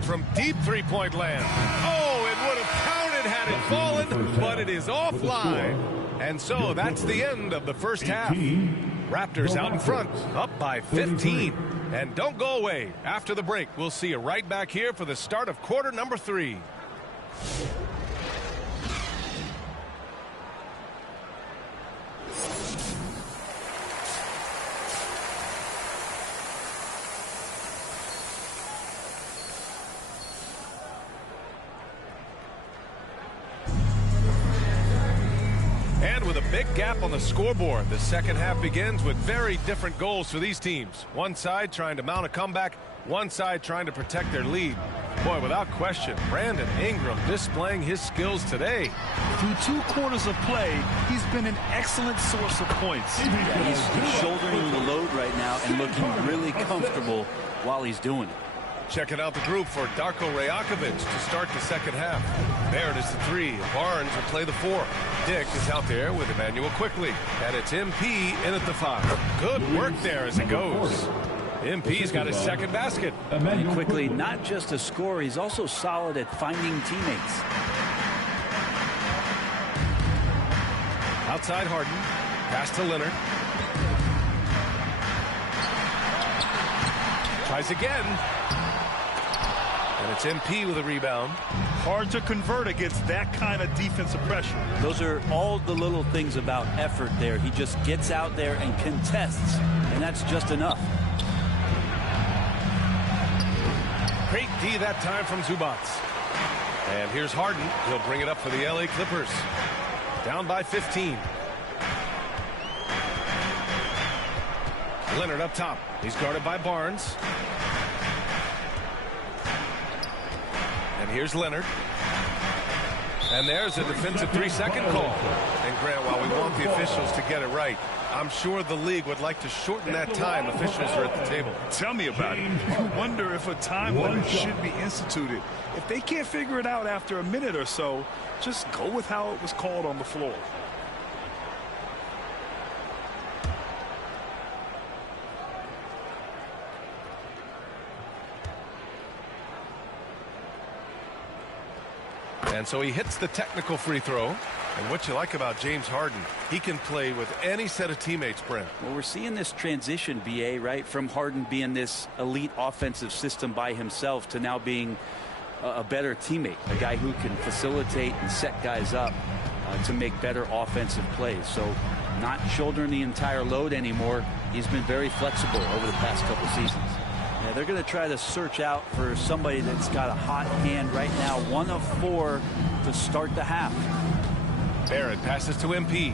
From deep three-point land. Oh, it would have counted had it fallen, but it is offline. And so that's the end of the first half. Raptors out in front, up by 15. And don't go away. After the break, we'll see you right back here for the start of quarter number 3. And with a big gap on the scoreboard, the second half begins with very different goals for these teams. One side trying to mount a comeback, one side trying to protect their lead. Boy, without question, Brandon Ingram displaying his skills today. Through 2 quarters of play, he's been an excellent source of points. Yeah, he's shouldering the load right now and looking really comfortable while he's doing it. Checking out the group for Darko Rajakovic to start the second half. Barrett is the 3. Barnes will play the 4. Dick is out there with Emmanuel Quickly. And it's MP in at the 5. Good work there as it goes. MP's got his second basket. And Quickly, not just a scorer, he's also solid at finding teammates. Outside Harden. Pass to Leonard. Tries again. And it's MP with a rebound. Hard to convert against that kind of defensive pressure. Those are all the little things about effort there. He just gets out there and contests, and that's just enough. Great D that time from Zubac. And here's Harden. He'll bring it up for the LA Clippers. Down by 15. Leonard up top. He's guarded by Barnes. And here's Leonard. And there's a defensive 3-second call. And Grant, while we want the officials to get it right, I'm sure the league would like to shorten that time. Officials are at the table. Tell me about it. You wonder if a time limit should be instituted. If they can't figure it out after a minute or so, just go with how it was called on the floor. And so he hits the technical free throw. And what you like about James Harden, he can play with any set of teammates, Brent. Well, we're seeing this transition, BA, right, from Harden being this elite offensive system by himself to now being a better teammate, a guy who can facilitate and set guys up to make better offensive plays. So not shouldering the entire load anymore. He's been very flexible over the past couple seasons. Yeah, they're going to try to search out for somebody that's got a hot hand right now. 1 of 4 to start the half. Barrett passes to MP.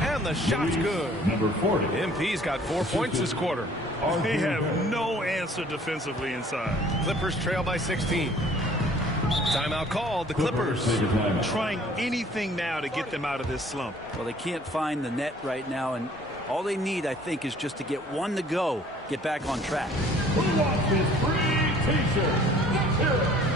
And the shot's good. Number 40. MP's got 4 points this quarter. They have no answer defensively inside. Clippers trail by 16. Timeout called. The Clippers trying anything now to get them out of this slump. Well, they can't find the net right now, and all they need, I think, is just to get 1 to go, get back on track. Who wants his free t-shirt? Let's hear it.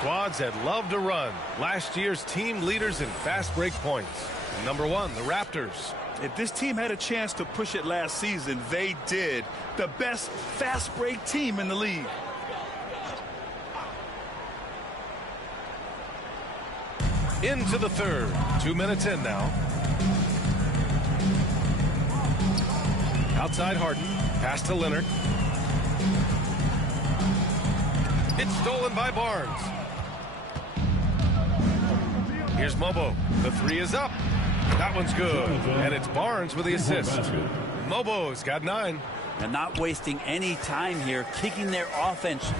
Squads that love to run. Last year's team leaders in fast break points. Number 1, the Raptors. If this team had a chance to push it last season, they did. The best fast break team in the league. Into the third. 2 minutes in now. Outside Harden. Pass to Leonard. It's stolen by Barnes. Here's Mobo. The 3 is up. That one's good. And it's Barnes with the assist. Mobo's got 9. And not wasting any time here, kicking their offense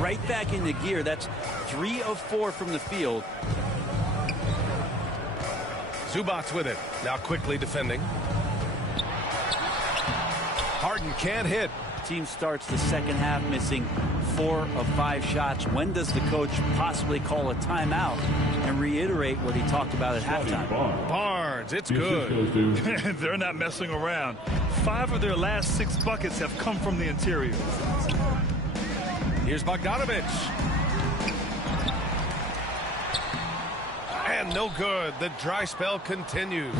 right back into gear. That's 3 of 4 from the field. Zubac with it. Now quickly defending. Harden can't hit. Team starts the second half missing 4 of 5 shots. When does the coach possibly call a timeout and reiterate what he talked about at halftime? Barnes, it's good. They're not messing around. 5 of their last 6 buckets have come from the interior. Here's Bogdanovic. And no good. The dry spell continues.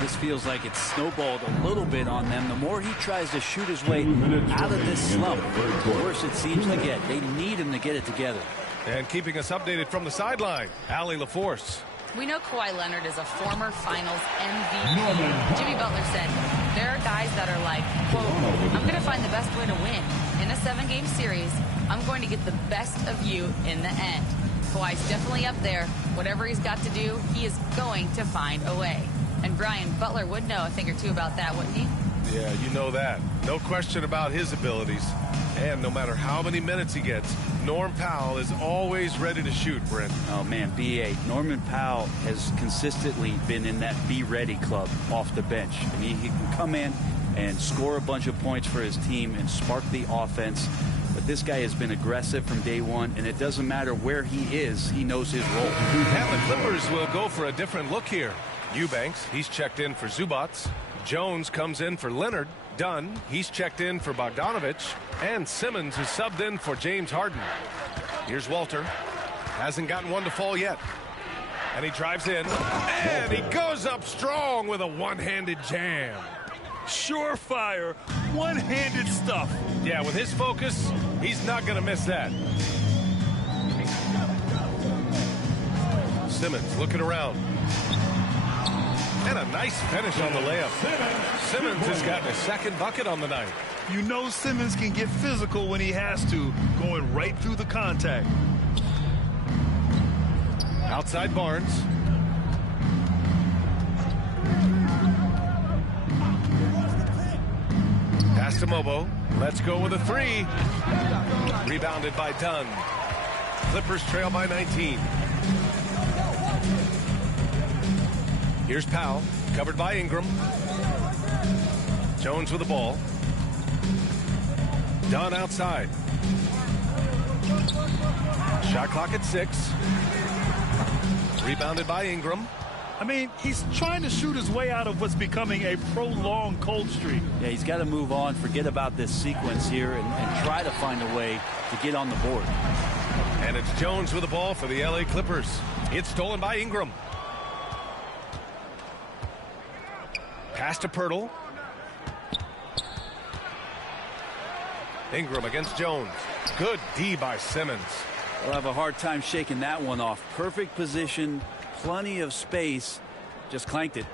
This feels like it's snowballed a little bit on them. The more he tries to shoot his way out of this slump, the worse it seems to get. They need him to get it together. And keeping us updated from the sideline, Allie LaForce. We know Kawhi Leonard is a former Finals MVP. Jimmy Butler said, there are guys that are like, quote, I'm going to find the best way to win. In a 7-game series, I'm going to get the best of you in the end. Kawhi's definitely up there. Whatever he's got to do, he is going to find a way. And Brian, Butler would know a thing or two about that, wouldn't he? Yeah, you know that. No question about his abilities. And no matter how many minutes he gets, Norm Powell is always ready to shoot, Brent. Oh, man, B.A. Norman Powell has consistently been in that be-ready club off the bench. I mean, he can come in and score a bunch of points for his team and spark the offense. But this guy has been aggressive from day one, and it doesn't matter where he is, he knows his role. And the Clippers will go for a different look here. Eubanks, he's checked in for Zubats. Jones comes in for Leonard. Dunn, he's checked in for Bogdanovich. And Simmons is subbed in for James Harden. Here's Walter. Hasn't gotten one to fall yet. And he drives in. And he goes up strong with a one-handed jam. Surefire, one-handed stuff. Yeah, with his focus, he's not going to miss that. Simmons looking around. And a nice finish on the layup. Simmons has gotten a second bucket on the night. You know Simmons can get physical when he has to, going right through the contact. Outside Barnes. Pass to Mobo. Let's go with a three. Rebounded by Dunn. Clippers trail by 19. Here's Powell, covered by Ingram. Jones with the ball. Dunn outside. Shot clock at 6. Rebounded by Ingram. I mean, he's trying to shoot his way out of what's becoming a prolonged cold streak. Yeah, he's got to move on, forget about this sequence here, and try to find a way to get on the board. And it's Jones with the ball for the LA Clippers. It's stolen by Ingram. Pass to Pirtle. Ingram against Jones. Good D by Simmons. We'll have a hard time shaking that one off. Perfect position, plenty of space. Just clanked it.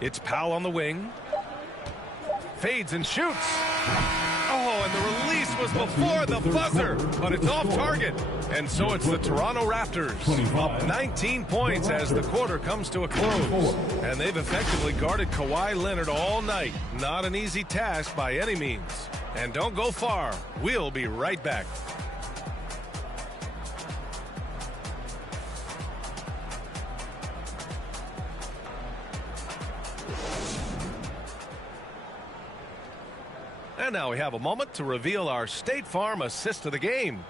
It's Powell on the wing. Fades and shoots. Oh, and the release was before the buzzer, but it's off target. And so it's the Toronto Raptors up 19 points as the quarter comes to a close. And they've effectively guarded Kawhi Leonard all night. Not an easy task by any means. And don't go far. We'll be right back. And now we have a moment to reveal our State Farm assist of the game.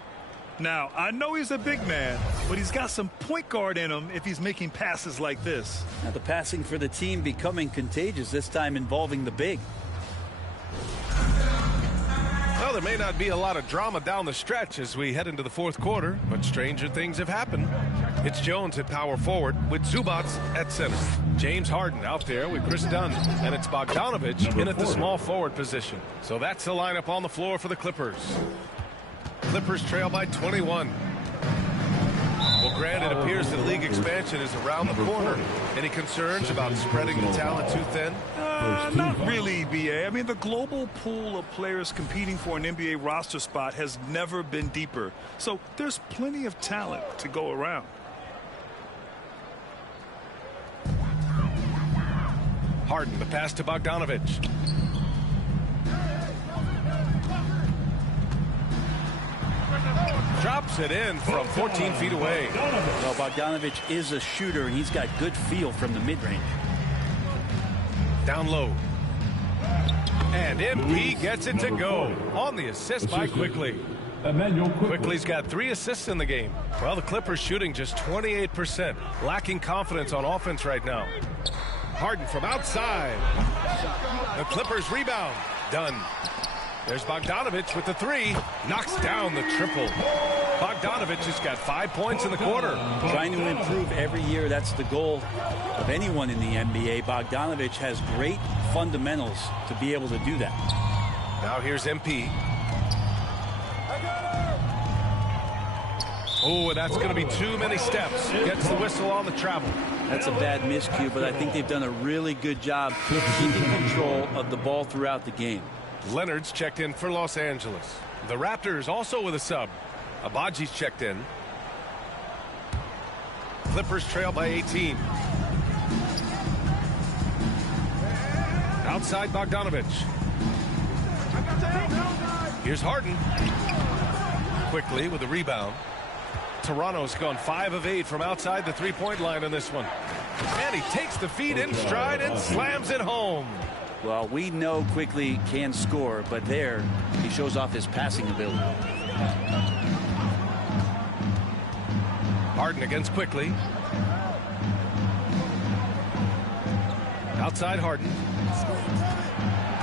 Now, I know he's a big man, but he's got some point guard in him if he's making passes like this. Now the passing for the team becoming contagious, this time involving the big. Well, there may not be a lot of drama down the stretch as we head into the fourth quarter, but stranger things have happened. It's Jones at power forward with Zubats at center. James Harden out there with Chris Dunn, and it's Bogdanovich in at the small forward position. So that's the lineup on the floor for the Clippers. Clippers trail by 21. Well, granted, it appears that league expansion is around the corner. Any concerns about spreading the talent too thin? Not really, B.A. I mean, the global pool of players competing for an NBA roster spot has never been deeper. So there's plenty of talent to go around. Harden, the pass to Bogdanovich. Drops it in from 14 feet away. Well, Bogdanovich is a shooter, and he's got good feel from the mid-range. Down low. And MP gets it to go on the assist by Quickly. Quickly's got 3 assists in the game. Well, the Clippers shooting just 28%. Lacking confidence on offense right now. Harden from outside. The Clippers rebound. Done. There's Bogdanovich with the 3. Knocks down the triple. Bogdanovich has got 5 points in the quarter. Trying to improve every year. That's the goal of anyone in the NBA. Bogdanovich has great fundamentals to be able to do that. Now here's MP. Oh, and that's going to be too many steps. Gets the whistle on the travel. That's a bad miscue, but I think they've done a really good job keeping control of the ball throughout the game. Leonard's checked in for Los Angeles. The Raptors also with a sub. Abaji's checked in. Clippers trail by 18. Outside Bogdanovic. Here's Harden. Quickly with the rebound. Toronto's gone 5 of 8 from outside the three-point line in this one. And he takes the feed in stride and slams it home. Well, we know Quickly can score, but there he shows off his passing ability. Harden against Quickly. Outside Harden.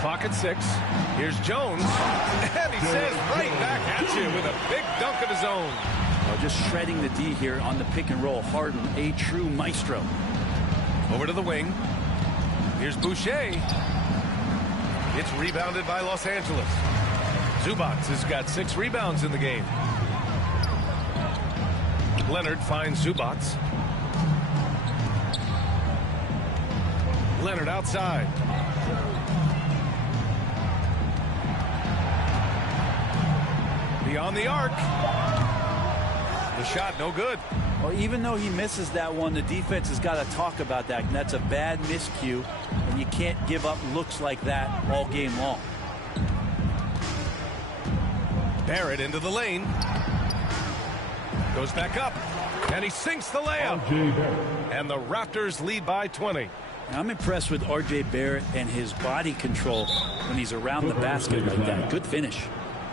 Clock at 6. Here's Jones. And he says right back at you with a big dunk of his own. Well, just shredding the D here on the pick and roll. Harden, a true maestro. Over to the wing. Here's Boucher. It's rebounded by Los Angeles. Zubac has got 6 rebounds in the game. Leonard finds Zubac. Leonard outside. Beyond the arc. The shot no good. Well, even though he misses that one, the defense has got to talk about that. And that's a bad miscue. And you can't give up looks like that all game long. Barrett into the lane. Goes back up. And he sinks the layup. And the Raptors lead by 20. I'm impressed with R.J. Barrett and his body control when he's around the basket like that. Good finish.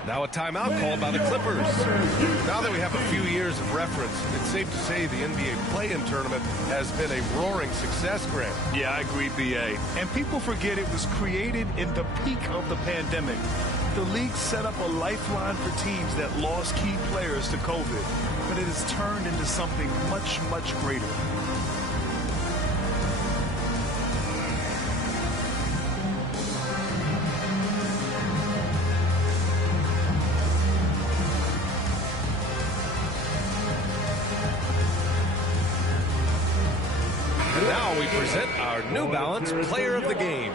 Now a timeout called by the Clippers. Now that we have a few years of reference, it's safe to say the NBA play-in tournament has been a roaring success, Grant. Yeah, I agree, B.A. And people forget it was created in the peak of the pandemic. The league set up a lifeline for teams that lost key players to COVID, but it has turned into something much, much greater. Present our New Balance Player of the Game.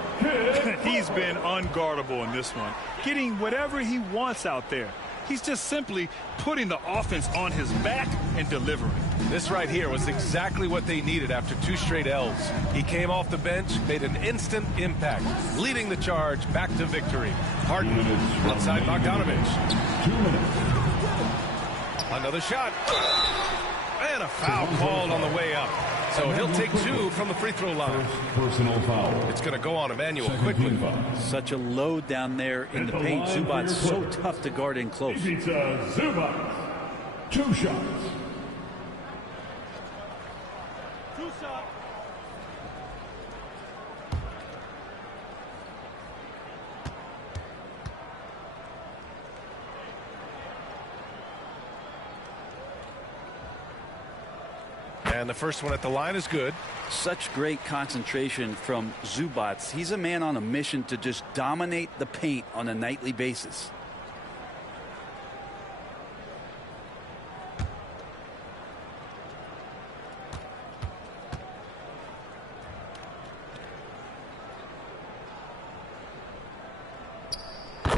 He's been unguardable in this one, getting whatever he wants out there. He's just simply putting the offense on his back and delivering. This right here was exactly what they needed after 2 straight L's. He came off the bench, made an instant impact, leading the charge back to victory. Harden outside Bogdanovic. 2 minutes. Another shot. And a foul called on the way up. So he'll take 2 from the free throw line. Personal foul. It's going to go on Emmanuel quickly. Such a load down there in the paint. Zubac so tough to guard in close. Zubac. 2 shots. 2 shots. And the first one at the line is good. Such great concentration from Zubac. He's a man on a mission to just dominate the paint on a nightly basis.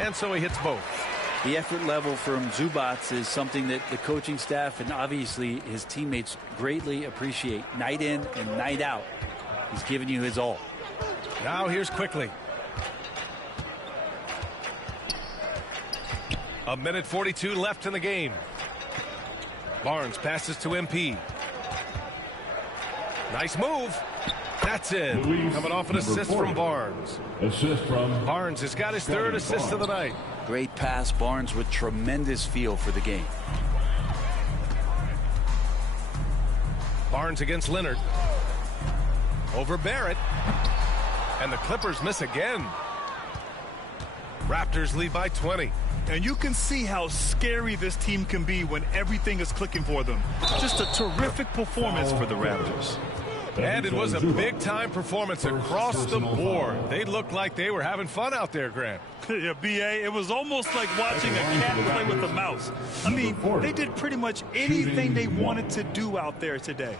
And so he hits both. The effort level from Zubac is something that the coaching staff and obviously his teammates greatly appreciate. Night in and night out, he's giving you his all. Now here's Quickly. 1:42 left in the game. Barnes passes to MP. Nice move. That's in. Coming off an assist from Barnes. Assist from Barnes has got his 3rd assist of the night. Great pass. Barnes with tremendous feel for the game. Barnes against Leonard. Over Barrett. And the Clippers miss again. Raptors lead by 20. And you can see how scary this team can be when everything is clicking for them. Just a terrific performance for the Raptors. And it was a big-time performance across the board. They looked like they were having fun out there, Grant. Yeah, B.A., it was almost like watching a cat play with a mouse. I mean, they did pretty much anything they wanted to do out there today.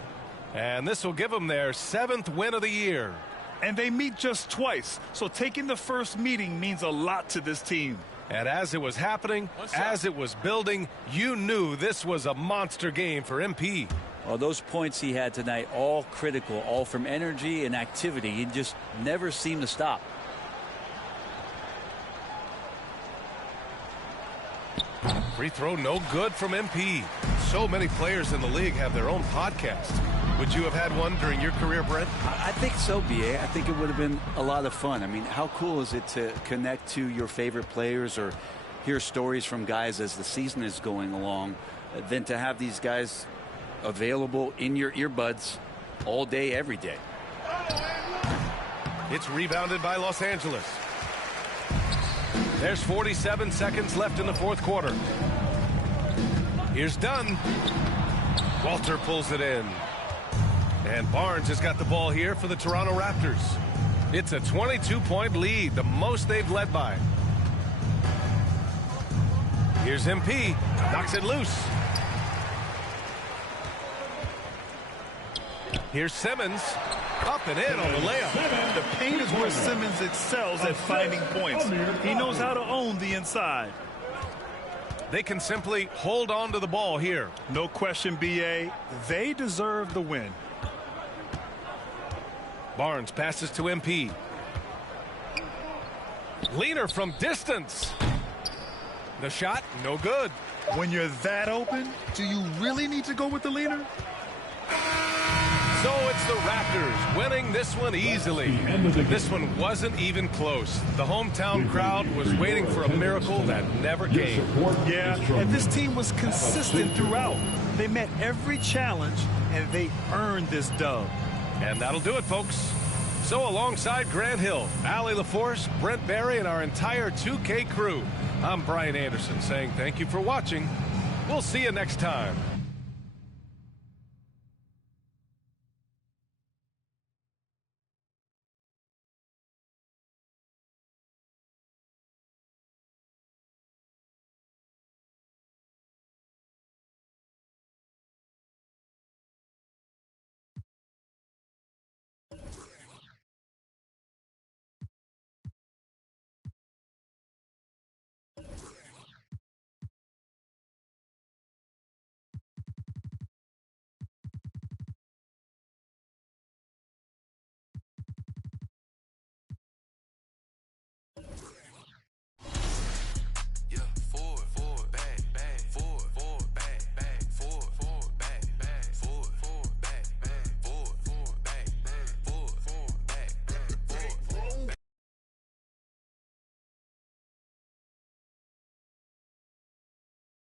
And this will give them their 7th win of the year. And they meet just twice, so taking the first meeting means a lot to this team. And as it was happening, as it was building, you knew this was a monster game for MP. Well, those points he had tonight, all critical, all from energy and activity. He just never seemed to stop. Free throw no good from MP. So many players in the league have their own podcast. Would you have had one during your career, Brent? I think so, B.A. I think it would have been a lot of fun. I mean, how cool is it to connect to your favorite players or hear stories from guys as the season is going along than to have these guys available in your earbuds all day, every day. It's rebounded by Los Angeles. There's 47 seconds left in the 4th quarter. Here's Dunn. Walter pulls it in. And Barnes has got the ball here for the Toronto Raptors. It's a 22-point lead, the most they've led by. Here's MP. Knocks it loose. Here's Simmons. Up and in on the layup. The paint is where Simmons excels at finding points. He knows how to own the inside. They can simply hold on to the ball here. No question, B.A. They deserve the win. Barnes passes to MP. Leaner from distance. The shot, no good. When you're that open, do you really need to go with the leaner? So it's the Raptors winning this one easily. This one wasn't even close. The hometown crowd was waiting for a miracle that never came. Yeah, and this team was consistent throughout. They met every challenge, and they earned this dub. And that'll do it, folks. So alongside Grant Hill, Allie LaForce, Brent Barry, and our entire 2K crew, I'm Brian Anderson saying thank you for watching. We'll see you next time.